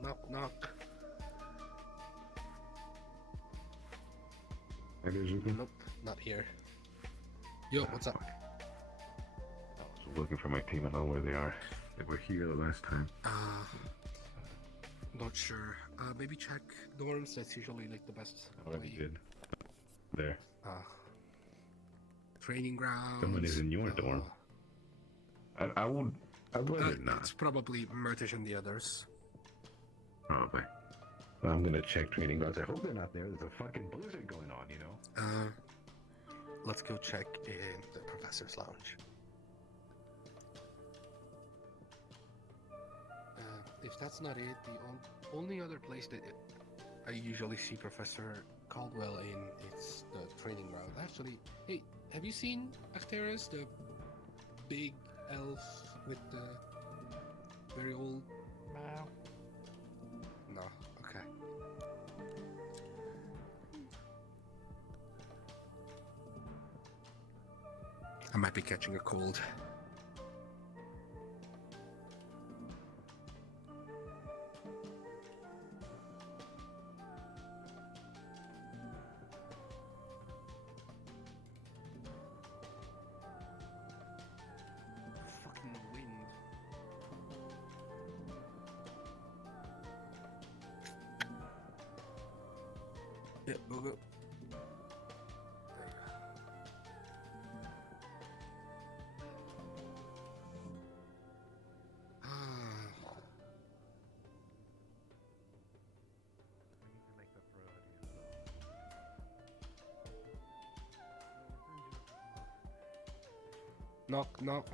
Knock, knock. Nope, not here. Yo, what's up? I was looking for my team. I know where they are. They were here the last time. Not sure. Maybe check dorms. That's usually like the best. Already did. There. Training grounds. Someone is in your dorm. I'd rather not. It's probably Murtish and the others. Probably. Well, I'm gonna check training grounds. I hope they're not there. There's a fucking blizzard going on, you know? Let's go check in the professor's lounge. If that's not it, the only other place that I usually see Professor Caldwell in, it's the training ground. Actually, hey, have you seen Acteris, the big elf with the very old... No, okay. I might be catching a cold. Fucking wind. Yeah, go. Knock, knock.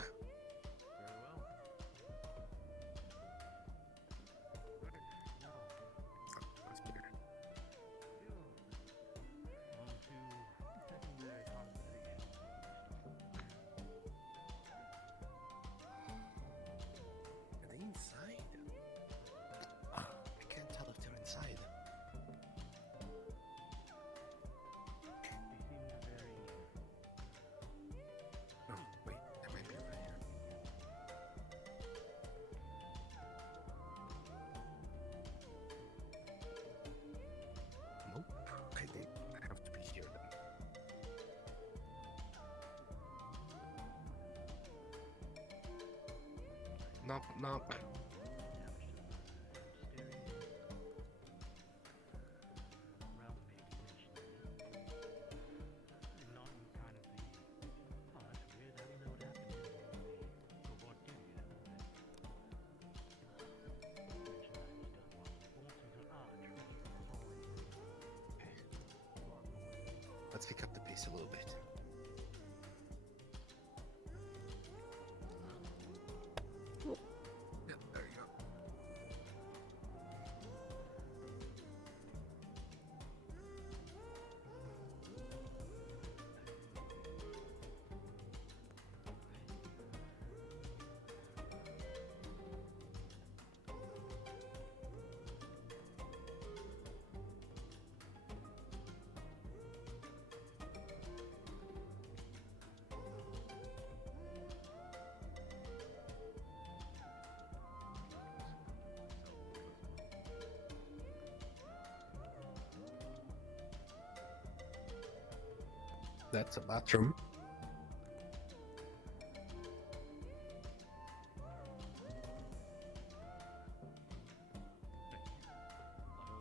Are they inside? I can't tell if they're inside. Oh, wait, they might be over here. Nope. Okay, they have to be here then. Knock, knock. Let's pick up the pace a little bit. Yep, there you go. That's a bathroom.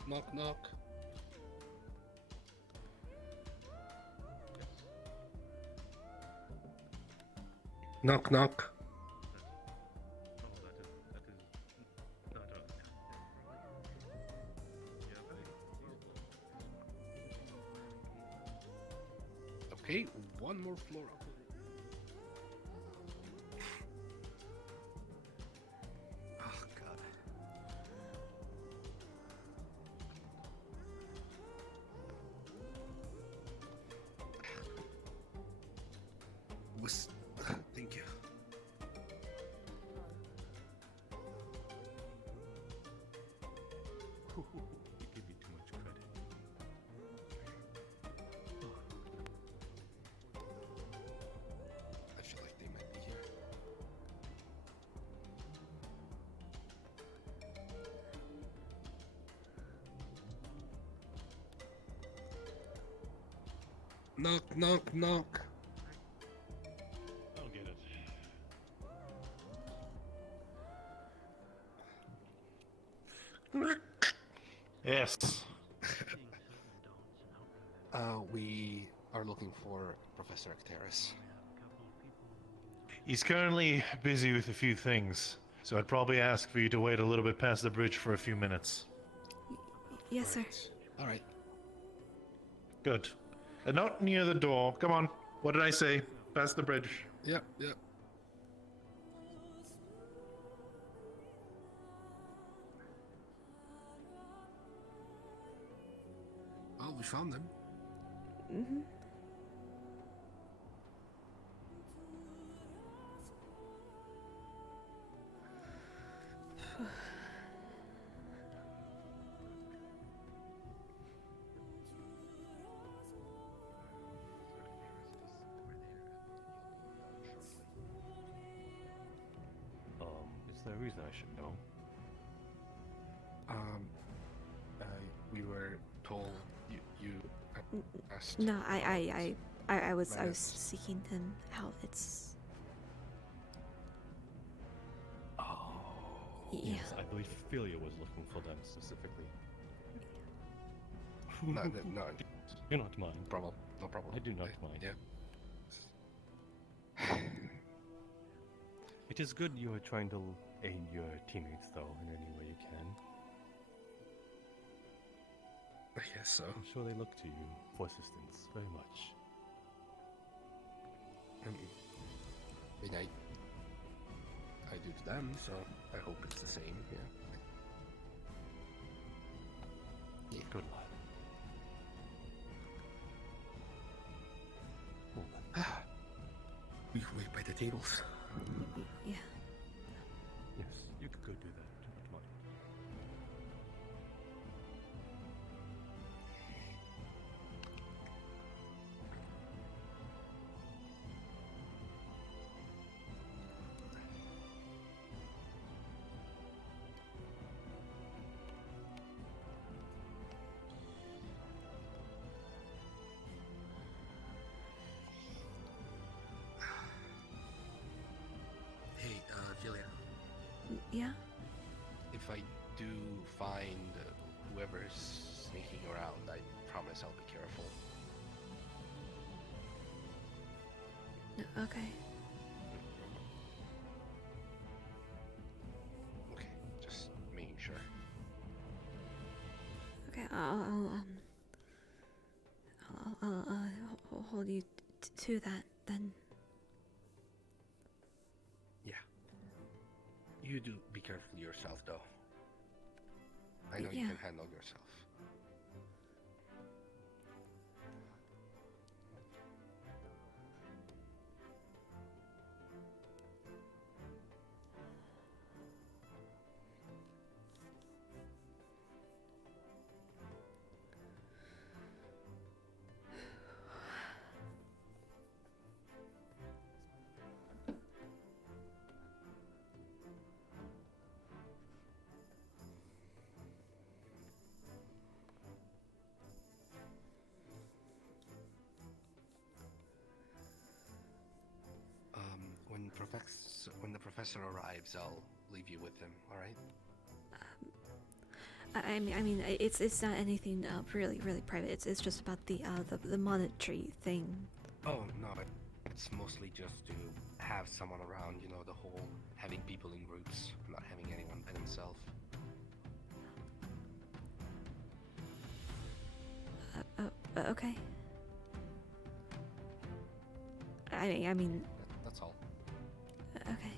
Knock, knock. Knock, knock. Okay, one more floor up. Oh god. Thank you. You give me too much credit. I feel like they might be here. Knock, knock, knock. I'll get it. Yes. We are looking for Professor Acteris. He's currently busy with a few things, so I'd probably ask for you to wait a little bit past the bridge for a few minutes. Yes, sir. All right. Good. And not near the door. Come on. What did I say? Past the bridge. Yep, yep. Well, we found them. Mm-hmm. Is there a reason I should know? We were told you asked. No, I was Right. seeking them out. It's yeah. Yes, I believe Philia was looking for them specifically. No, Do not mind. Problem. No problem. I do not mind. Yeah. It is good you are trying to aid your teammates, though, in any way you can. I guess so. I'm sure they look to you for assistance very much. I mean, I do to them, so I hope it's the same. Yeah. Good luck. We can wait by the tables. Yeah. Yes, you could go do that. Do not mind. Hey, Julia. Yeah. If I do find whoever's sneaking around, I promise I'll be careful. Okay. Okay, just making sure. Okay. I'll hold you to that then. Yeah. You do be careful yourself, though. I know you Yeah. can handle yourself. when the professor arrives, I'll leave you with him. All right? I mean, it's not anything really private. It's just about the monetary thing. Oh no, it's mostly just to have someone around. You know, the whole having people in groups, not having anyone by themselves. Okay. I mean. That's all. Okay.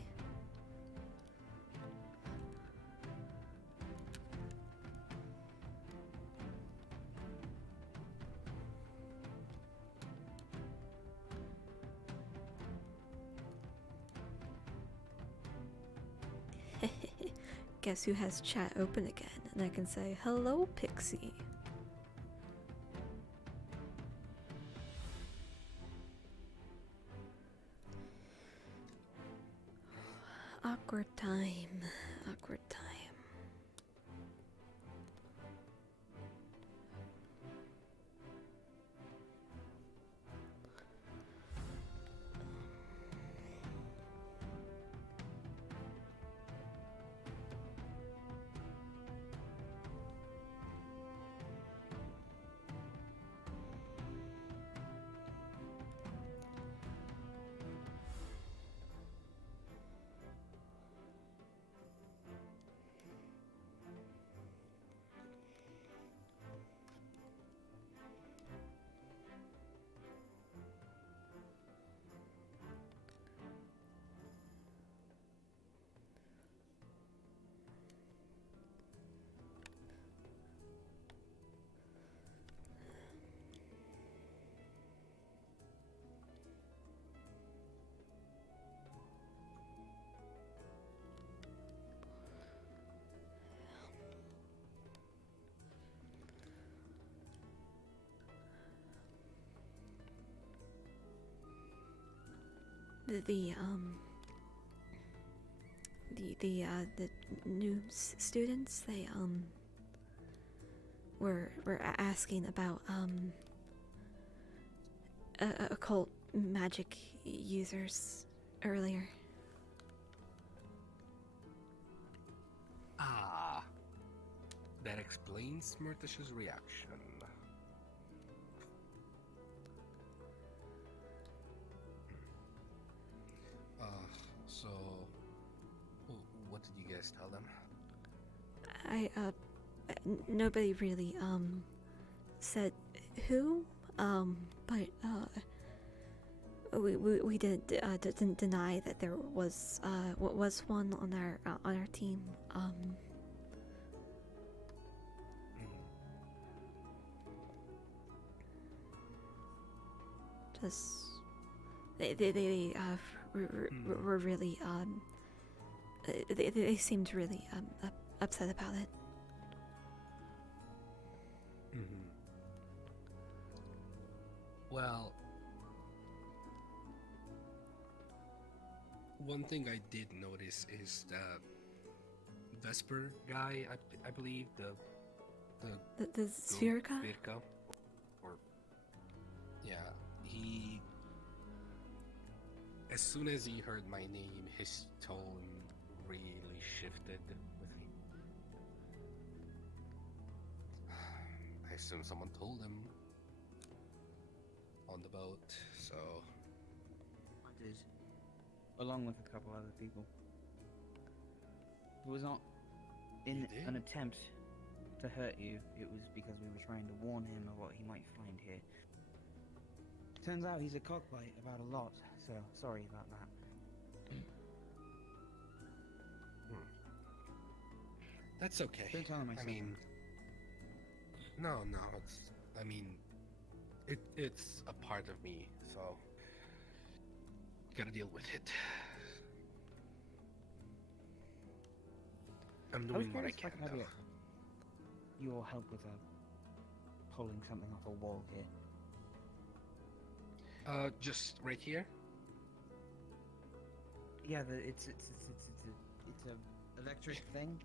Guess who has chat open again? And I can say, hello, Pixie. Awkward time. Awkward time. The new students, they were asking about occult magic users earlier. Ah, that explains Murtish's reaction. So, what did you guys tell them? Nobody really said who, but we didn't deny that there was one on our team. Just they were really they seemed really upset about it. Well, one thing I did notice is the Vesper guy, I believe, the sphere guy? Svirka, or yeah, he, as soon as he heard my name, his tone really shifted with me. I assume someone told him on the boat, so I did, along with a couple other people. It was not in an attempt to hurt you, it was because we were trying to warn him of what he might find here. Turns out he's a cockbite about a lot, so sorry about that. That's okay. Don't tell him I said mean, no, it's a part of me, so gotta deal with it. I'm doing what I can, though. Your help with pulling something off a wall here. Just right here. Yeah, it's a electric thing.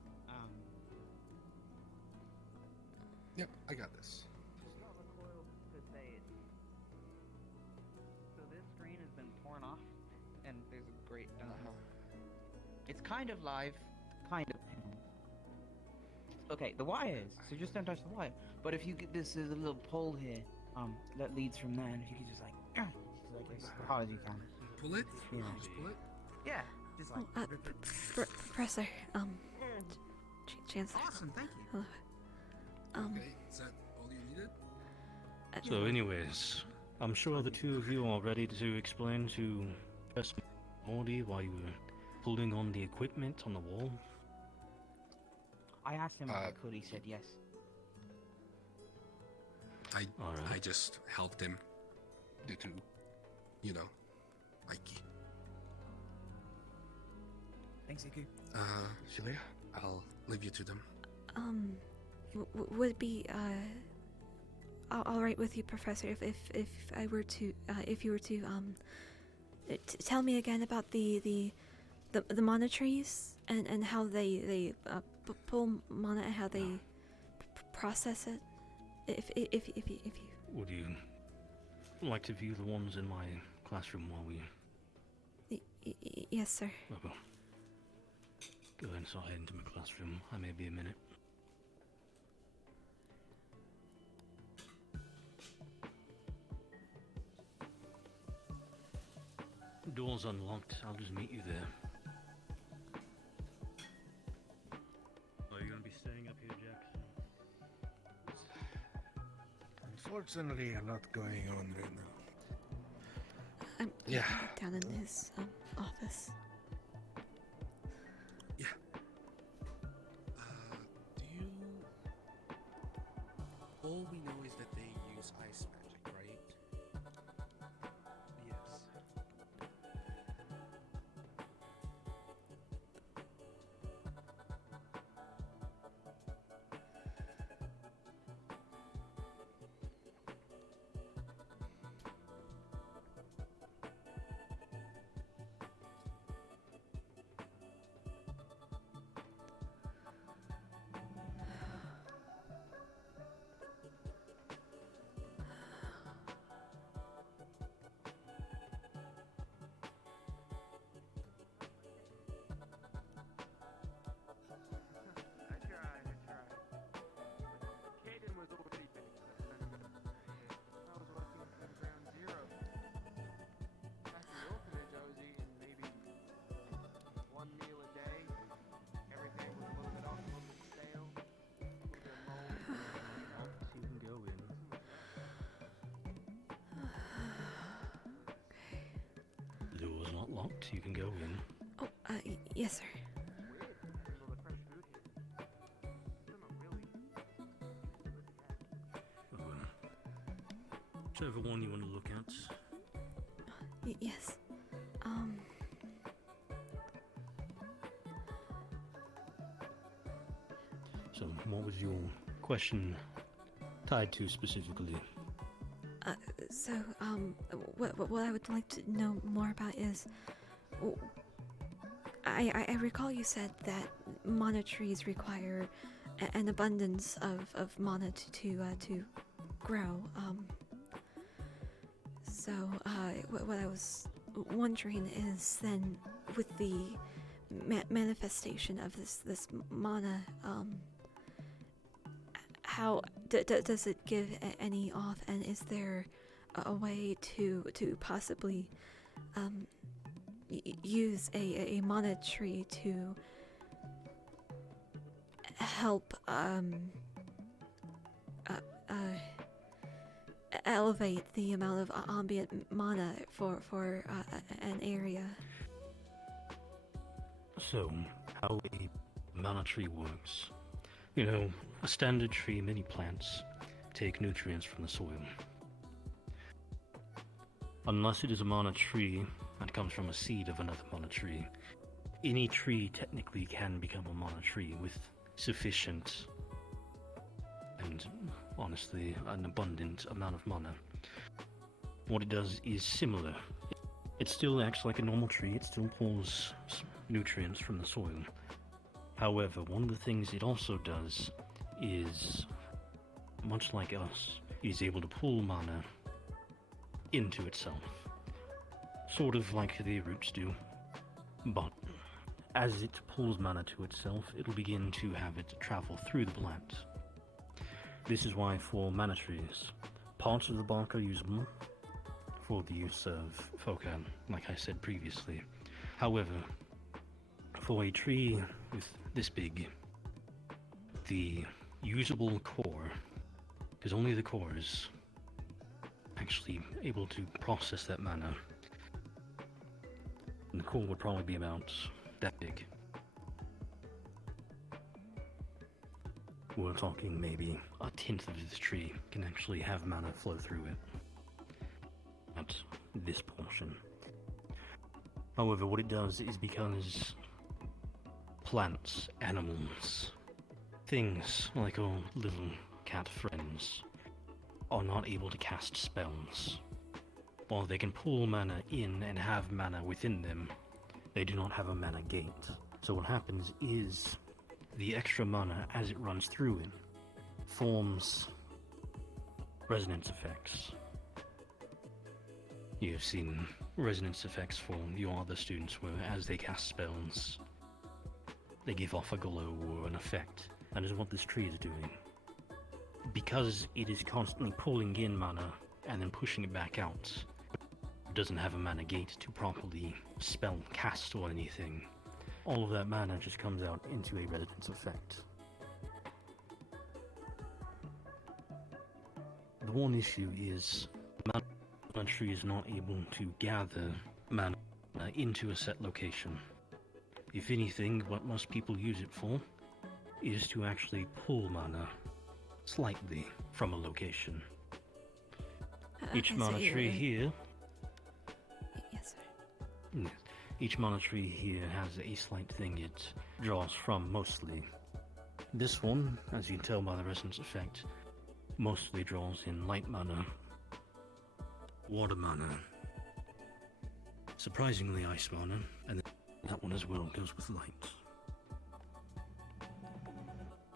Yep, I got this. It's not a coil per se. So this screen has been torn off, and there's a grate down the It's kind of live, kind of. Okay, the wires. So just don't touch the wire. But if you get this, there's a little pole here, that leads from there, and if you could just like as hard as you can. Pull it? Yeah. Just pull it? Yeah. Just like. Professor, Chancellor. Awesome, thank you. Hello. Okay, is that all you needed? So, anyways, I'm sure the two of you are ready to explain to Professor Morty why you were pulling on the equipment on the wall. I asked him if I could. He said yes. I just helped him due to, like. Thanks, Iku. Shilia, I'll leave you to them. Would it be all right with you, Professor, if I were to if you were to tell me again about the mana trees and how they pull mana and how they process it, if you. Would you like to view the ones in my classroom while we? Yes, sir. Well, go inside into my classroom. I may be a minute. Door's unlocked. I'll just meet you there. Are you gonna be staying up here, Jackson? Unfortunately, I'm not going on right now. I'm down in his office. Yeah. Do you... All we know is that they use ice magic, right? Yes. The door's not locked. You can go in. Oh, yes, sir. Whichever one you want to look at. Yes. So, what was your question tied to specifically? What I would like to know more about is, I recall you said that mana trees require an abundance of mana to grow. So what I was wondering is then with the manifestation of this mana, how does it give any off, and is there a way to possibly use a mana tree to help elevate the amount of ambient mana for an area? So, how a mana tree works. You know, a standard tree, many plants take nutrients from the soil. Unless it is a mana tree that comes from a seed of another mana tree, any tree technically can become a mana tree with sufficient and, honestly, an abundant amount of mana. What it does is similar. It still acts like a normal tree, it still pulls nutrients from the soil. However, one of the things it also does is, much like us, it is able to pull mana into itself. Sort of like the roots do, but as it pulls mana to itself, it'll begin to have it travel through the plant. This is why for mana trees, parts of the bark are usable for the use of foci, like I said previously. However, for a tree with this big, the usable core, because only the core is actually able to process that mana, and the core would probably be about that big. We're talking maybe a tenth of this tree can actually have mana flow through it at this portion. However, what it does is because plants, animals, things like our little cat friends are not able to cast spells. While they can pull mana in and have mana within them, they do not have a mana gate. So what happens is the extra mana as it runs through it forms resonance effects. You've seen resonance effects for your other students where as they cast spells, they give off a glow or an effect. That is what this tree is doing. Because it is constantly pulling in mana and then pushing it back out, it doesn't have a mana gate to properly spell cast or anything. All of that mana just comes out into a resonance effect. The one issue is mana tree is not able to gather mana into a set location. If anything, what most people use it for is to actually pull mana slightly from a location. Each mana tree here... Yes, sir. Each mana tree here has a slight thing it draws from mostly. This one, as you can tell by the resonance effect, mostly draws in light mana, water mana, surprisingly ice mana, and that one as well goes with light.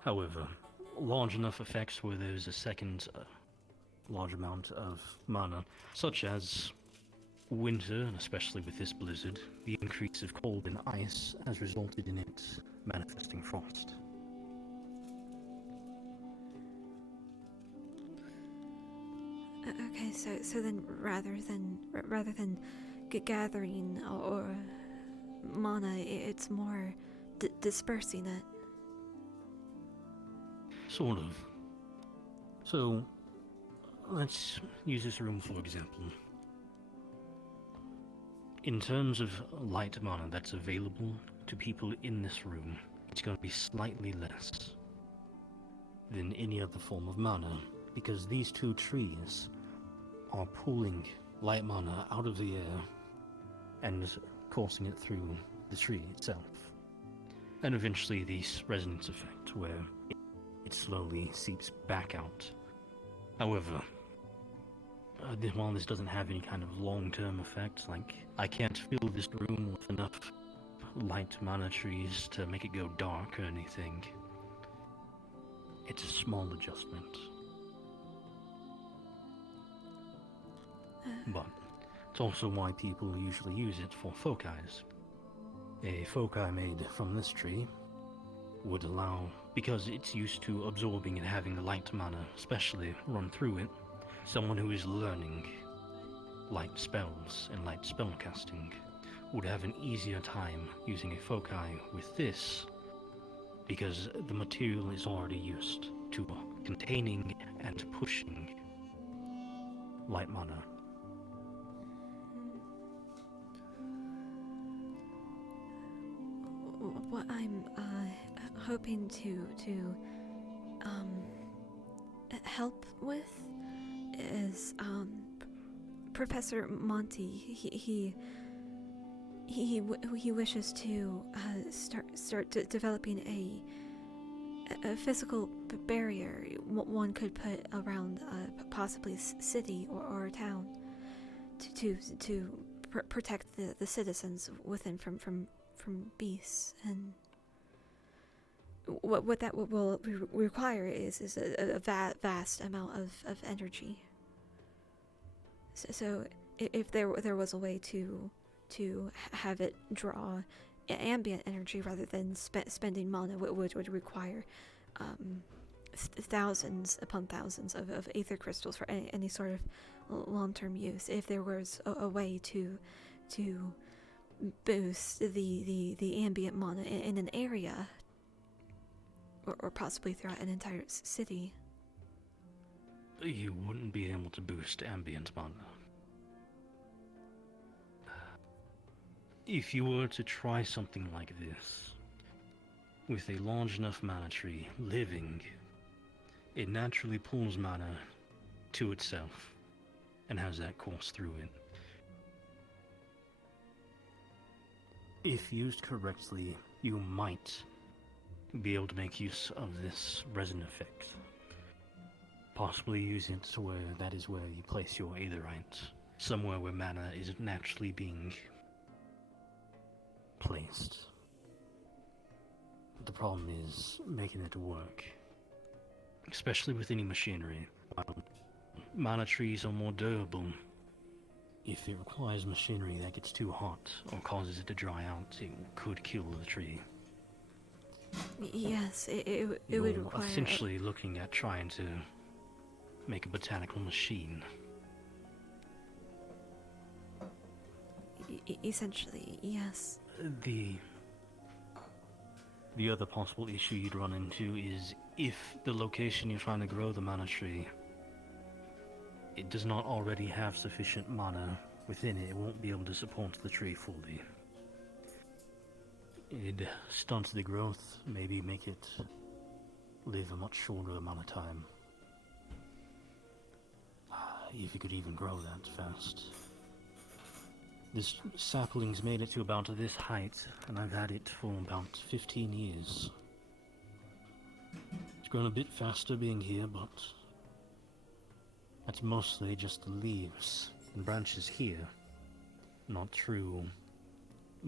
However, large enough effects where there's a second large amount of mana, such as winter, and especially with this blizzard, the increase of cold and ice has resulted in it manifesting frost. Okay, so then rather than gathering or mana, it's more dispersing it. Sort of. So, let's use this room for example. In terms of light mana that's available to people in this room, it's going to be slightly less than any other form of mana, because these two trees are pulling light mana out of the air and coursing it through the tree itself. And eventually this resonance effect where it slowly seeps back out. However, while this doesn't have any kind of long-term effects, like I can't fill this room with enough light mana trees to make it go dark or anything, it's a small adjustment. But it's also why people usually use it for foci. A foci made from this tree would allow, because it's used to absorbing and having the light mana especially run through it, someone who is learning light spells and light spellcasting would have an easier time using a foci with this, because the material is already used to containing and pushing light mana. What I'm hoping to help with is Professor Monty. He wishes to start developing a physical barrier one could put around possibly city or town to protect the citizens within from beasts. And what that will require is a vast amount of energy. So if there was a way to have it draw ambient energy rather than spending mana, would require thousands upon thousands of aether crystals for any sort of long-term use. If there was a way to boost the ambient mana in an area, or possibly throughout an entire city. You wouldn't be able to boost ambient mana. If you were to try something like this, with a large enough mana tree living, it naturally pulls mana to itself and has that course through it. If used correctly, you might be able to make use of this resin effect. Possibly use it to where that is where you place your aetherite, somewhere where mana is naturally being placed. But the problem is making it work, especially with any machinery. Mana trees are more durable. If it requires machinery that gets too hot or causes it to dry out, it could kill the tree. Yes, it would require... Essentially looking at trying to make a botanical machine. Essentially, yes. The other possible issue you'd run into is if the location you're trying to grow the mana tree, it does not already have sufficient mana within it, it won't be able to support the tree fully. It'd stunt the growth, maybe make it live a much shorter amount of time. If you could even grow that fast. This sapling's made it to about this height, and I've had it for about 15 years. It's grown a bit faster being here, but that's mostly just the leaves and branches here, not true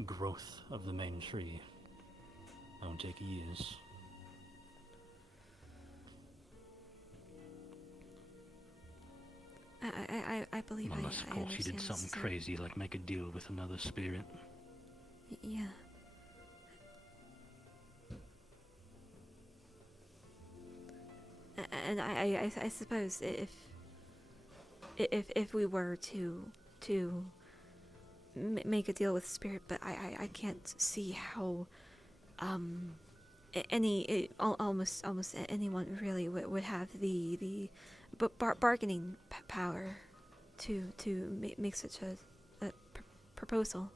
growth of the main tree. That would take years. I believe Unless, of course, you did something crazy, like make a deal with another spirit. Yeah. And I suppose if we were to make a deal with spirit, but I can't see how almost anyone really would have the bargaining power to make such a proposal.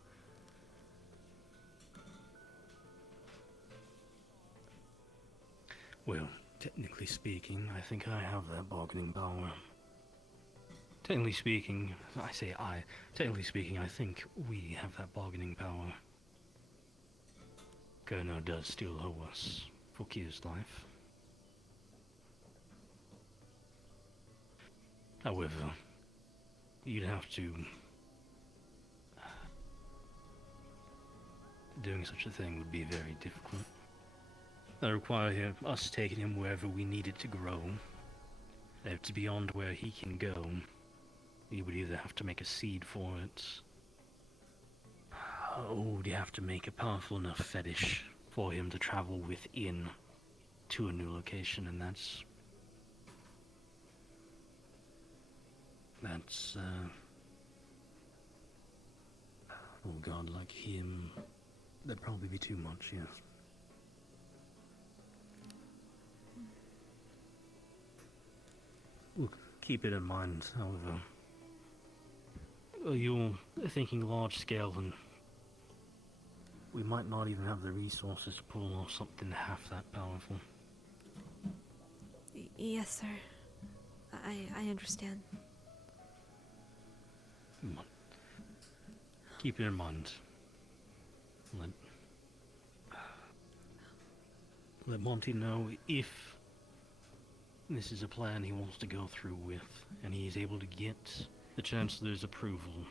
Well, technically speaking, I think I have that bargaining power. Technically speaking, I say I. Technically speaking, I think we have that bargaining power. Kerno does still owe us for Kia's life. However, you'd have to... Doing such a thing would be very difficult. That would require us taking him wherever we needed to grow. If it's beyond where he can go, we would either have to make a seed for it, or would you have to make a powerful enough fetish for him to travel within to a new location, and that's oh god, like him, that'd probably be too much, yes. We'll keep it in mind, however. You're thinking large scale, and we might not even have the resources to pull off something half that powerful. Yes, sir. I understand. Keep it in mind. Let Monty know if this is a plan he wants to go through with, and he is able to get the Chancellor's approval.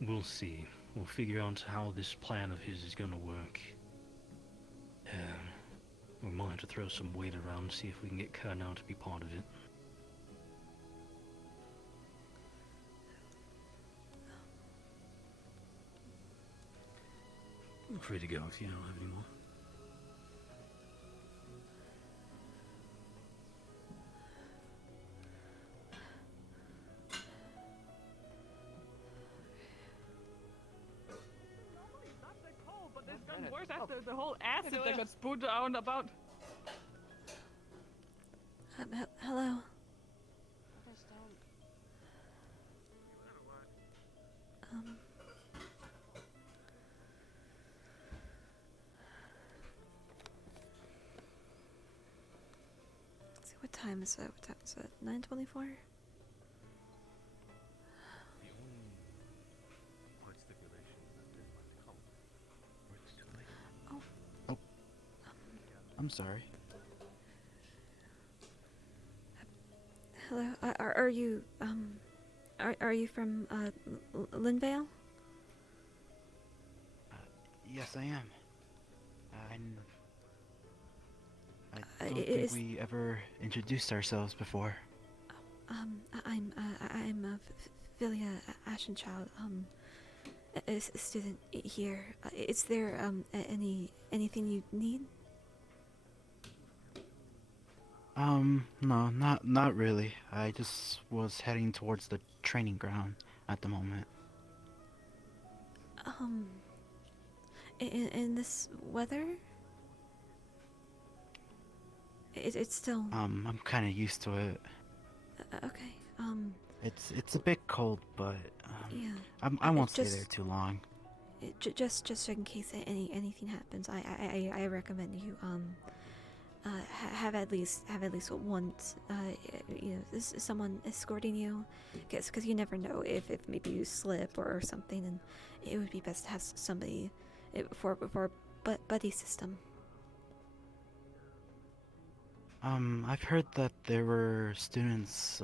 We'll see. We'll figure out how this plan of his is going to work. We might have to throw some weight around, see if we can get Kerno to be part of it. Feel free to go if you don't have any more. But it's gotten worse after the whole acid that got spewed out about. Hello. Let's see, what time is it? What time is it? 9:24? I'm sorry. Hello. Are you are you from Linvale? Yes, I am. I don't is- think we ever introduced ourselves before. I'm Philia Ashenchild, a student here. Is there anything you need? No, not really. I just was heading towards the training ground at the moment. In this weather? It's still... I'm kind of used to it. Okay, It's a bit cold, but yeah. I won't stay there too long. Just in case anything happens, I recommend you have at least one someone escorting you, because you never know if maybe you slip or something, and it would be best to have somebody for buddy system. I've heard that there were students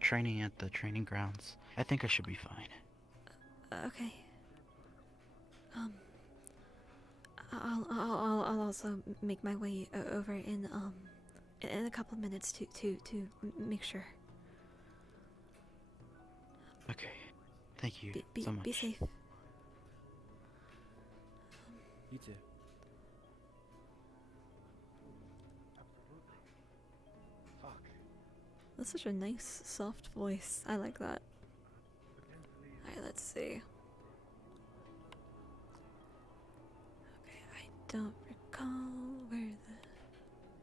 training at the training grounds. I think I should be fine. Okay. I'll also make my way over in a couple of minutes to make sure. Okay. Thank you Be so much. Be safe. You too. That's such a nice, soft voice. I like that. Alright, let's see. Okay, I don't recall where the...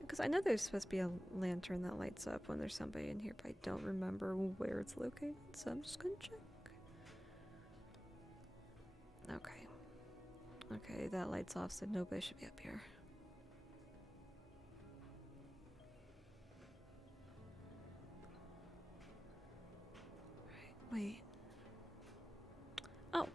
Because I know there's supposed to be a lantern that lights up when there's somebody in here, but I don't remember where it's located, so I'm just gonna check. Okay. Okay, that light's off, so nobody should be up here. Wait. Oh.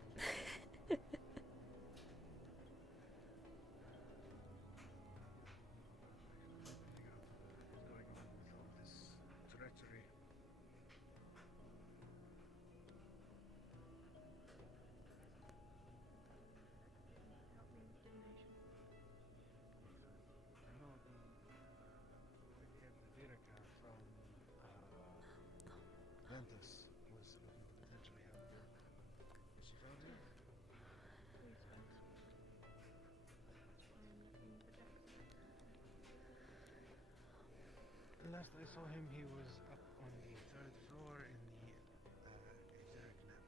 Last I saw him, he was up on the third floor in the exec laboratory.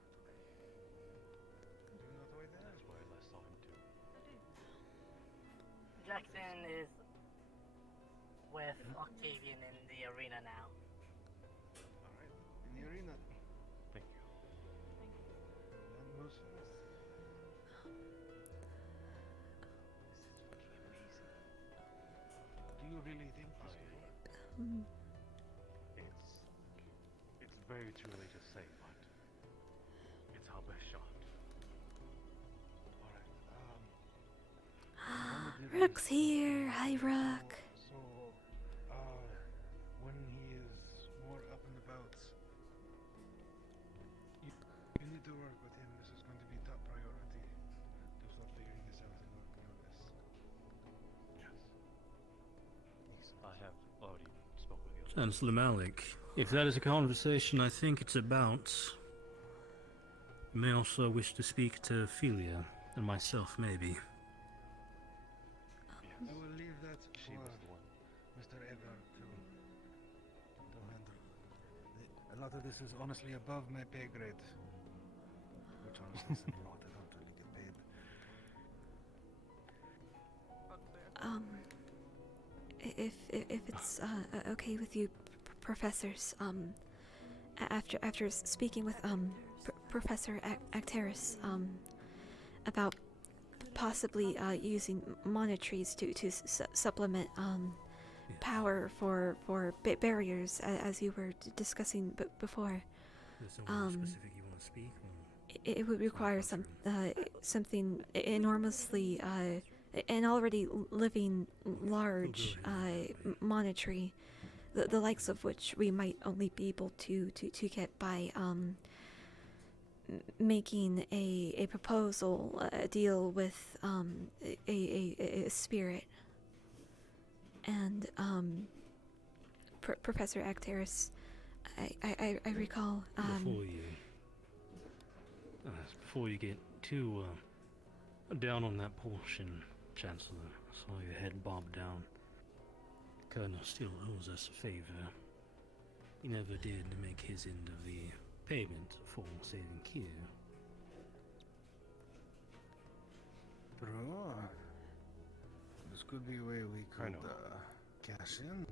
Do you know the way there? That's where I last saw him too. Jackson is with Octavian in the arena now. Alright, in the arena. Thank you. And moves fast. Do you really think this could work? It's very too early to say, but it's our best shot. Rook's here. Hi, Rook. So, when he is more up and about, you need to work with him. This is going to be top priority to start figuring this out and working on this. Yes. I have already spoken with you. Chancellor Malik, if that is a conversation I think it's about, you may also wish to speak to Philia and myself, maybe. I will leave that She for was the one. Mr. Edgar to handle. A lot of this is honestly above my pay grade. Which honestly is a lot. I don't really get paid. If it's okay with you, professors, after speaking with Professor Acteris about possibly using mana trees to supplement power for barriers, as you were discussing before. There's something specific you want to speak on? It would require something enormously an already living large mana tree, the likes of which we might only be able to get by making a proposal, a deal with a spirit. And Professor Acteris, I recall before you get too down on that portion, Chancellor, I saw your head bob down. Colonel still owes us a favor. He never did make his end of the payment for saving Q. Bro, this could be a way we could cash in,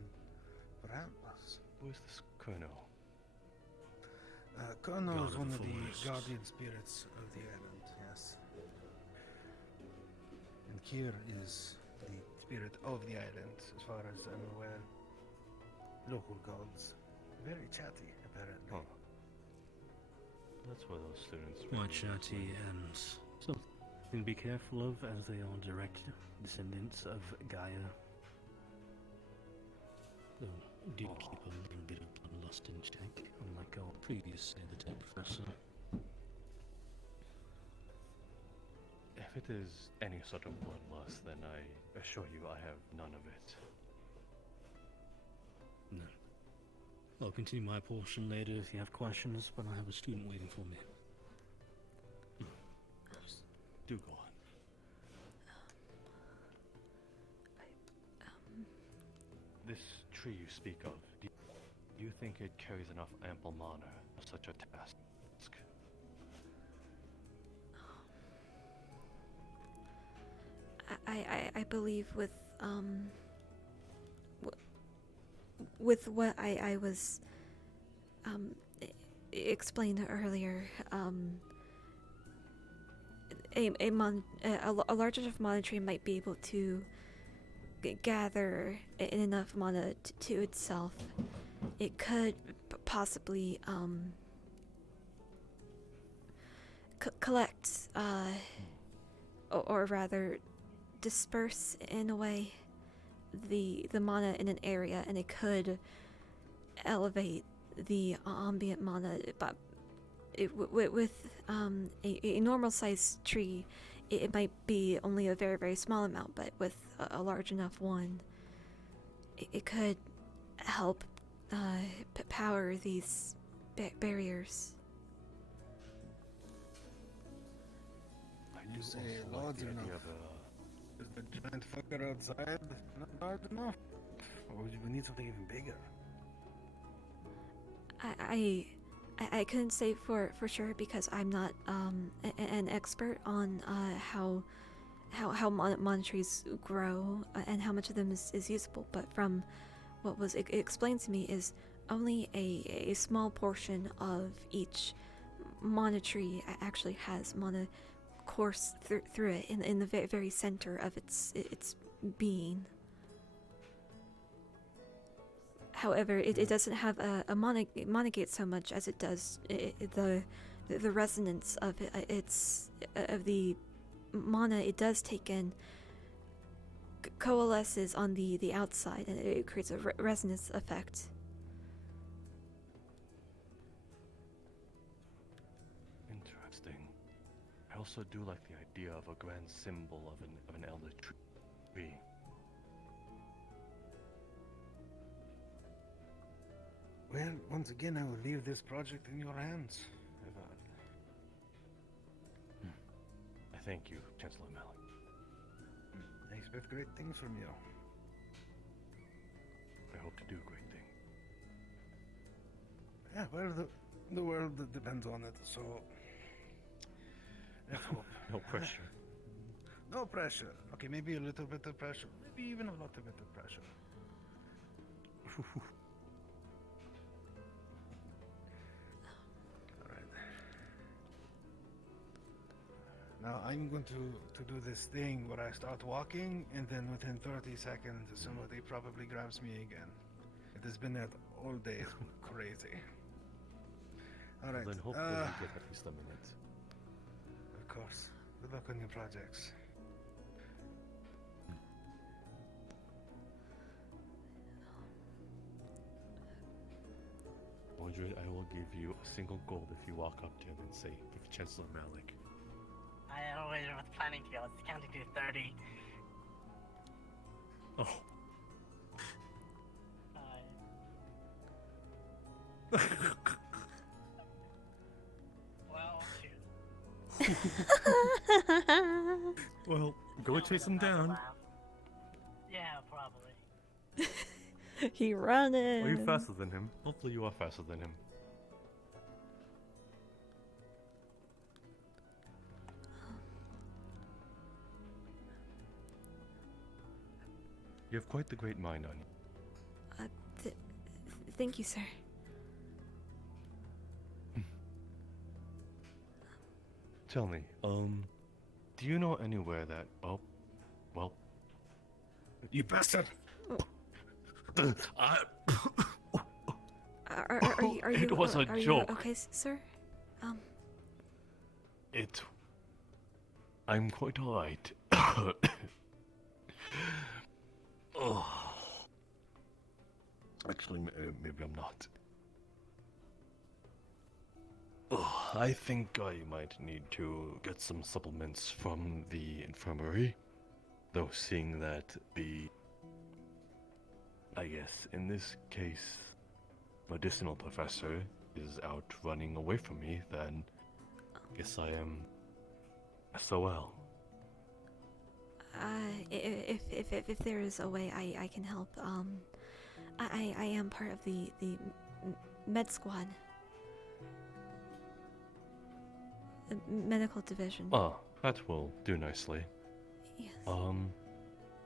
perhaps. Who is this Colonel? Colonel is one of the guardian spirits of the island, yes. And Kier is the spirit of the island, as far as I'm aware. Local gods. Very chatty, apparently. Huh. That's why those students... Quite chatty and something to be careful of, as they are direct descendants of Gaia. So, do keep a little bit of bloodlust in check, unlike our previous editor professor. If it is any sort of bloodlust, then I assure you I have none of it. No. I'll continue my portion later if you have questions, but I have a student waiting for me. Do go on. This tree you speak of, do you think it carries enough ample mana for such a task? I believe with what I was explained earlier, a large enough mana tree might be able to gather enough mana to itself. It could possibly collect, or rather disperse in a way the mana in an area, and it could elevate the ambient mana. But with a normal sized tree, it might be only a very, very small amount, but with a large enough one, it could help power these barriers. You say large enough. Is the giant fucker outside not large enough? Or would we need something even bigger? I couldn't say for sure, because I'm not an expert on how mana trees grow and how much of them is usable. But from what was explained to me is only a small portion of each mana tree actually has mana course through it in the very center of its being. However, it doesn't have a mana gate so much as it does the resonance of of the mana it does take in coalesces on the outside, and it creates a resonance effect. Interesting. I also do like the idea of a grand symbol of an elder tree. Well, once again, I will leave this project in your hands. I thank you, Chancellor Malik. I expect great things from you. I hope to do a great thing. Yeah, well, the world depends on it, so let's hope. No pressure. No pressure. Okay, maybe a little bit of pressure. Maybe even a lot of bit of pressure. Alright. Now I'm going to do this thing where I start walking, and then within 30 seconds somebody probably grabs me again. It has been that all day. It's been crazy. Alright. Then hopefully you get at least a minute. Of course. Good luck on your projects. Mordred, I will give you a single gold if you walk up to him and say, give Chancellor Malik. I always was planning to. I was counting to 30. Oh. Well, shoot. Well, go chase him down. Yeah, probably. He running. Are you faster than him? Hopefully you are faster than him. You have quite the great mind on you. Thank you, sir. Tell me, do you know anywhere that, well... You bastard! Are you, It was a are you joke. okay, sir? I'm quite alright. Oh. Actually, maybe I'm not. Oh, I think I might need to get some supplements from the infirmary. Though seeing that I guess in this case, medicinal professor is out running away from me, then I guess I am SOL. If there is a way I can help, I am part of the med squad. The medical division. Oh, that will do nicely. Yes.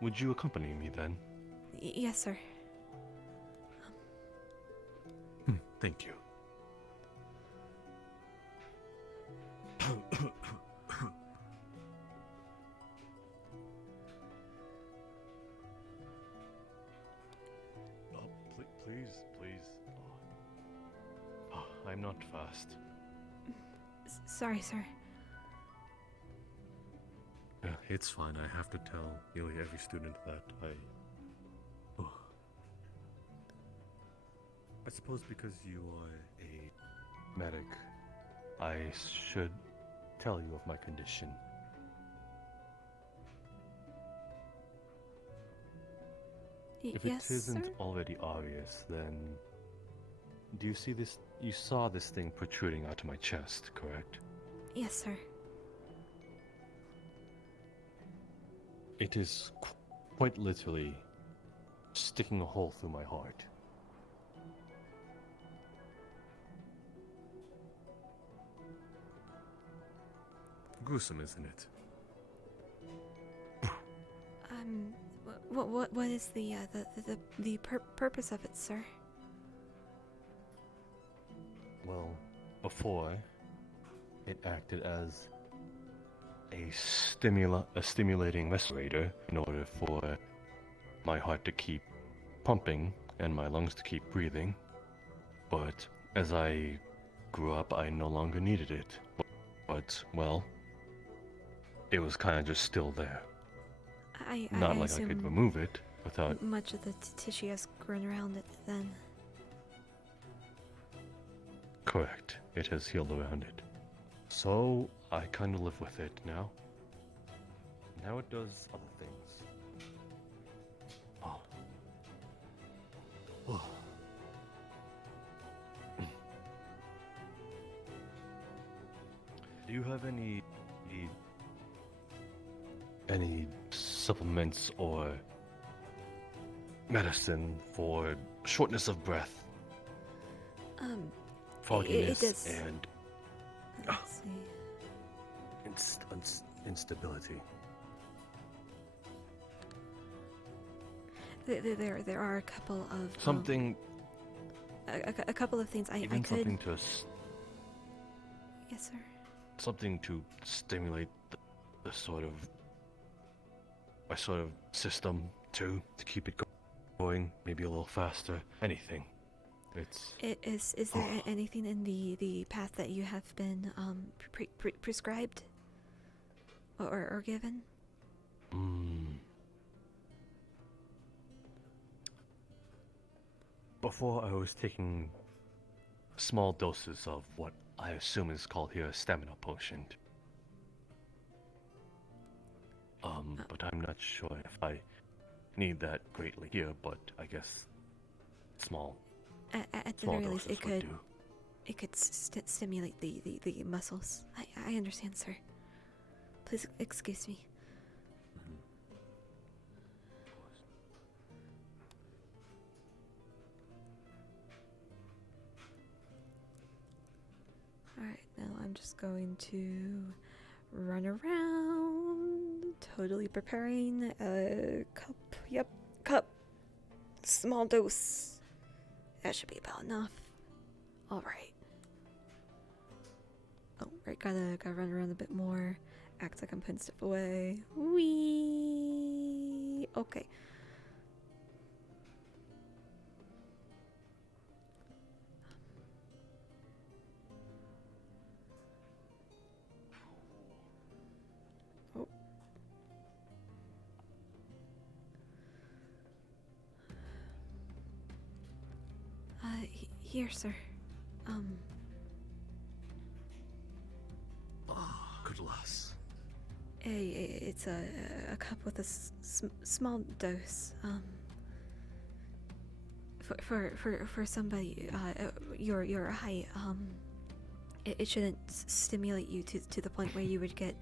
Would you accompany me then? Yes, sir. Thank you. Please. Oh, I'm not fast. Sorry, sir. Yeah, it's fine. I have to tell nearly every student that I suppose because you are a medic, I should tell you of my condition. If yes, it isn't sir? already obvious, then do you see this? You saw this thing protruding out of my chest, correct? Yes, sir. It is quite literally sticking a hole through my heart. gruesome, isn't it? What is the purpose of it, sir? Well, before, it acted as a stimulating respirator in order for my heart to keep pumping and my lungs to keep breathing. But as I grew up, I no longer needed it. But, well, it was kind of just still there. Not like I could remove it without... Much of the tissue has grown around it then. Correct. It has healed around it. So, I kind of live with it now. Now it does other things. Oh. Oh. Do you have any supplements or medicine for shortness of breath, fogginess, does. and Let's see. instability. There are a couple of Something. a couple of things I Even could. something to. Yes, sir. Something to stimulate the sort of. My sort of system too, to keep it going, maybe a little faster. Anything. Is there anything in the path that you have been prescribed or given? Before I was taking small doses of what I assume is called here a stamina potion. But I'm not sure if I need that greatly here, but I guess small. At the small very least, doses would do. it could stimulate the muscles. I understand, sir. Please excuse me. Alright, now I'm just going to run around, totally preparing a cup. Yep, cup. Small dose. That should be about enough. Alright. Oh, right, gotta run around a bit more. Act like I'm putting stuff away. Wee. Okay. Oh. Here, sir. Good lass. It's a cup with a small dose. For somebody your height, it shouldn't stimulate you to the point where you would get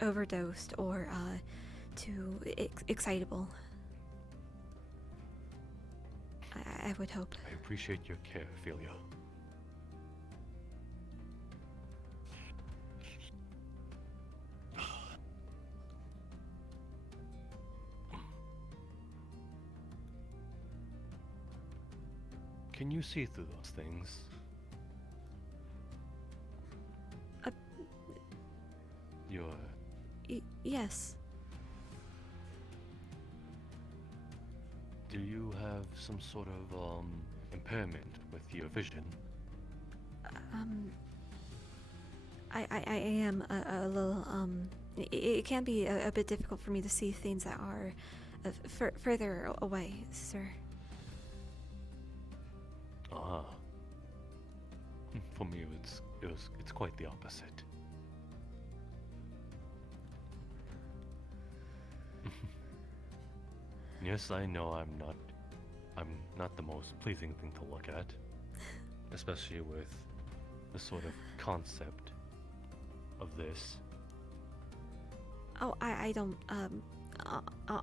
overdosed or too excitable. I would hope. I appreciate your care, Ophelia. Can you see through those things? Yes. Do you have some sort of impairment with your vision? I am a little it can be a bit difficult for me to see things that are further away, sir. Ah. For me, it's quite the opposite. Yes, I know I'm not the most pleasing thing to look at, especially with the sort of concept of this. Oh, I don't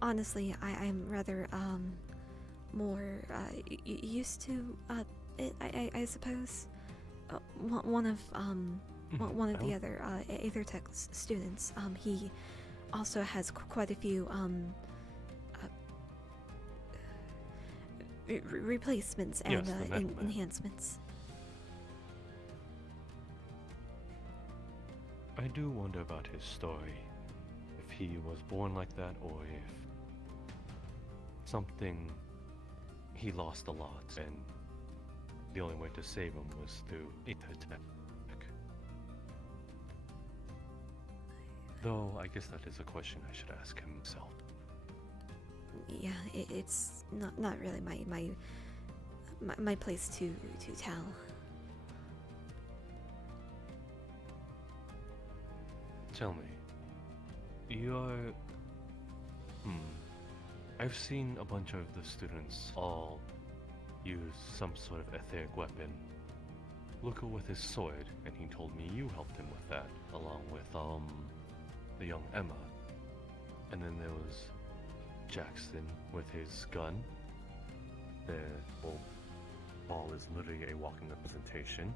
honestly, I'm rather more used to it, I suppose. One of the other Aethertech students, he also has quite a few replacements and Yes, enhancements. I do wonder about his story. If he was born like that, or if something he lost a lot, and the only way to save him was through Aethertech. Though I guess that is a question I should ask himself. Yeah, it's not really my place to tell. Tell me, you're... I've seen a bunch of the students all use some sort of etheric weapon. Luca with his sword, and he told me you helped him with that, along with, the young Emma. And then there was Jackson with his gun. The whole ball is literally a walking representation.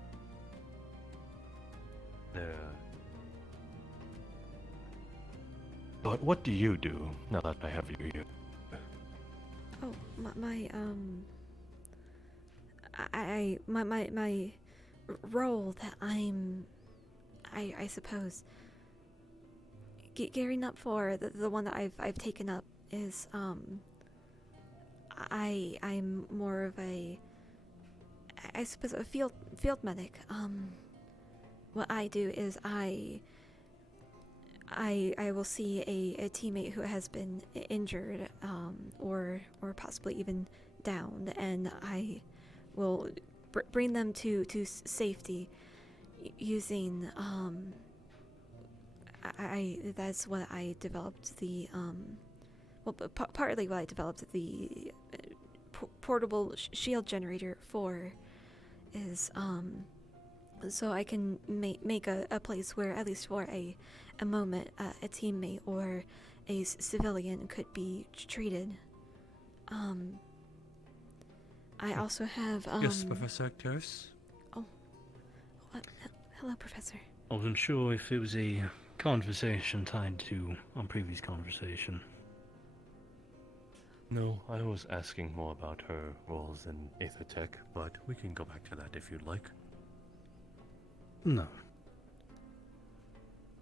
But what do you do now that I have you here? Oh, my role that I suppose gearing up for the one that I've taken up is I'm more of I suppose a field medic. What I do is I will see a teammate who has been injured or possibly even downed, and I will bring them to safety using that's what I developed the partly what I developed the portable shield generator for is so I can make a place where, at least for a moment, a teammate or a civilian could be treated. I also have Yes, Professor Actaris? Oh, hello, Professor. I wasn't sure if it was a conversation tied to our previous conversation. No, I was asking more about her roles in Aethertech, but we can go back to that if you'd like. No.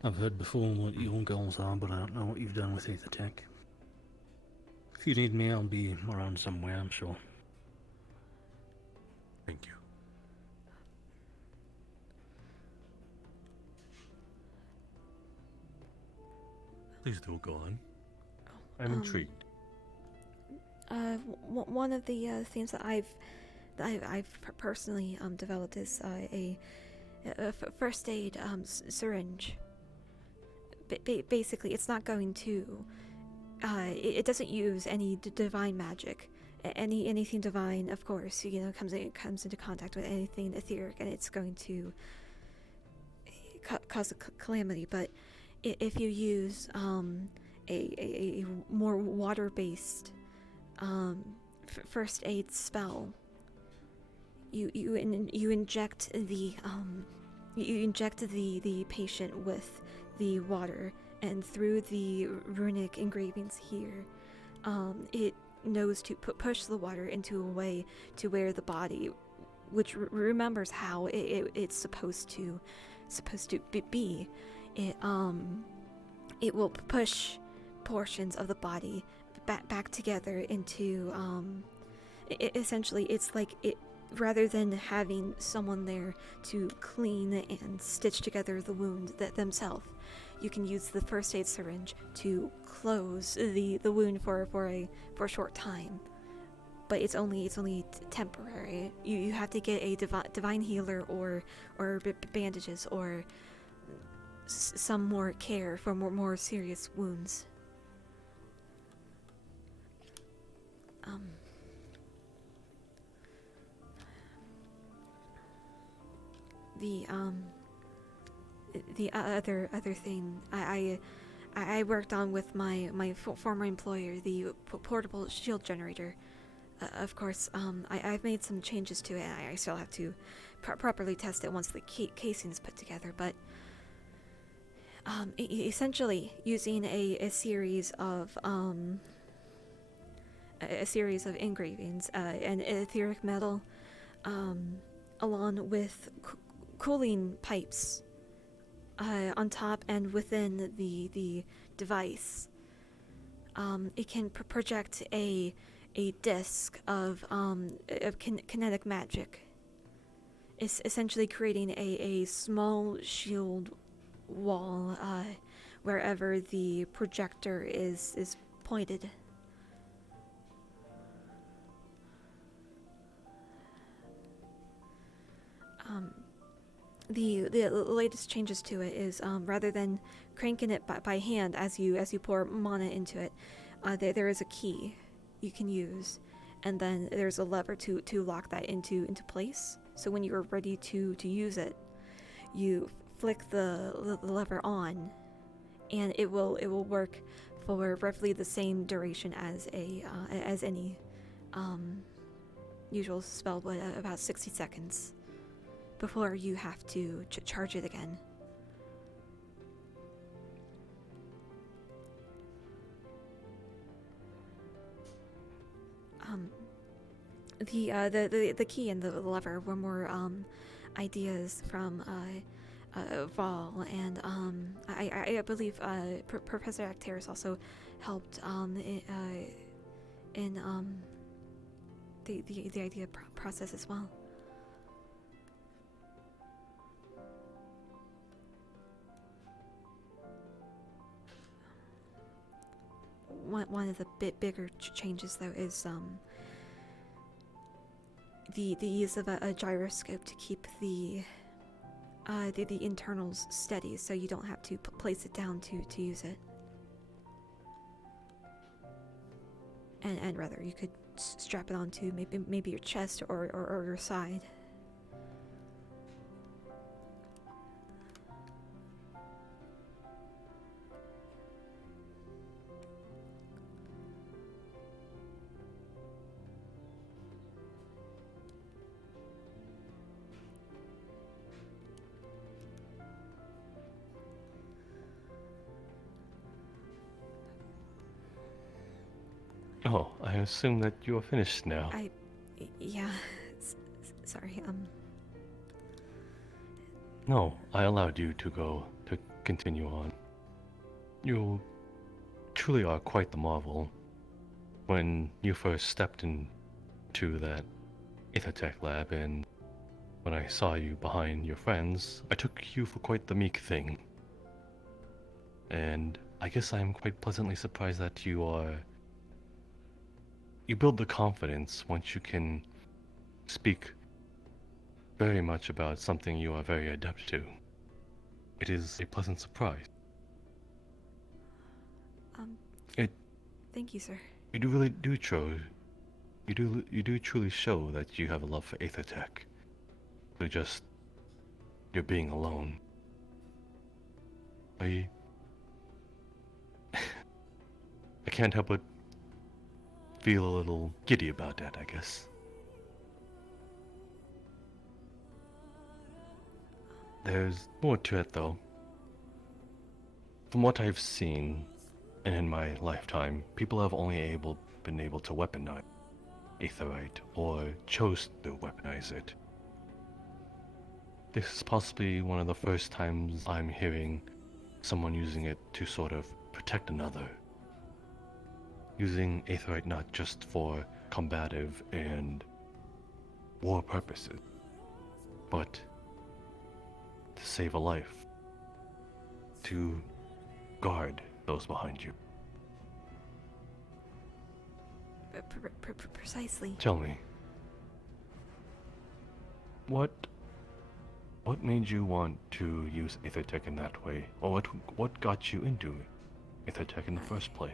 I've heard before what your goals are, but I don't know what you've done with Aethertech. If you need me, I'll be around somewhere, I'm sure. Thank you. Please do go on. I'm intrigued. One of the things that I've personally developed is a first aid syringe. Basically, it's not going to. It doesn't use any divine magic. Anything divine, of course, comes into contact with anything etheric, and it's going to cause a calamity. But if you use a more water-based first aid spell, you inject the patient with the water, and through the runic engravings here, it knows to push the water into a way to where the body, which remembers how it's supposed to be, it will push portions of the body back together into essentially it's like it, rather than having someone there to clean and stitch together the wound themselves, you can use the first aid syringe to close the wound for a short time. But it's only temporary. You have to get a divine healer or bandages or some more care for more serious wounds. The other thing I worked on with my former employer, the portable shield generator. Of course, I've made some changes to it. I still have to properly test it once the casing is put together. But essentially, using a series of engravings, and etheric metal, along with cooling pipes on top and within the device, it can project a disc of kinetic magic. It's essentially creating a small shield wall wherever the projector is pointed. The latest changes to it is rather than cranking it by hand as you pour mana into it, there is a key you can use, and then there's a lever to lock that into place. So when you are ready to use it, you flick the lever on, and it will work for roughly the same duration as as any usual spell, but about 60 seconds before you have to charge it again. The key and the lever were more ideas from Vol, and I believe Professor Actaris also helped in the idea process as well. One of the bigger changes though is the use of a gyroscope to keep the internals steady, so you don't have to place it down to use it. And rather, you could strap it onto maybe your chest or your side. Oh, I assume that you are finished now. Yeah, sorry, No, I allowed you to continue on. You truly are quite the marvel. When you first stepped into that Aethertech lab, and when I saw you behind your friends, I took you for quite the meek thing. And I guess I'm quite pleasantly surprised that you build the confidence once you can speak very much about something you are very adept to. It is a pleasant surprise. Thank you, sir. You do truly show that you have a love for Aethertech. Through just your being alone. I can't help but feel a little giddy about that, I guess. There's more to it, though. From what I've seen, and in my lifetime, people have only been able to weaponize Aetherite, or chose to weaponize it. This is possibly one of the first times I'm hearing someone using it to sort of protect another. Using Aetherite not just for combative and war purposes, but to save a life, to guard those behind you. Precisely. Tell me, what made you want to use Aethertech in that way, or what got you into Aethertech in the first place?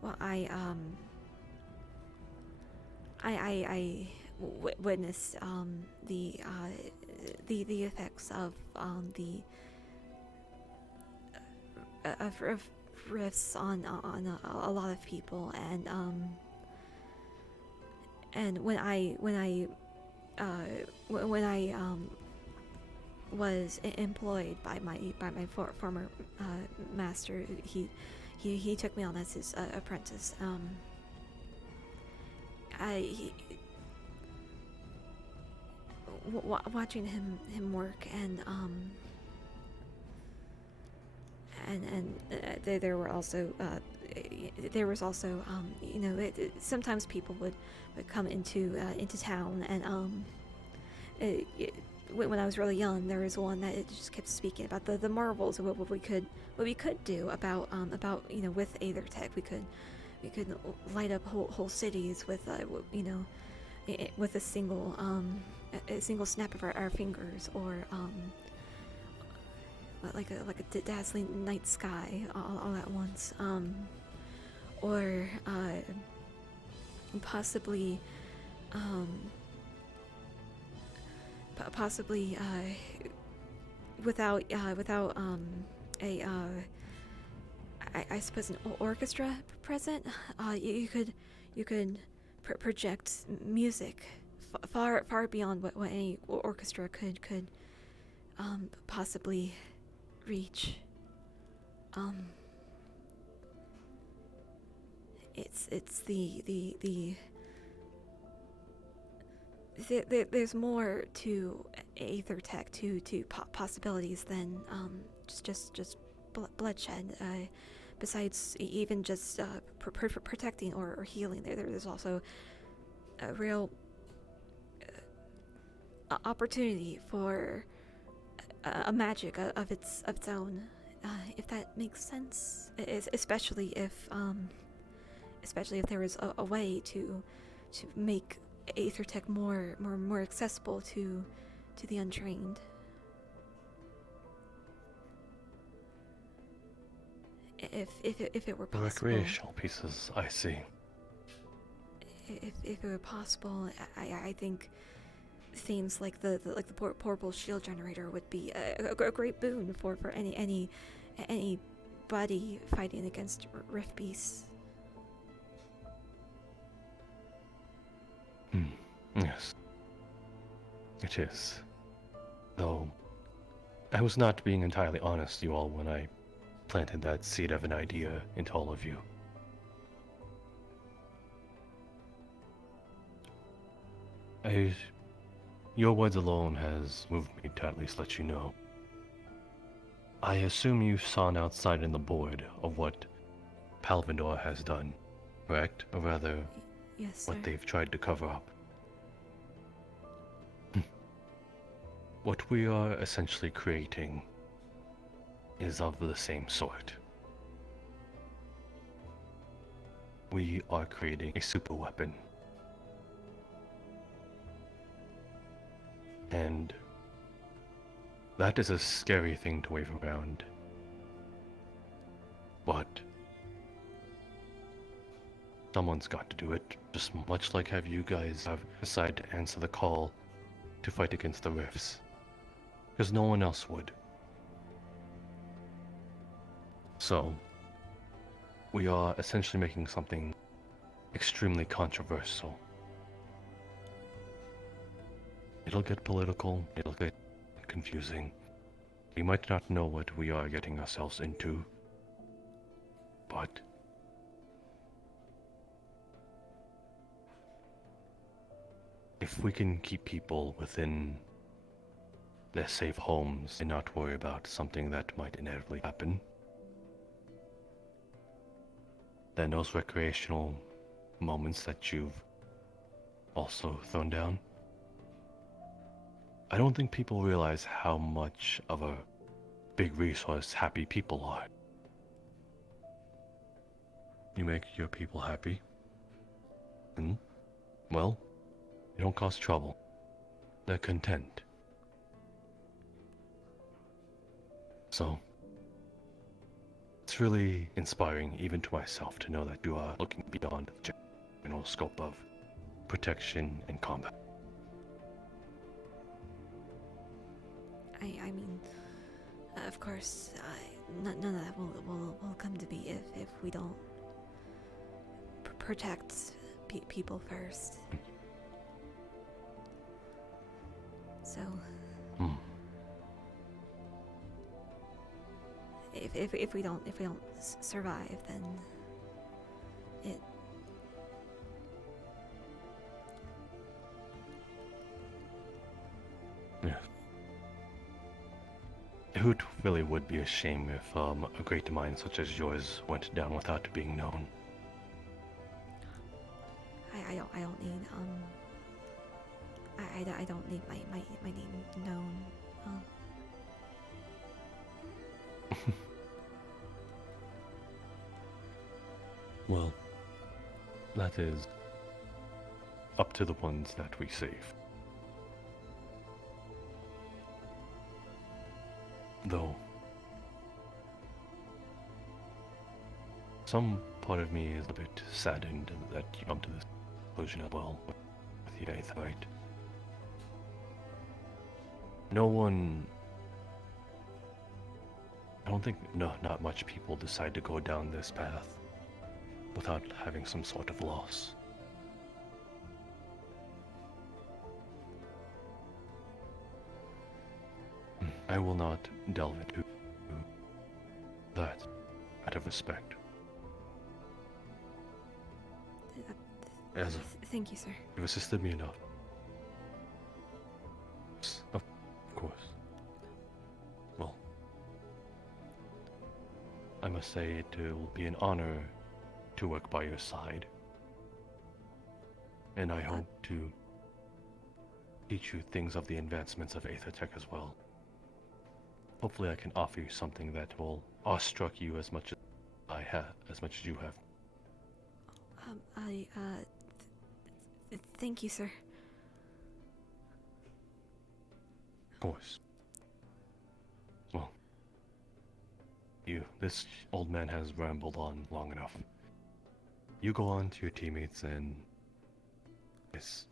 Well, I witnessed the effects of rifts on a lot of people, and when I was employed by my former master, he took me on as his apprentice. Watching him work, and there was also you know, sometimes people would come into town, and when I was really young, there was one that it just kept speaking about the marvels of what we could do about you know, with Aethertech. We could light up whole cities with you know, with a single snap of our fingers, or like a dazzling night sky all at once, or possibly without I suppose an orchestra present, you could project music far beyond what any orchestra could possibly reach. It's there's more to Aether Tech, to possibilities than just bloodshed. Besides even just protecting or healing, there's also a real opportunity for a magic of its own, if that makes sense. Especially if there was a way to make Aether Tech more accessible to the untrained. If it were The possible. recreational pieces, I see. If it were possible, I think things like the portable shield generator would be a great boon for anybody fighting against Rift Beasts. Yes. It is. Though, I was not being entirely honest to you all when I planted that seed of an idea into all of you. Your words alone has moved me to at least let you know. I assume you saw an outside in the board of what Palvindor has done, correct? Or rather, yes, what sir. they've tried to cover up. What we are essentially creating is of the same sort. We are creating a super weapon. And that is a scary thing to wave around. But someone's got to do it, just much like have you guys have decided to answer the call to fight against the rifts. Because no one else would. So, we are essentially making something extremely controversial. It'll get political, it'll get confusing. We might not know what we are getting ourselves into, but if we can keep people within their safe homes and not worry about something that might inevitably happen, then those recreational moments that you've also thrown down, I don't think people realize how much of a big resource happy people are. You make your people happy, and, well, you don't cause trouble. They're content. So, it's really inspiring even to myself to know that you are looking beyond the general scope of protection and combat. I mean, of course, none of that will come to be if we don't protect people first. So, if we don't survive, then it. Yeah. It really would be a shame if a great mind such as yours went down without being known. I don't need I don't need my name known. Well, that is up to the ones that we save. Though, some part of me is a bit saddened that you come to this conclusion as well with the Aetherite. No one don't think not much people decide to go down this path without having some sort of loss. I will not delve into that out of respect. As Thank you, sir. you've assisted me enough. Of course. Well, I must say it will be an honor to work by your side. And I hope to teach you things of the advancements of Aethertech as well. Hopefully I can offer you something that will awestruck you as much as I have, as much as you have. Thank you, sir. Of course. Well, this old man has rambled on long enough. You go on to your teammates and... Yes.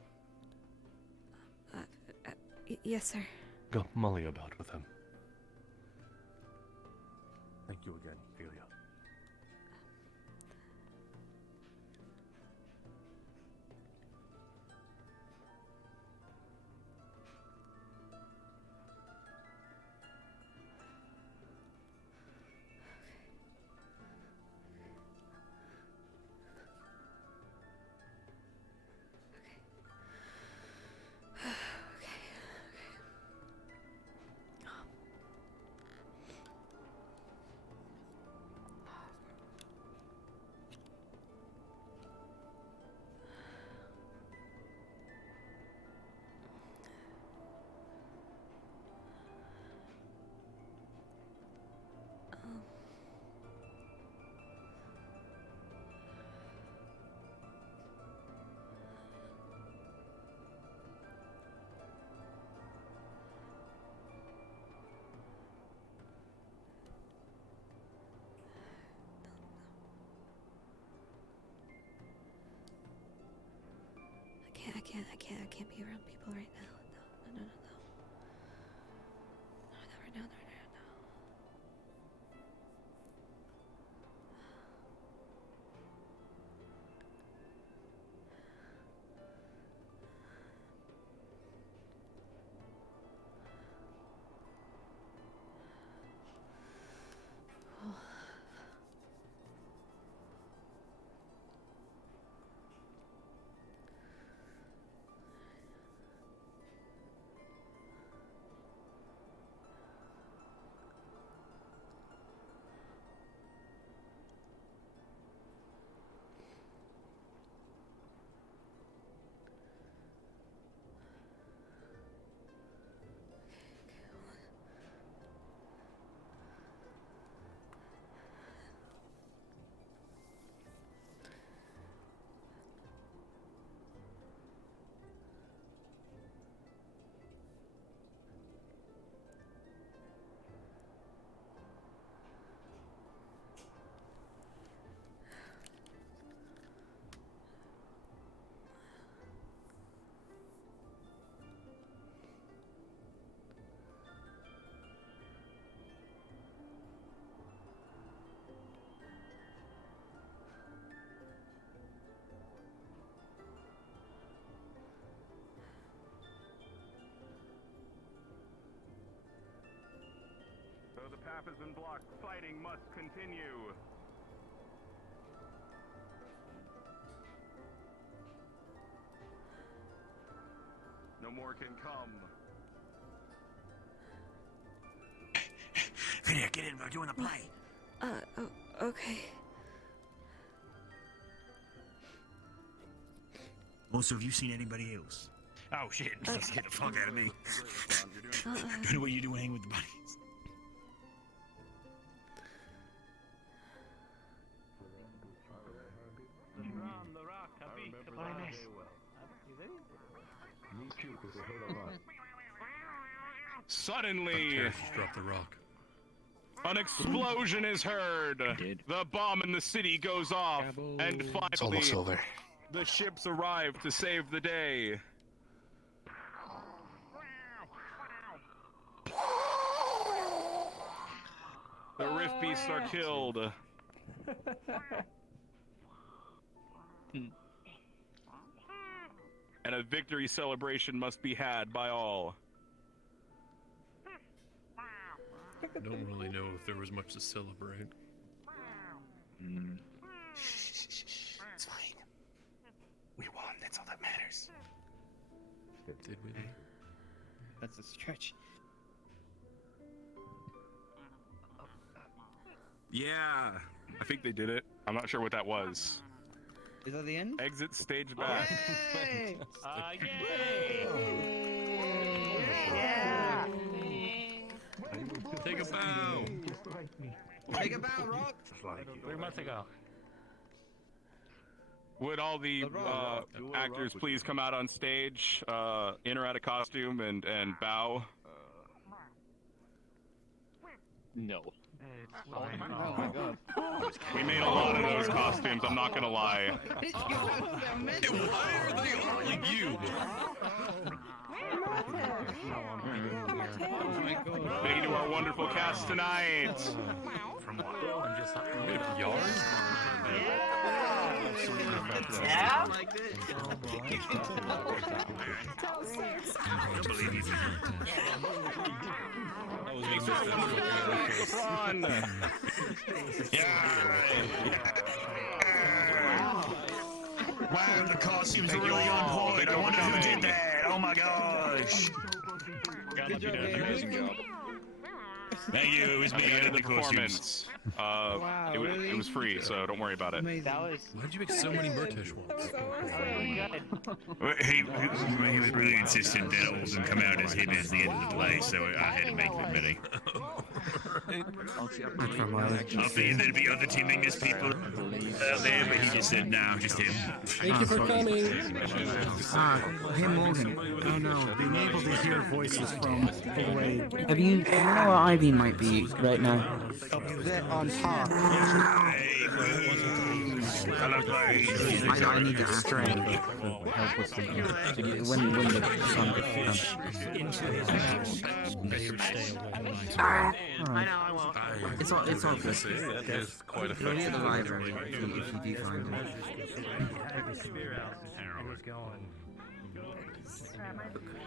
Yes, sir. Go molly about with them. Thank you again, Ophelia. I can't be around people right now. No. No. Though the path has been blocked, fighting must continue. No more can come. Video, get in, we're doing the play. Okay. Also, have you seen anybody else? Oh shit, get the fuck out of me. Don't know what you're doing with the buddies. Suddenly, Just drop the rock. an explosion is heard. The bomb in the city goes off, and It's almost finally, over. the ships arrive to save the day. The Rift Beasts are killed. And a victory celebration must be had by all. I don't really know if there was much to celebrate. It's fine. We won. That's all that matters. Did we? That's a stretch. Yeah, I think they did it. I'm not sure what that was. Is that the end? Exit stage back. Yay! Yay! Yeah! Take a bow! Take a bow, Rock! 3 months ago. Would all the actors please come out on stage, in or out of costume, and bow? No. Oh my god. We made a lot of those costumes, I'm not gonna lie. Why are they all you? Thank you to our wonderful cast tonight. From what? I'm just yards? Yeah? I don't believe you. Fun! Wow, the costumes are really on point. I wonder who did that. Oh my gosh. Good job, amazing job. Thank you. It was me. I did the costumes. Wow, it was free, so don't worry about it. Why'd you make so many Murtish ones? He was really insistent that it wasn't come out as him as the end of the play, so I had to make them many. Obviously, there'd be other team members, people out there, but he just said, no, just him. Thank you for coming. Hey Morgan. Oh no, they enabled to hear voices from the way. Have you know where Ivy might be right now? They're on top. I need to ask her help with something. When the sun gets done. I know, I won't. It's all good. There's quite a Go near the library if you do find it.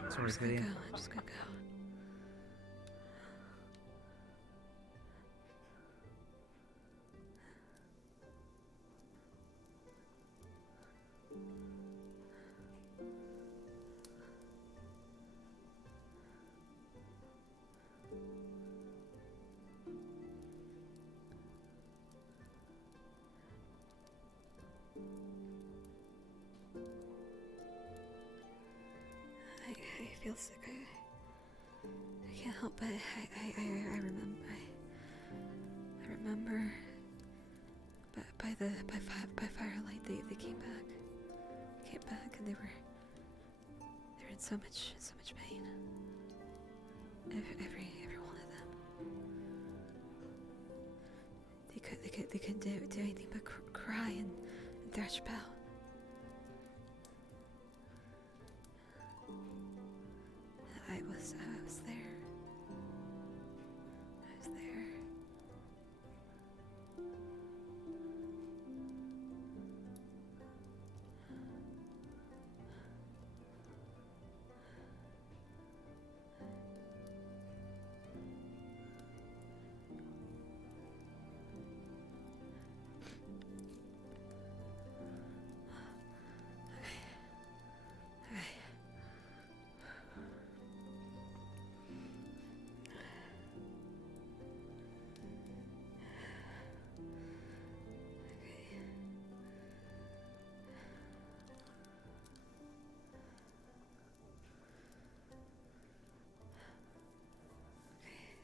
Sorry, Lydia. I'm just gonna go. I feel sick. I can't help but I remember by firelight they came back and they were in so much pain. Every one of them. They couldn't do anything but cry and thrash about. I was there. I was there.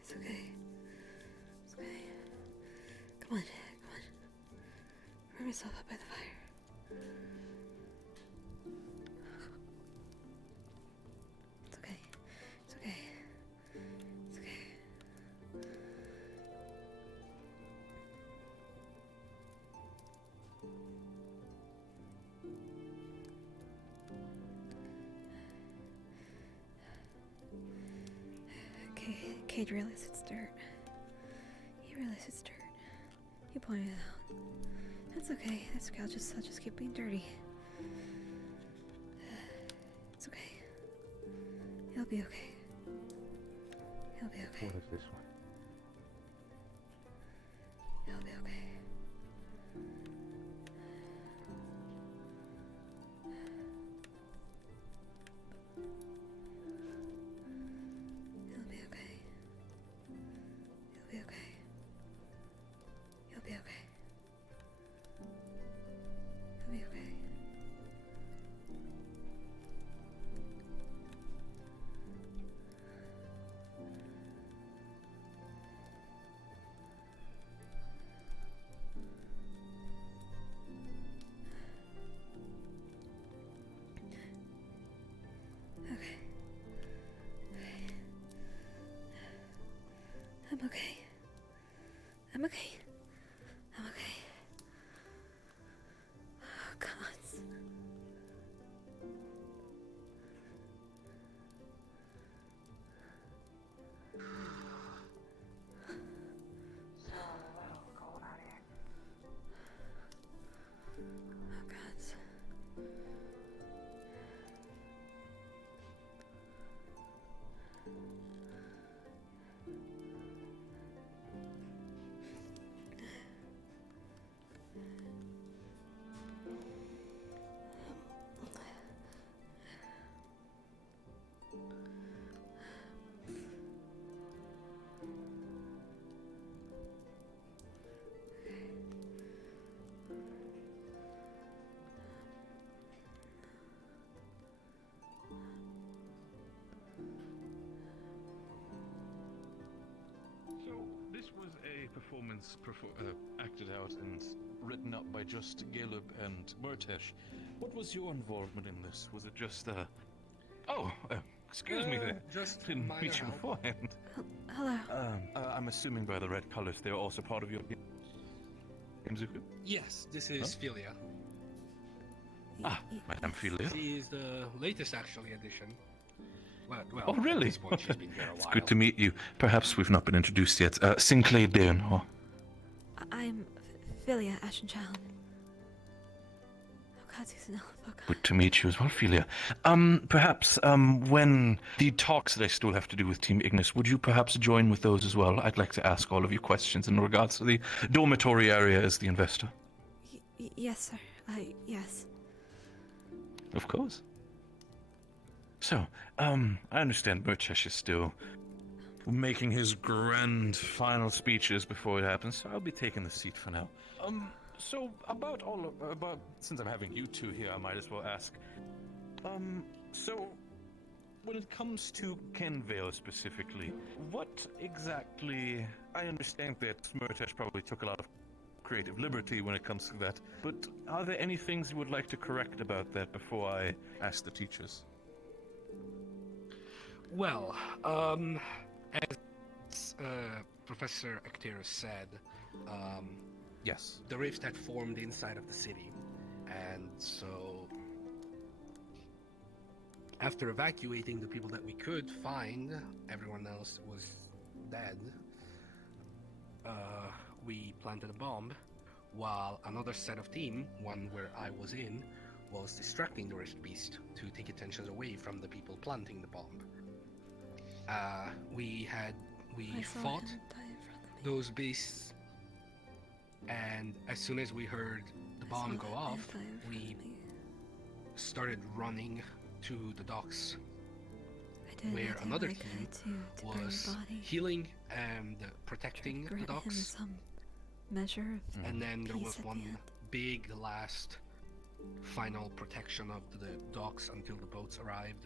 It's okay. It's okay. Come on. Warm yourself up by the fire. It's okay. It's okay. It's okay. Cade realized it's dirt. He realize it's dirt. You pointed it out. That's okay. That's okay. I'll just keep being dirty. It's okay. You'll be okay. You'll be okay. What is this one? You'll be okay. You'll be okay. You'll be okay. You'll be okay. You'll be okay. I'm okay. I'm okay. I'm okay. Oh, God. Oh, God. So, this was a performance acted out and written up by just Caleb and Murtesh. What was your involvement in this? Was it just, excuse me there. Just didn't minor meet you help. beforehand. Hello. I'm assuming by the red colors they're also part of your team. Zuko? Yes, this is Philia. Madame Philia. She is the latest, actually, addition. Well, Oh, really? At this point, she's been here a It's while. good to meet you. Perhaps we've not been introduced yet. Sinclair Dawn, or... I'm Philia Ashenchild. Oh, God, Susan. Oh, God. Good to meet you as well, Philia. Perhaps, when the talks that I still have to do with Team Ignis, would you perhaps join with those as well? I'd like to ask all of you questions in regards to the dormitory area as the investor. Yes, sir. Yes. Of course. So, I understand Murtesh is still making his grand final speeches before it happens, so I'll be taking the seat for now. So about since I'm having you two here, I might as well ask. So when it comes to Kenvale specifically, what exactly? I understand that Murtesh probably took a lot of creative liberty when it comes to that, but are there any things you would like to correct about that before I ask the teachers? Well, as Professor Acterus said, yes, the rift had formed inside of the city, and so after evacuating the people that we could find, everyone else was dead. We planted a bomb, while another set of team, one where I was in, was distracting the rift beast to take attention away from the people planting the bomb. We fought those beasts, and as soon as we heard the bomb go off, we started running to the docks, where another team was healing and protecting the docks. Measure of And then there peace was at the one end. big last final protection of the docks until the boats arrived.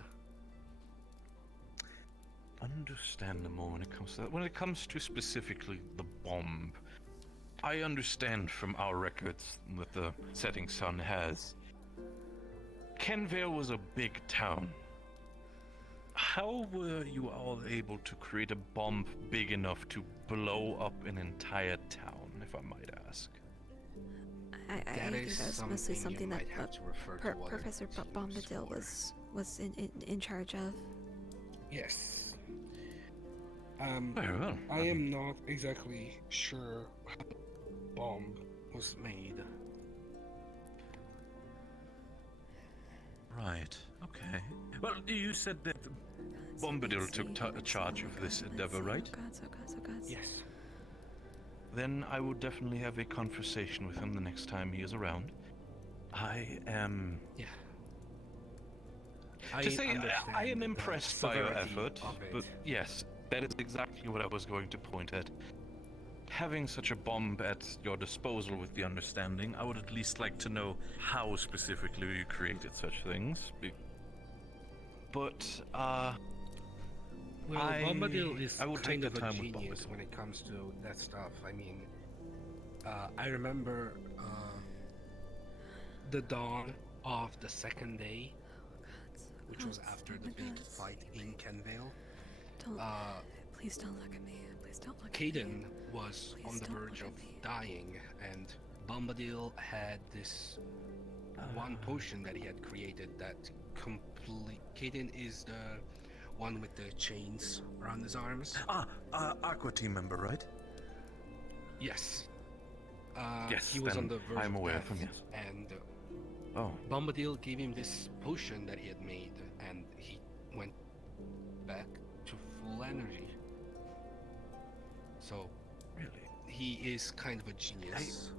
Understandable when it comes to that. When it comes to specifically the bomb, I understand from our records that the Setting Sun has. Kenvale was a big town. How were you all able to create a bomb big enough to blow up an entire town, if I might ask? I think that's mostly something that Professor Bombadil was in charge of. Yes. Very well. I am not exactly sure how the bomb was made. Right. Okay. Well, you said that Bombadil took charge of this endeavor, right? Yes. Then I will definitely have a conversation with him the next time he is around. I am... Yeah. To say, I am understand impressed the by your severity effort, of it. but yes, that is exactly what I was going to point at. Having such a bomb at your disposal with the understanding, I would at least like to know how specifically you created such things. But, Well, Bombadil is I will take kind the of a time with genius Bombadil. when it comes to that stuff. I mean, I remember the dawn of the second day, which was after the big fight in Kenvale. Please don't look at me. Please don't look at Caden me. was Please on the don't verge look of at me. dying, and Bombadil had this one potion that he had created that Caden is the one with the chains around his arms. Aqua team member, right? Yes. Yes, he was on the then verge I'm of aware death, of him, yes. and Bombadil gave him this potion that he had made, and he went back to full energy. So, really, he is kind of a genius.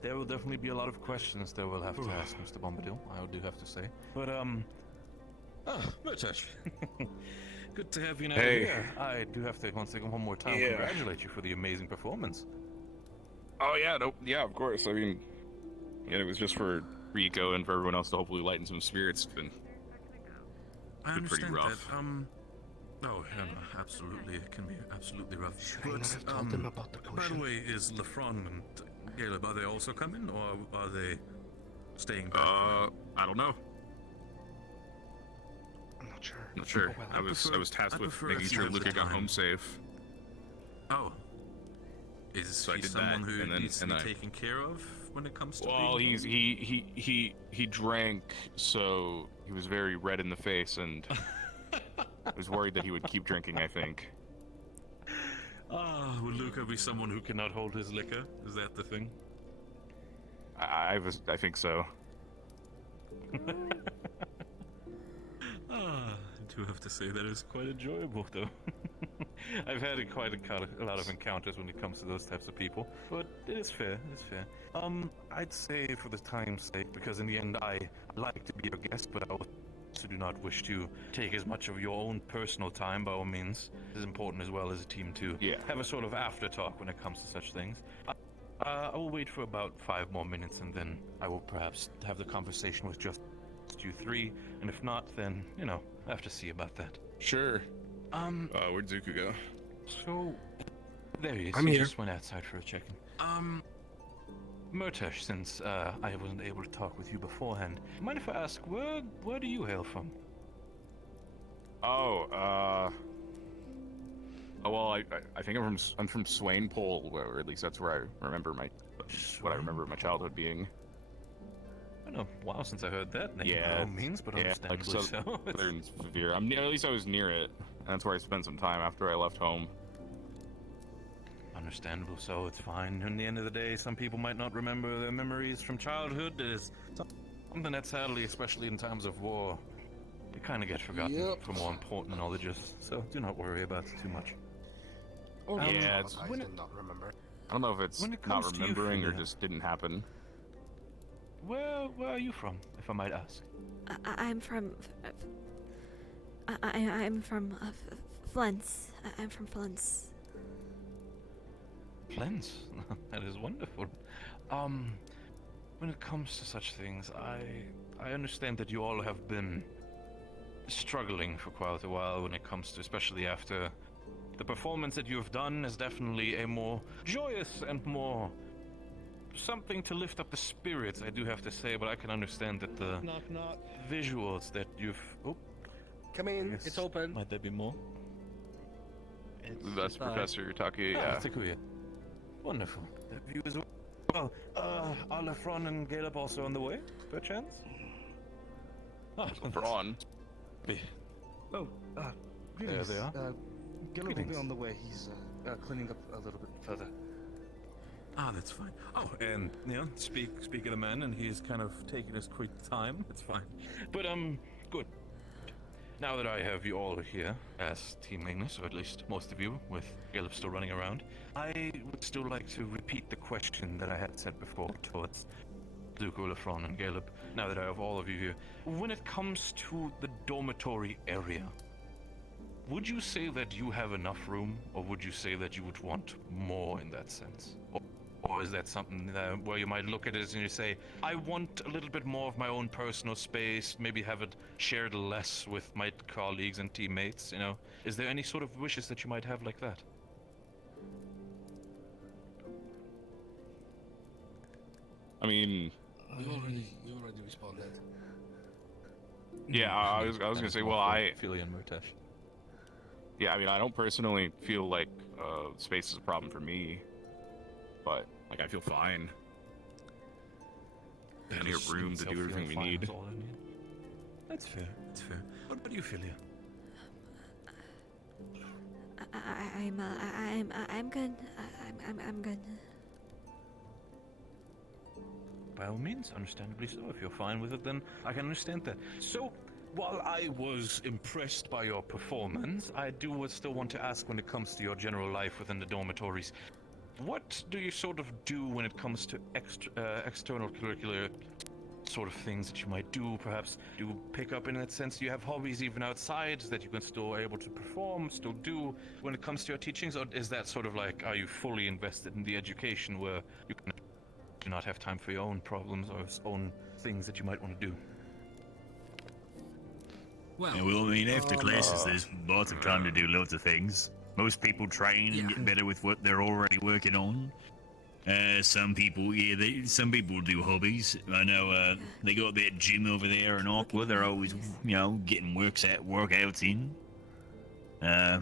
There will definitely be a lot of questions that we'll have to ask Mr. Bombadil, I do have to say. But, Murtash. Good to have you now here. I do have to, once again, one more time, congratulate you for the amazing performance. Oh yeah, no, yeah, of course. I mean, yeah, it was just for Rico and for everyone else to hopefully lighten some spirits. It's been pretty rough. That, no, absolutely, it can be absolutely rough. I not have told them about the By the potion? way, is Lefron and Caleb, are they also coming, or are they staying back? I don't know. I'm not sure. Not sure. Oh, well, I was tasked with making sure Luca got home safe. Oh. Is So I he did someone that, who and then needs to be taken care of when it comes to Well, being he drank, so he was very red in the face, and I was worried that he would keep drinking, I think. Will Luca be someone who cannot hold his liquor? Is that the thing? I think so. I do have to say that is Quite enjoyable, though. I've had quite a lot of encounters when it comes to those types of people, but it is fair. It is fair. I'd say for the time's sake, because in the end I like to be your guest, but I also do not wish to take as much of your own personal time. By all means, it is important as well as a team to have a sort of after talk when it comes to such things. I will wait for about 5 more minutes, and then I will perhaps have the conversation with just you three, and if not, then I have to see about that. Sure. Where'd Zuko go? So, there he is. I'm He here. just went outside for a check-in. Murtash, since I wasn't able to talk with you beforehand, mind if I ask, where do you hail from? Oh, well, I think I'm from Swainpole, or at least that's where I remember what I remember my childhood being. I don't know, wow, since I heard that name, Yeah, by all means, but understandably so. Southern Severe. At least I was near it. And that's where I spent some time after I left home. Understandable, so it's fine. In the end of the day, some people might not remember their memories from childhood. It is something that sadly, especially in times of war, you kind of get forgotten for more important knowledges. So do not worry about it too much. Yeah, I did not remember. I don't know if it's When it not comes to you, remembering or Freya. just didn't happen. Where are you from, if I might ask? I'm from. I'm from Flens. I'm from Flens. Plans? That is wonderful. When it comes to such things, I understand that you all have been struggling for quite a while when it comes to, especially after the performance that you have done is definitely a more joyous and more something to lift up the spirits, I do have to say, but I can understand that the Knock, knock. visuals that you've... Oh, Come in, yes. it's open. Might there be more? That's Professor Taki, yeah. Takuya. Wonderful. The view is well. Are Lefron and Caleb also on the way, perchance? Braun. Oh, There greetings. they are. Gilbert will be Greetings. on the way. He's cleaning up a little bit further. Ah, that's fine. Oh, and speak of the man, and he's kind of taking his quick time. It's fine. But good. Now that I have you all here as Team Magnus, or at least most of you, with Caleb still running around, I would still like to repeat the question that I had said before towards Zuko, Lefron, and Caleb. Now that I have all of you here, when it comes to the dormitory area, would you say that you have enough room, or would you say that you would want more in that sense? Or is that something where you might look at it and you say, I want a little bit more of my own personal space, maybe have it shared less with my colleagues and teammates, you know? Is there any sort of wishes that you might have like that? I mean, You already responded. yeah, I was gonna say, well, Ophelia and Murtesh. Yeah, I mean, I don't personally feel like space is a problem for me, but like I feel fine. Plenty of room to do everything we need. That's fair. That's fair. What about you, Ophelia? I'm good. I'm good. By all means, understandably so. If you're fine with it, then I can understand that. So, while I was impressed by your performance, I do still want to ask when it comes to your general life within the dormitories. What do you sort of do when it comes to external curricular sort of things that you might do? Perhaps do you pick up in that sense? Do you have hobbies even outside that you can still able to perform, still do when it comes to your teachings? Or is that sort of like, are you fully invested in the education where you can do not have time for your own problems or own things that you might want to do? Well, I mean, after classes, there's lots of time to do lots of things. Most people train and get better with what they're already working on. Some people, some people do hobbies. I know they got that gym over there in Aqua. They're always, getting workouts in. I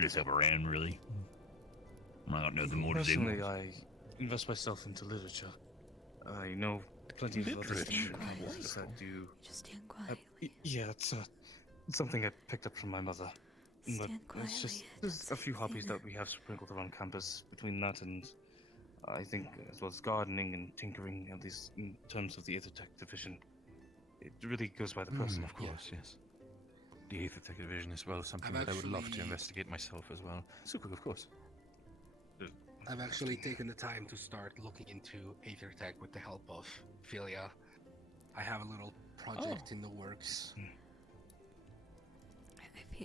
just help around, really. I got nothing more to do. Personally, I invest myself into literature. I know plenty of other hobbies that do. Just stand quietly. Yeah, it's something I picked up from my mother. But it's just there's a few hobbies that we have sprinkled around campus. Between that and I think as well as gardening and tinkering, these in terms of the Aethertech division, it really goes by the person. Of course, yes. The Aethertech division as well is something that I would love to investigate myself as well. Super, of course. I've actually taken the time to start looking into Aethertech with the help of Philia. I have a little project in the works.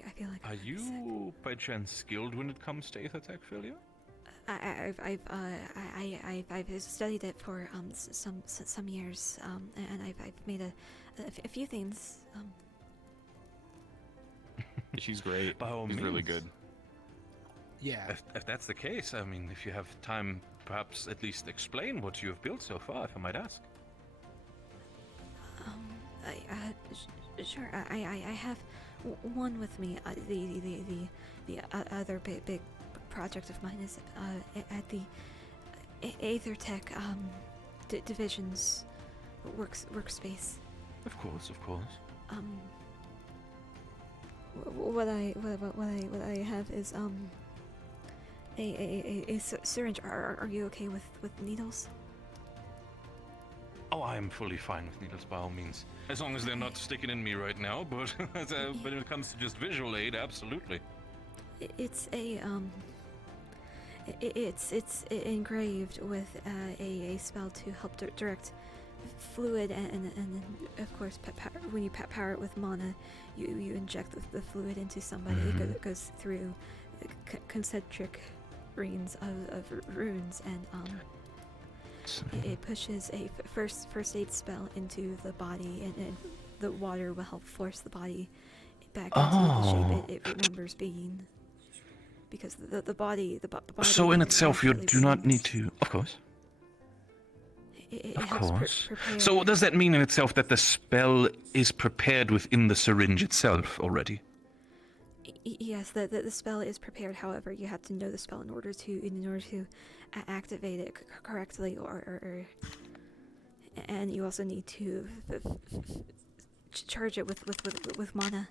I feel like. Are you by chance skilled when it comes to Aethertech, Philia? I've studied it for some years, and I've made a few things. She's great. By all She's means. really good. Yeah. If that's the case, I mean, if you have time, perhaps at least explain what you have built so far, if I might ask. Sure. I have one with me. The other big project of mine is at the Aethertech division's workspace. Of course. What I have is a syringe. Are you okay with needles? Oh, I am fully fine with needles by all means, as long as they're not sticking in me right now. But but when it comes to just visual aid, absolutely. It's it's engraved with a spell to help direct fluid and of course when you power it with mana, you inject the fluid into somebody. It goes through concentric rings of runes and it pushes a first aid spell into the body, and the water will help force the body back into the shape it remembers being. Because the body. So in itself, you do not need to. Of course. Of course. So does that mean in itself that the spell is prepared within the syringe itself already? Yes, the spell is prepared. However, you have to know the spell in order to activate it correctly, and you also need to charge it with mana.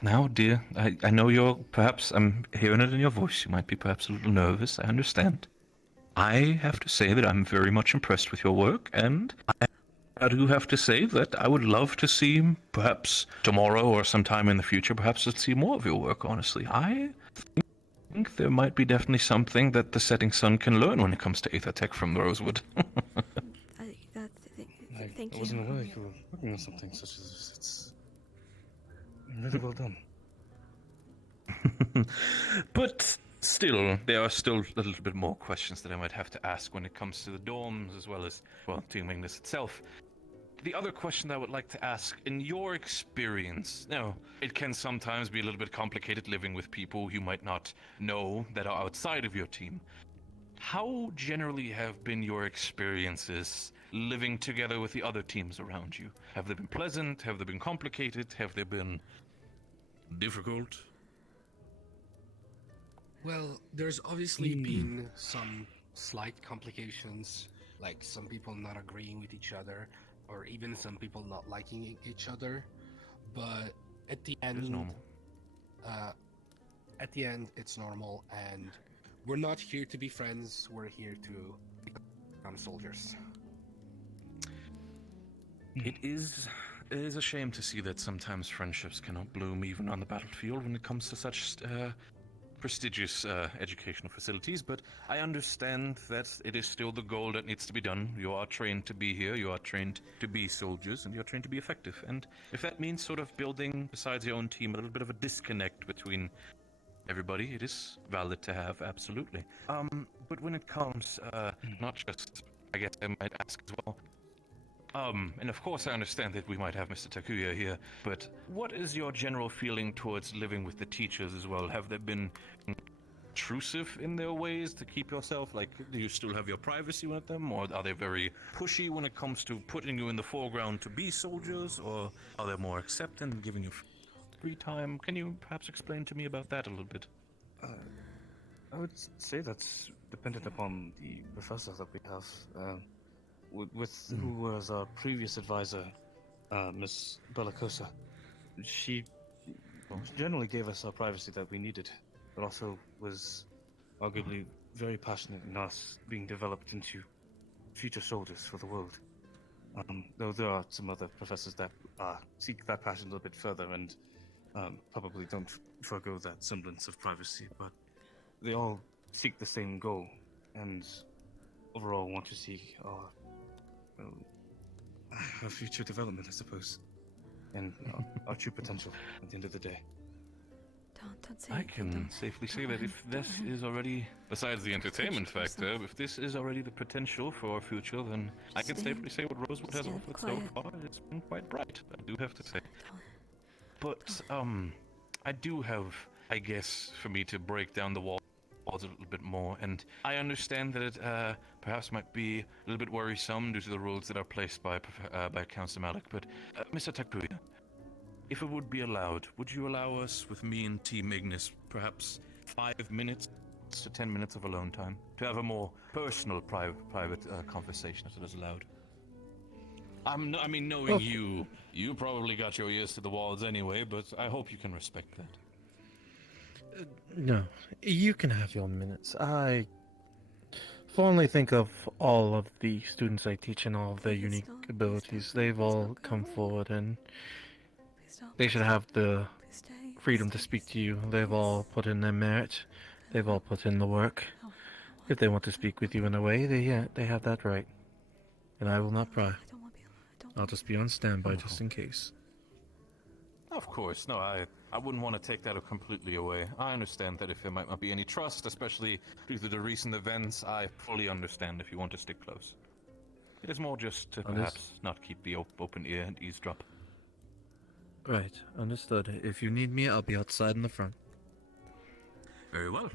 Now, dear, I know you're perhaps, I'm hearing it in your voice, you might be perhaps a little nervous, I understand. I have to say that I'm very much impressed with your work, and I do have to say that I would love to see, perhaps tomorrow or sometime in the future, perhaps let's see more of your work, honestly. I think there might be definitely something that the Setting Sun can learn when it comes to Aether Tech from Rosewood. Thank I you. wasn't aware you were working on something such as this. It's really well done. But still, there are still a little bit more questions that I might have to ask when it comes to the dorms, as well as, well, Team Ignis itself. The other question that I would like to ask, in your experience, now, it can sometimes be a little bit complicated living with people you might not know that are outside of your team. How generally have been your experiences living together with the other teams around you? Have they been pleasant? Have they been complicated? Have they been difficult? Well, there's obviously been some slight complications, like some people not agreeing with each other, or even some people not liking each other. But at the end, It's normal. At the end, it's normal, and we're not here to be friends. We're here to become soldiers. It is a shame to see that sometimes friendships cannot bloom even on the battlefield when it comes to such prestigious educational facilities, but I understand that it is still the goal that needs to be done. You are trained to be here, you are trained to be soldiers, and you're trained to be effective. And if that means sort of building, besides your own team, a little bit of a disconnect between everybody, it is valid to have, absolutely. But when it comes, not just, I guess I might ask as well, and of course I understand that we might have Mr. Takuya here, but what is your general feeling towards living with the teachers as well? Have they been intrusive in their ways to keep yourself, like, do you still have your privacy with them, or are they very pushy when it comes to putting you in the foreground to be soldiers, or are they more accepting and giving you free time? Can you perhaps explain to me about that a little bit? I would say that's dependent upon the professor that we have. With who was our previous advisor, Miss Bellicosa, she generally gave us our privacy that we needed, but also was arguably very passionate in us being developed into future soldiers for the world. Though there are some other professors that seek that passion a little bit further and probably don't forgo that semblance of privacy, but they all seek the same goal and overall want to see our future development, I suppose, and our true potential at the end of the day. Don't say I it, can don't- safely say don't that him, if this don't him. is already, besides the entertainment factor, if this is already the potential for our future, then I can safely say what Rosewood has stand offered so quiet. far has been quite bright, I do have to say. But, I do have, I guess, for me to break down the walls a little bit more, and I understand that it perhaps might be a little bit worrisome due to the rules that are placed by Councillor Malik, but Mr. Takuya, if it would be allowed, would you allow us, with me and Team Ignis, perhaps 5 minutes to 10 minutes of alone time, to have a more personal, private conversation, if it is allowed? I mean, knowing you probably got your ears to the walls anyway, but I hope you can respect that. No, you can have your minutes. I fondly think of all of the students I teach and all of their unique abilities. They've all come forward and they should have the freedom to speak to you. They've all put in their merit. They've all put in the work. If they want to speak with you in a way, they have that right. And I will not pry. I'll just be on standby just in case. Of course, no, I wouldn't want to take that completely away. I understand that if there might not be any trust, especially due to the recent events, I fully understand if you want to stick close. It is more just to perhaps not keep the open ear and eavesdrop. Right, understood. If you need me, I'll be outside in the front. Very well.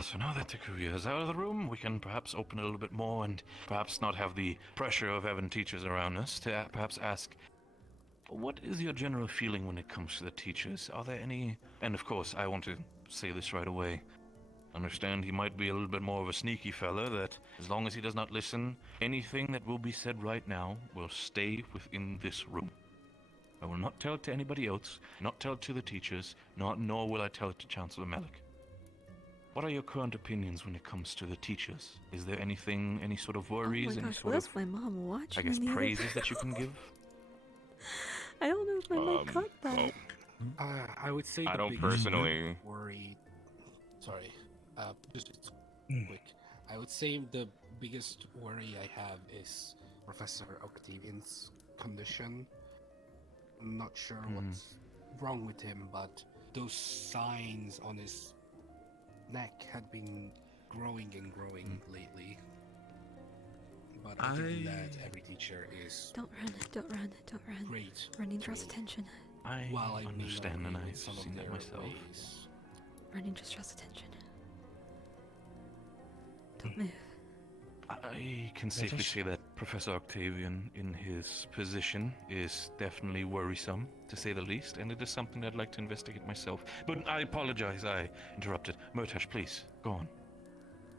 So now that Takuya is out of the room, we can perhaps open a little bit more and perhaps not have the pressure of having teachers around us to perhaps ask, what is your general feeling when it comes to the teachers? Are there any, and of course I want to say this right away, understand he might be a little bit more of a sneaky fella, that as long as he does not listen, anything that will be said right now will stay within this room. I will not tell it to anybody else, not tell it to the teachers, nor will I tell it to Chancellor Malik. What are your current opinions when it comes to the teachers? Is there anything, any sort of worries, any sort of, my mom watching? I guess, praises that you can give? I don't know if my mic caught that. I would say I the don't biggest personally. worry. Sorry, just quick. I would say the biggest worry I have is Professor Octavian's condition. I'm not sure what's wrong with him, but those signs on his neck had been growing and growing lately. But other than that, every teacher is Don't run. great. Running draws attention. I While I may understand, not and agree I've with some of seen that their myself. ways. Running just draws attention. Don't move. I can safely say that Professor Octavian, in his position, is definitely worrisome, to say the least, and it is something I'd like to investigate myself. But I apologize, I interrupted. Murtash, please, go on.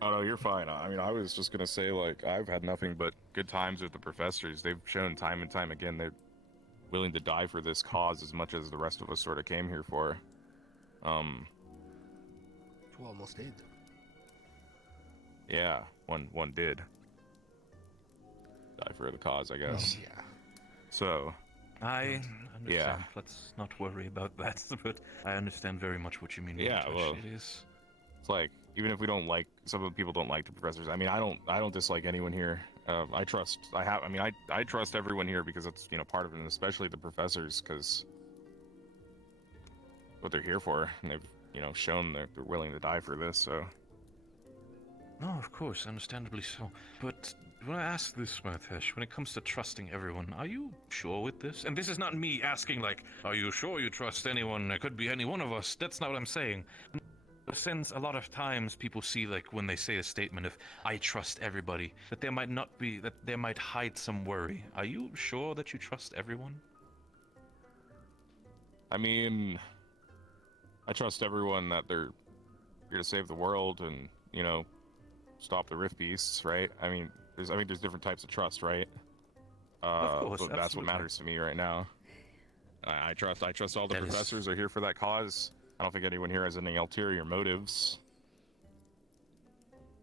Oh no, you're fine. I mean, I was just gonna say, like, I've had nothing but good times with the professors. They've shown time and time again they're willing to die for this cause as much as the rest of us sort of came here for. You almost did. Yeah, one did die for the cause, I guess. Yeah. So, I understand. Yeah. Let's not worry about that, but I understand very much what you mean. Yeah, Murtash. well, it is. it's like, even if we don't like, some of the people don't like the professors. I mean, I don't dislike anyone here. I trust everyone here because it's, part of it, and especially the professors, because what they're here for, and they've, shown they're willing to die for this, so. No, of course, understandably so. But when I ask this, Murtash, when it comes to trusting everyone, are you sure with this? And this is not me asking, like, are you sure you trust anyone? It could be any one of us. That's not what I'm saying. Since a lot of times people see, like, when they say a statement of, I trust everybody, that there might hide some worry. Are you sure that you trust everyone? I mean, I trust everyone that they're here to save the world and, stop the Rift Beasts, right? I mean, there's different types of trust, right? Of course, but that's what absolutely. matters to me right now. I trust all the professors are here for that cause. I don't think anyone here has any ulterior motives.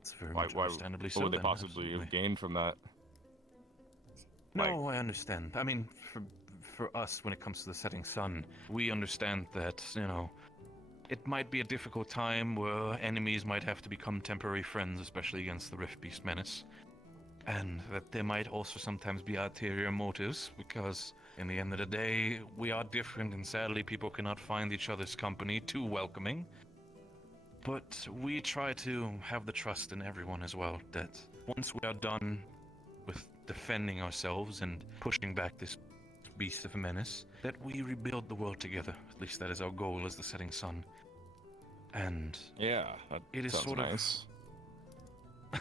It's very much understandably so. What would they then, possibly have absolutely. gained from that? No, I understand. I mean, for us, when it comes to the setting sun, we understand that, it might be a difficult time where enemies might have to become temporary friends, especially against the Rift Beast menace. And that there might also sometimes be ulterior motives, because in the end of the day, we are different, and sadly people cannot find each other's company too welcoming. But we try to have the trust in everyone as well, that once we are done with defending ourselves and pushing back this beast of a menace, that we rebuild the world together. At least that is our goal as the setting sun. And yeah, that it is sounds sort nice. of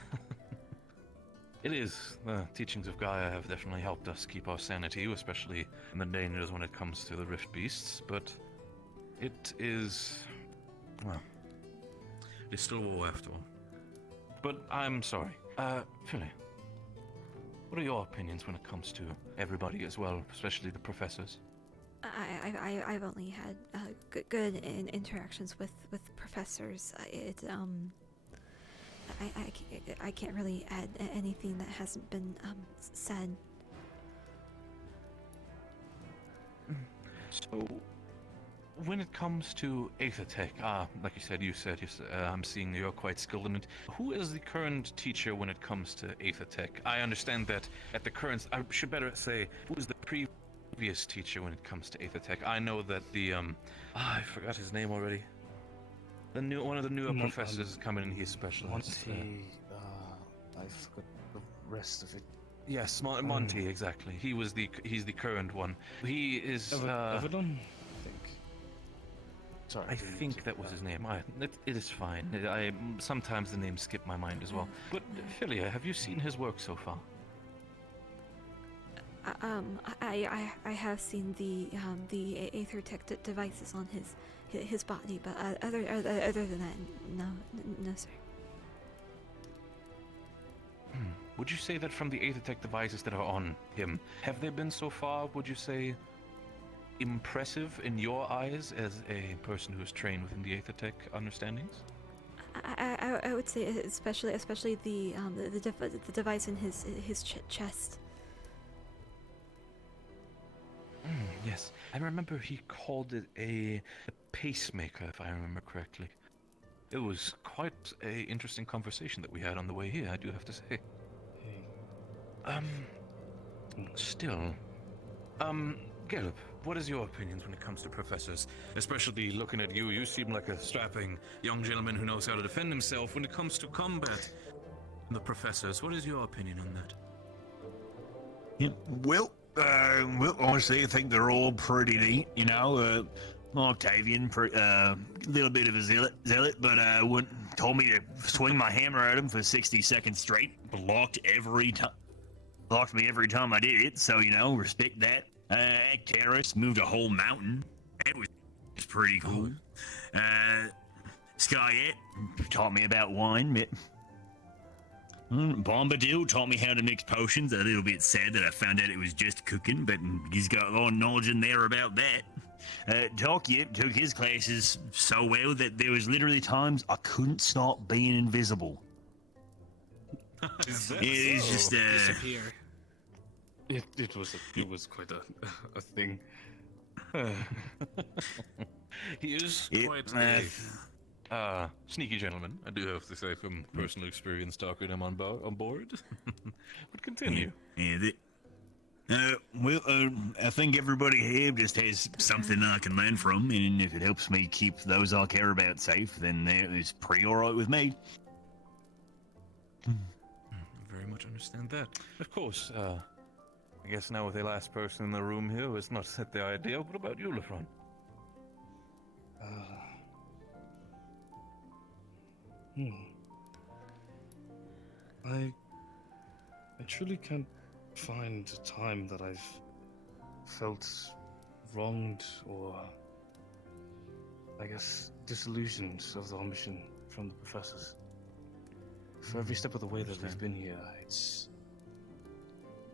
it is. The teachings of Gaia have definitely helped us keep our sanity, especially in the dangers when it comes to the Rift Beasts, but it is, well, it's still war after all. But I'm sorry. Philly, what are your opinions when it comes to everybody as well, especially the professors? I've only had good interactions with professors. I can't really add anything that hasn't been said. So, when it comes to Aethertech, like you said, I'm seeing you're quite skilled in it. Who is the current teacher when it comes to Aethertech? I understand that at the current, I should better say, who is the previous teacher when it comes to Aethertech? I know that the, I forgot his name already. One of the newer professors coming in, he's specialized. I forgot the rest of it. Yes, Monty, exactly. He's the current one. He is, Avedon? Sorry, I think that was his name. It is fine. Sometimes the names skip my mind as well. But Philia, have you seen his work so far? I have seen the Aethertech devices on his body, but other than that, no, sir. Would you say that from the Aether-Tech devices that are on him, have they been so far, would you say, impressive in your eyes as a person who is trained within the Aether-Tech understandings? I would say especially the device in his chest. Yes, I remember he called it a pacemaker, if I remember correctly. It was quite a interesting conversation that we had on the way here, I do have to say. Still, Gallup, what is your opinions when it comes to professors? Especially looking at you, you seem like a strapping young gentleman who knows how to defend himself when it comes to combat. The professors, what is your opinion on that? Well, honestly, I think they're all pretty neat, you know. Octavian, little bit of a zealot, but told me to swing my hammer at him for 60 seconds straight. Blocked me every time I did it, so, you know, respect that. Terrace moved a whole mountain. It was pretty cool. Skyette taught me about wine, but... Bombadil taught me how to mix potions. A little bit sad that I found out it was just cooking, but he's got a lot of knowledge in there about that. Tokia took his classes so well that there was literally times I couldn't stop being invisible. Is that it is just disappear. It was quite a thing. He is quite a sneaky gentleman, I do have to say, from personal experience talking him on board. But continue. I think everybody here just has something I can learn from, and if it helps me keep those I care about safe, then it's pretty alright with me. Very much understand that. Of course, I guess now with the last person in the room here who has not set the idea, what about you, Lefron? I truly can't find a time that I've felt wronged or, I guess, disillusioned of the whole mission from the professors. For every step of the way that they've been here,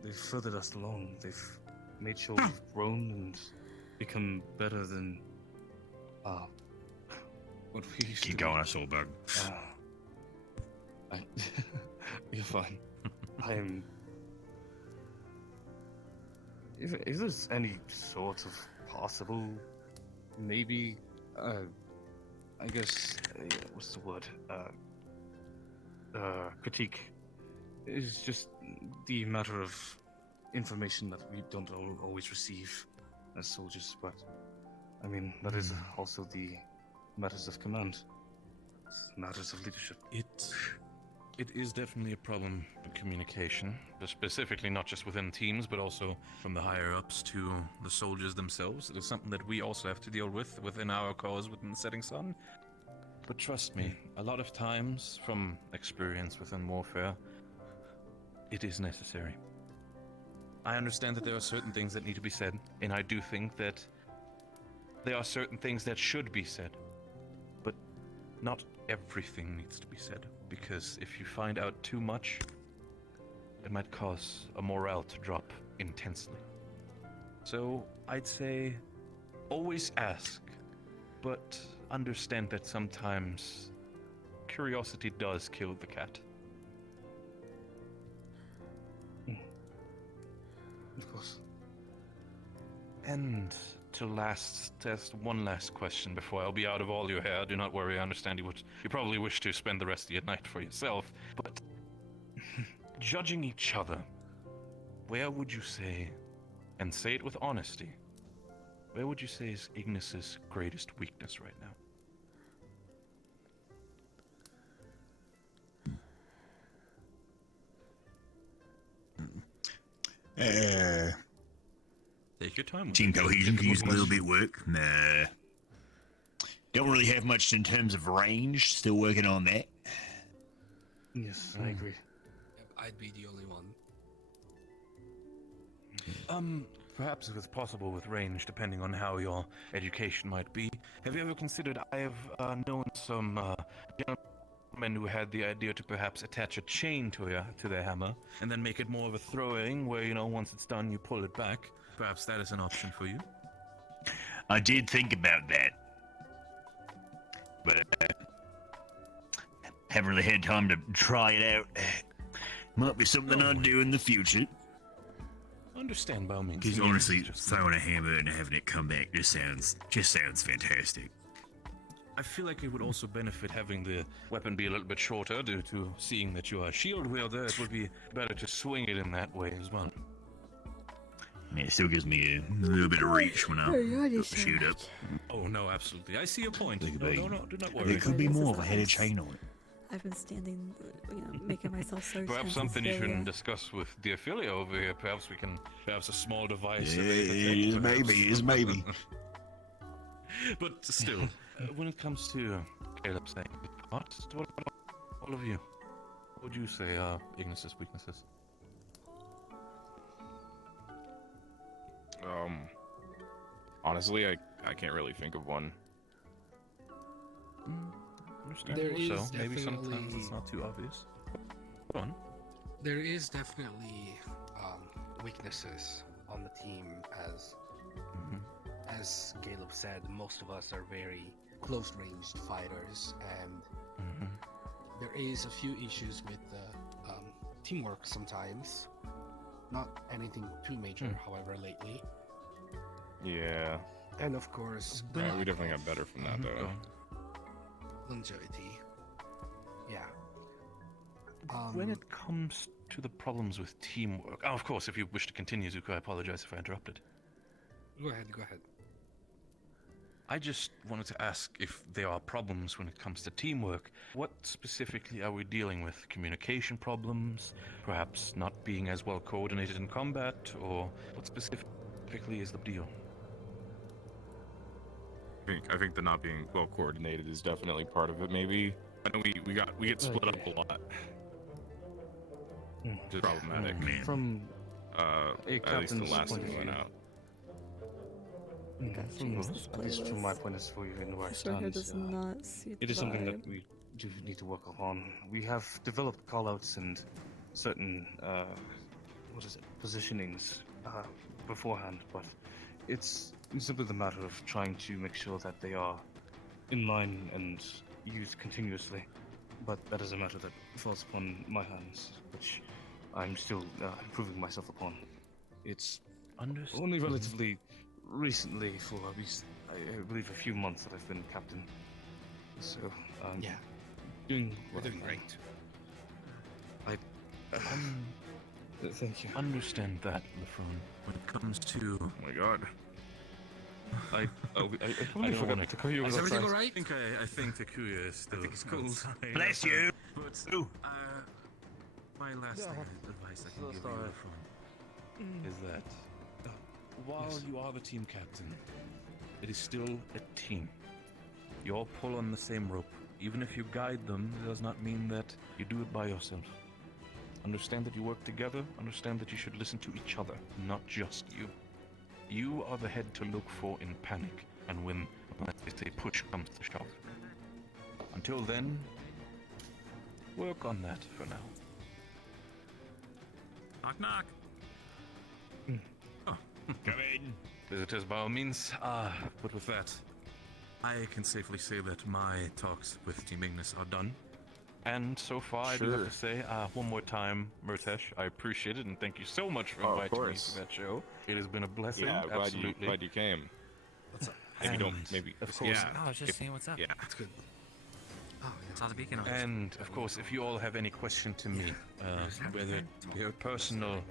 they've furthered us along. They've made sure we've grown and become better than what we used to Keep going, I saw a bug. You're fine. I am. If there's any sort of possible, maybe, I guess, what's the word? Critique is just the matter of information that we don't always receive as soldiers, but I mean, that is also the matters of command, matters of leadership. It is definitely a problem with communication, specifically not just within teams, but also from the higher ups to the soldiers themselves. It is something that we also have to deal with within our cause, within the Setting Sun. But trust me, a lot of times, from experience within warfare, it is necessary. I understand that there are certain things that need to be said, and I do think that there are certain things that should be said. But not everything needs to be said, because if you find out too much, it might cause a morale to drop intensely. So I'd say always ask, but understand that sometimes curiosity does kill the cat. Of course. And to test one last question before I'll be out of all your hair. Do not worry, I understand you probably wish to spend the rest of your night for yourself, but judging each other, where would you say, and say it with honesty, where would you say is Ignis's greatest weakness right now? Take your time. Team cohesion can use a little bit of work. Nah. Don't really have much in terms of range. Still working on that. Yes, I agree. I'd be the only one. perhaps if it's possible with range, depending on how your education might be, have you ever considered, I have known some gentlemen who had the idea to perhaps attach a chain to their hammer, and then make it more of a throwing, where, you know, once it's done, you pull it back. Perhaps that is an option for you. I did think about that, but haven't really had time to try it out. Might be something I'll do in the future. Understand by all means. Because honestly, throwing a hammer and having it come back just sounds fantastic. I feel like it would also benefit having the weapon be a little bit shorter due to seeing that you are a shield wielder. It would be better to swing it in that way as well. I mean, it still gives me a little bit of reach when I shoot up. Oh no, absolutely. I see your point. No, do not worry. There could be more of a headed chain on it. I've been standing, making myself so Perhaps something you can discuss with the affiliate over here. Perhaps a small device. Maybe. But still, when it comes to Caleb saying parts, what about all of you? What would you say are Ignis's weaknesses? Honestly, I can't really think of one. There is So maybe definitely- sometimes it's not too obvious. Go on. There is definitely weaknesses on the team, as Caleb said, most of us are very close-ranged fighters, and there is a few issues with teamwork sometimes. Not anything too major, however, lately. Yeah. And of course, we definitely got better from that, though. Longevity. Yeah. When it comes to the problems with teamwork, of course, if you wish to continue, Zuko, I apologize if I interrupted. Go ahead. I just wanted to ask if there are problems when it comes to teamwork. What specifically are we dealing with? Communication problems? Perhaps not being as well coordinated in combat? Or what specifically is the deal? I think the not being well coordinated is definitely part of it. Maybe I know we get split up a lot. Which is problematic. From at least the last one went out. At least from my point of view, in where I stand, it is something that we do need to work upon. We have developed callouts and certain positionings beforehand, but it's simply the matter of trying to make sure that they are in line and used continuously. But that is a matter that falls upon my hands, which I'm still improving myself upon. It's only relatively recently, for at least, I believe, a few months that I've been captain. So, yeah, doing great. Thank you. Understand that, Lafron. When it comes to, oh my god, I totally forgot Takuya was Is everything outside. alright? I think Takuya is still. I think it's cool. outside. Bless you. But my last advice I can give you, Lafron, is that while you are the team captain, it is still a team. You all pull on the same rope. Even if you guide them, it does not mean that you do it by yourself. Understand that you work together. Understand that you should listen to each other, not just you. You are the head to look for in panic, and when, let's say, push comes to shove. Until then, work on that for now. Knock knock. Oh, come in. Visitors by all means. But with that, I can safely say that my talks with Team Ignis are done. And so far, I do have to say, one more time, Murtesh, I appreciate it, and thank you so much for inviting me to that show. It has been a blessing. Yeah, absolutely. glad you came. What's up? Maybe don't, maybe. Of course. Yeah. Oh, I was just saying what's up. Yeah. That's good. Oh, yeah. Saw the beacon on. And of course, if you all have any question to me, whether they're personal,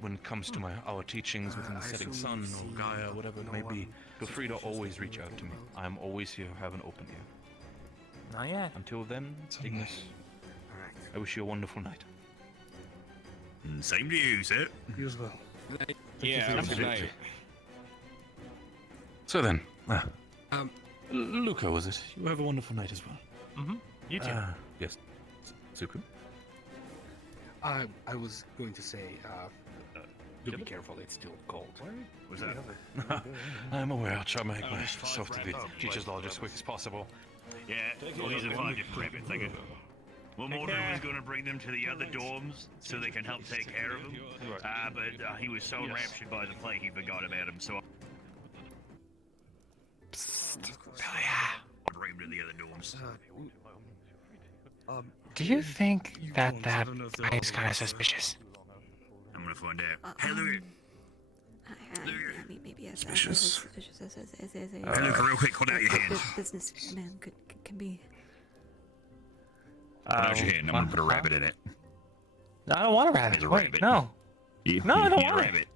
when it comes to our teachings within the Setting Sun or Gaia, whatever it may be, feel free to always reach out to me. I'm always here, have an open ear. Not yet. Until then, Ignis, I wish you a wonderful night. Same to you, sir. You as well. Yeah, good night. So then, Luca, was it? You have a wonderful night as well. Mm-hmm. You too. Yes. Zuko? I was going to say, Do be careful, it's still cold. Was that? I'm aware. I'll try to make myself to the teacher's lodge as quick as possible. Yeah, well, these are 5 different rabbits. I guess. Well, Mordred was going to bring them to the other dorms so they can help take care of them. But he was so enraptured by the plague he forgot about him, so I'll bring him to the other dorms. Do you think that guy is kind of suspicious? I'm gonna find out. Hey, look I mean, maybe as Suspicious. as Hey, look, real quick, hold out your hand. Businessman can be. Hold out your hand. I'm gonna put a rabbit in it. I don't want a rabbit. There's a Wait, rabbit. no. No, I don't want a rabbit.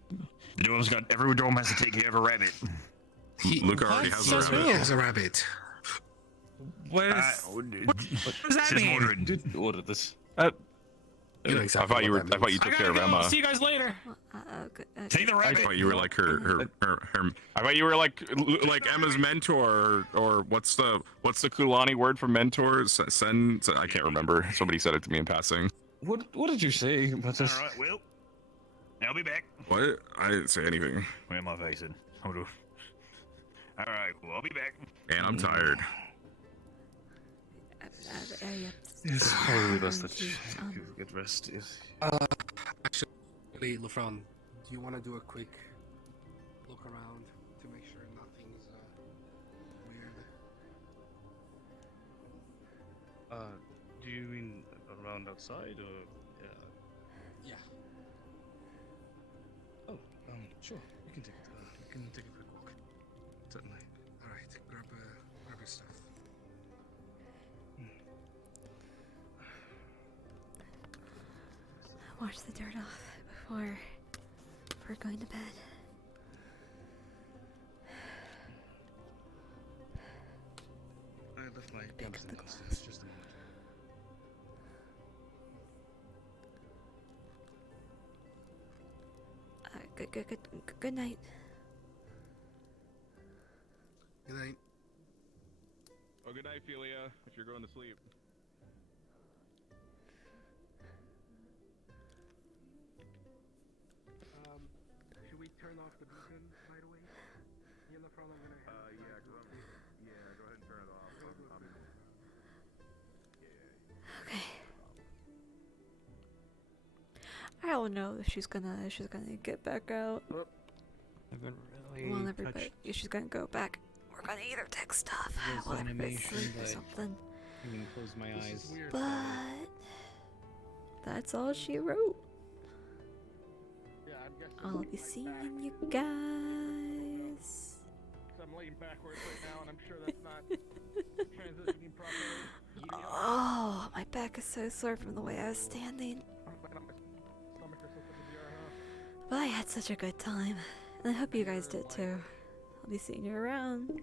The dorm's got every dorm has to take care of a rabbit. Luke already has a rabbit. He has a rabbit. What does that mean? Did order this. You know exactly I thought you what that took means. care of Emma. See you guys later. Take the I rabbit. thought you were like her. I thought you were like Emma's mentor, or what's the Kulani word for mentor? Send. I can't remember. Somebody said it to me in passing. What did you say about this? All right, well, I'll be back. What? I didn't say anything. Where am I facing? Hold on. All right, well, I'll be back. And I'm tired. It's probably best that you get rest. Actually, Lefron, do you want to do a quick look around to make sure nothing's weird? Do you mean around outside or? Yeah. Oh, sure. You can take it. You can take a quick walk. Certainly. All right, grab your stuff. Wash the dirt off before going to bed. I left my Pick pants up the downstairs. Just a moment. Good night. Good night. Oh, good night, Ophelia. If you're going to sleep. Should we turn off the beacon right away? In the front, I'm gonna. Yeah, go ahead and turn it off. Okay. I don't know if she's gonna get back out. I've been really Well, never, but if she's gonna go back. We're gonna either take stuff while everybody's asleep or something. I can close my eyes. But that's all she wrote. I'll be seeing you guys. I'm laying backwards right now, and I'm sure that's not transitioning properly. Oh, my back is so sore from the way I was standing. But I had such a good time, and I hope you guys did too. I'll be seeing you around.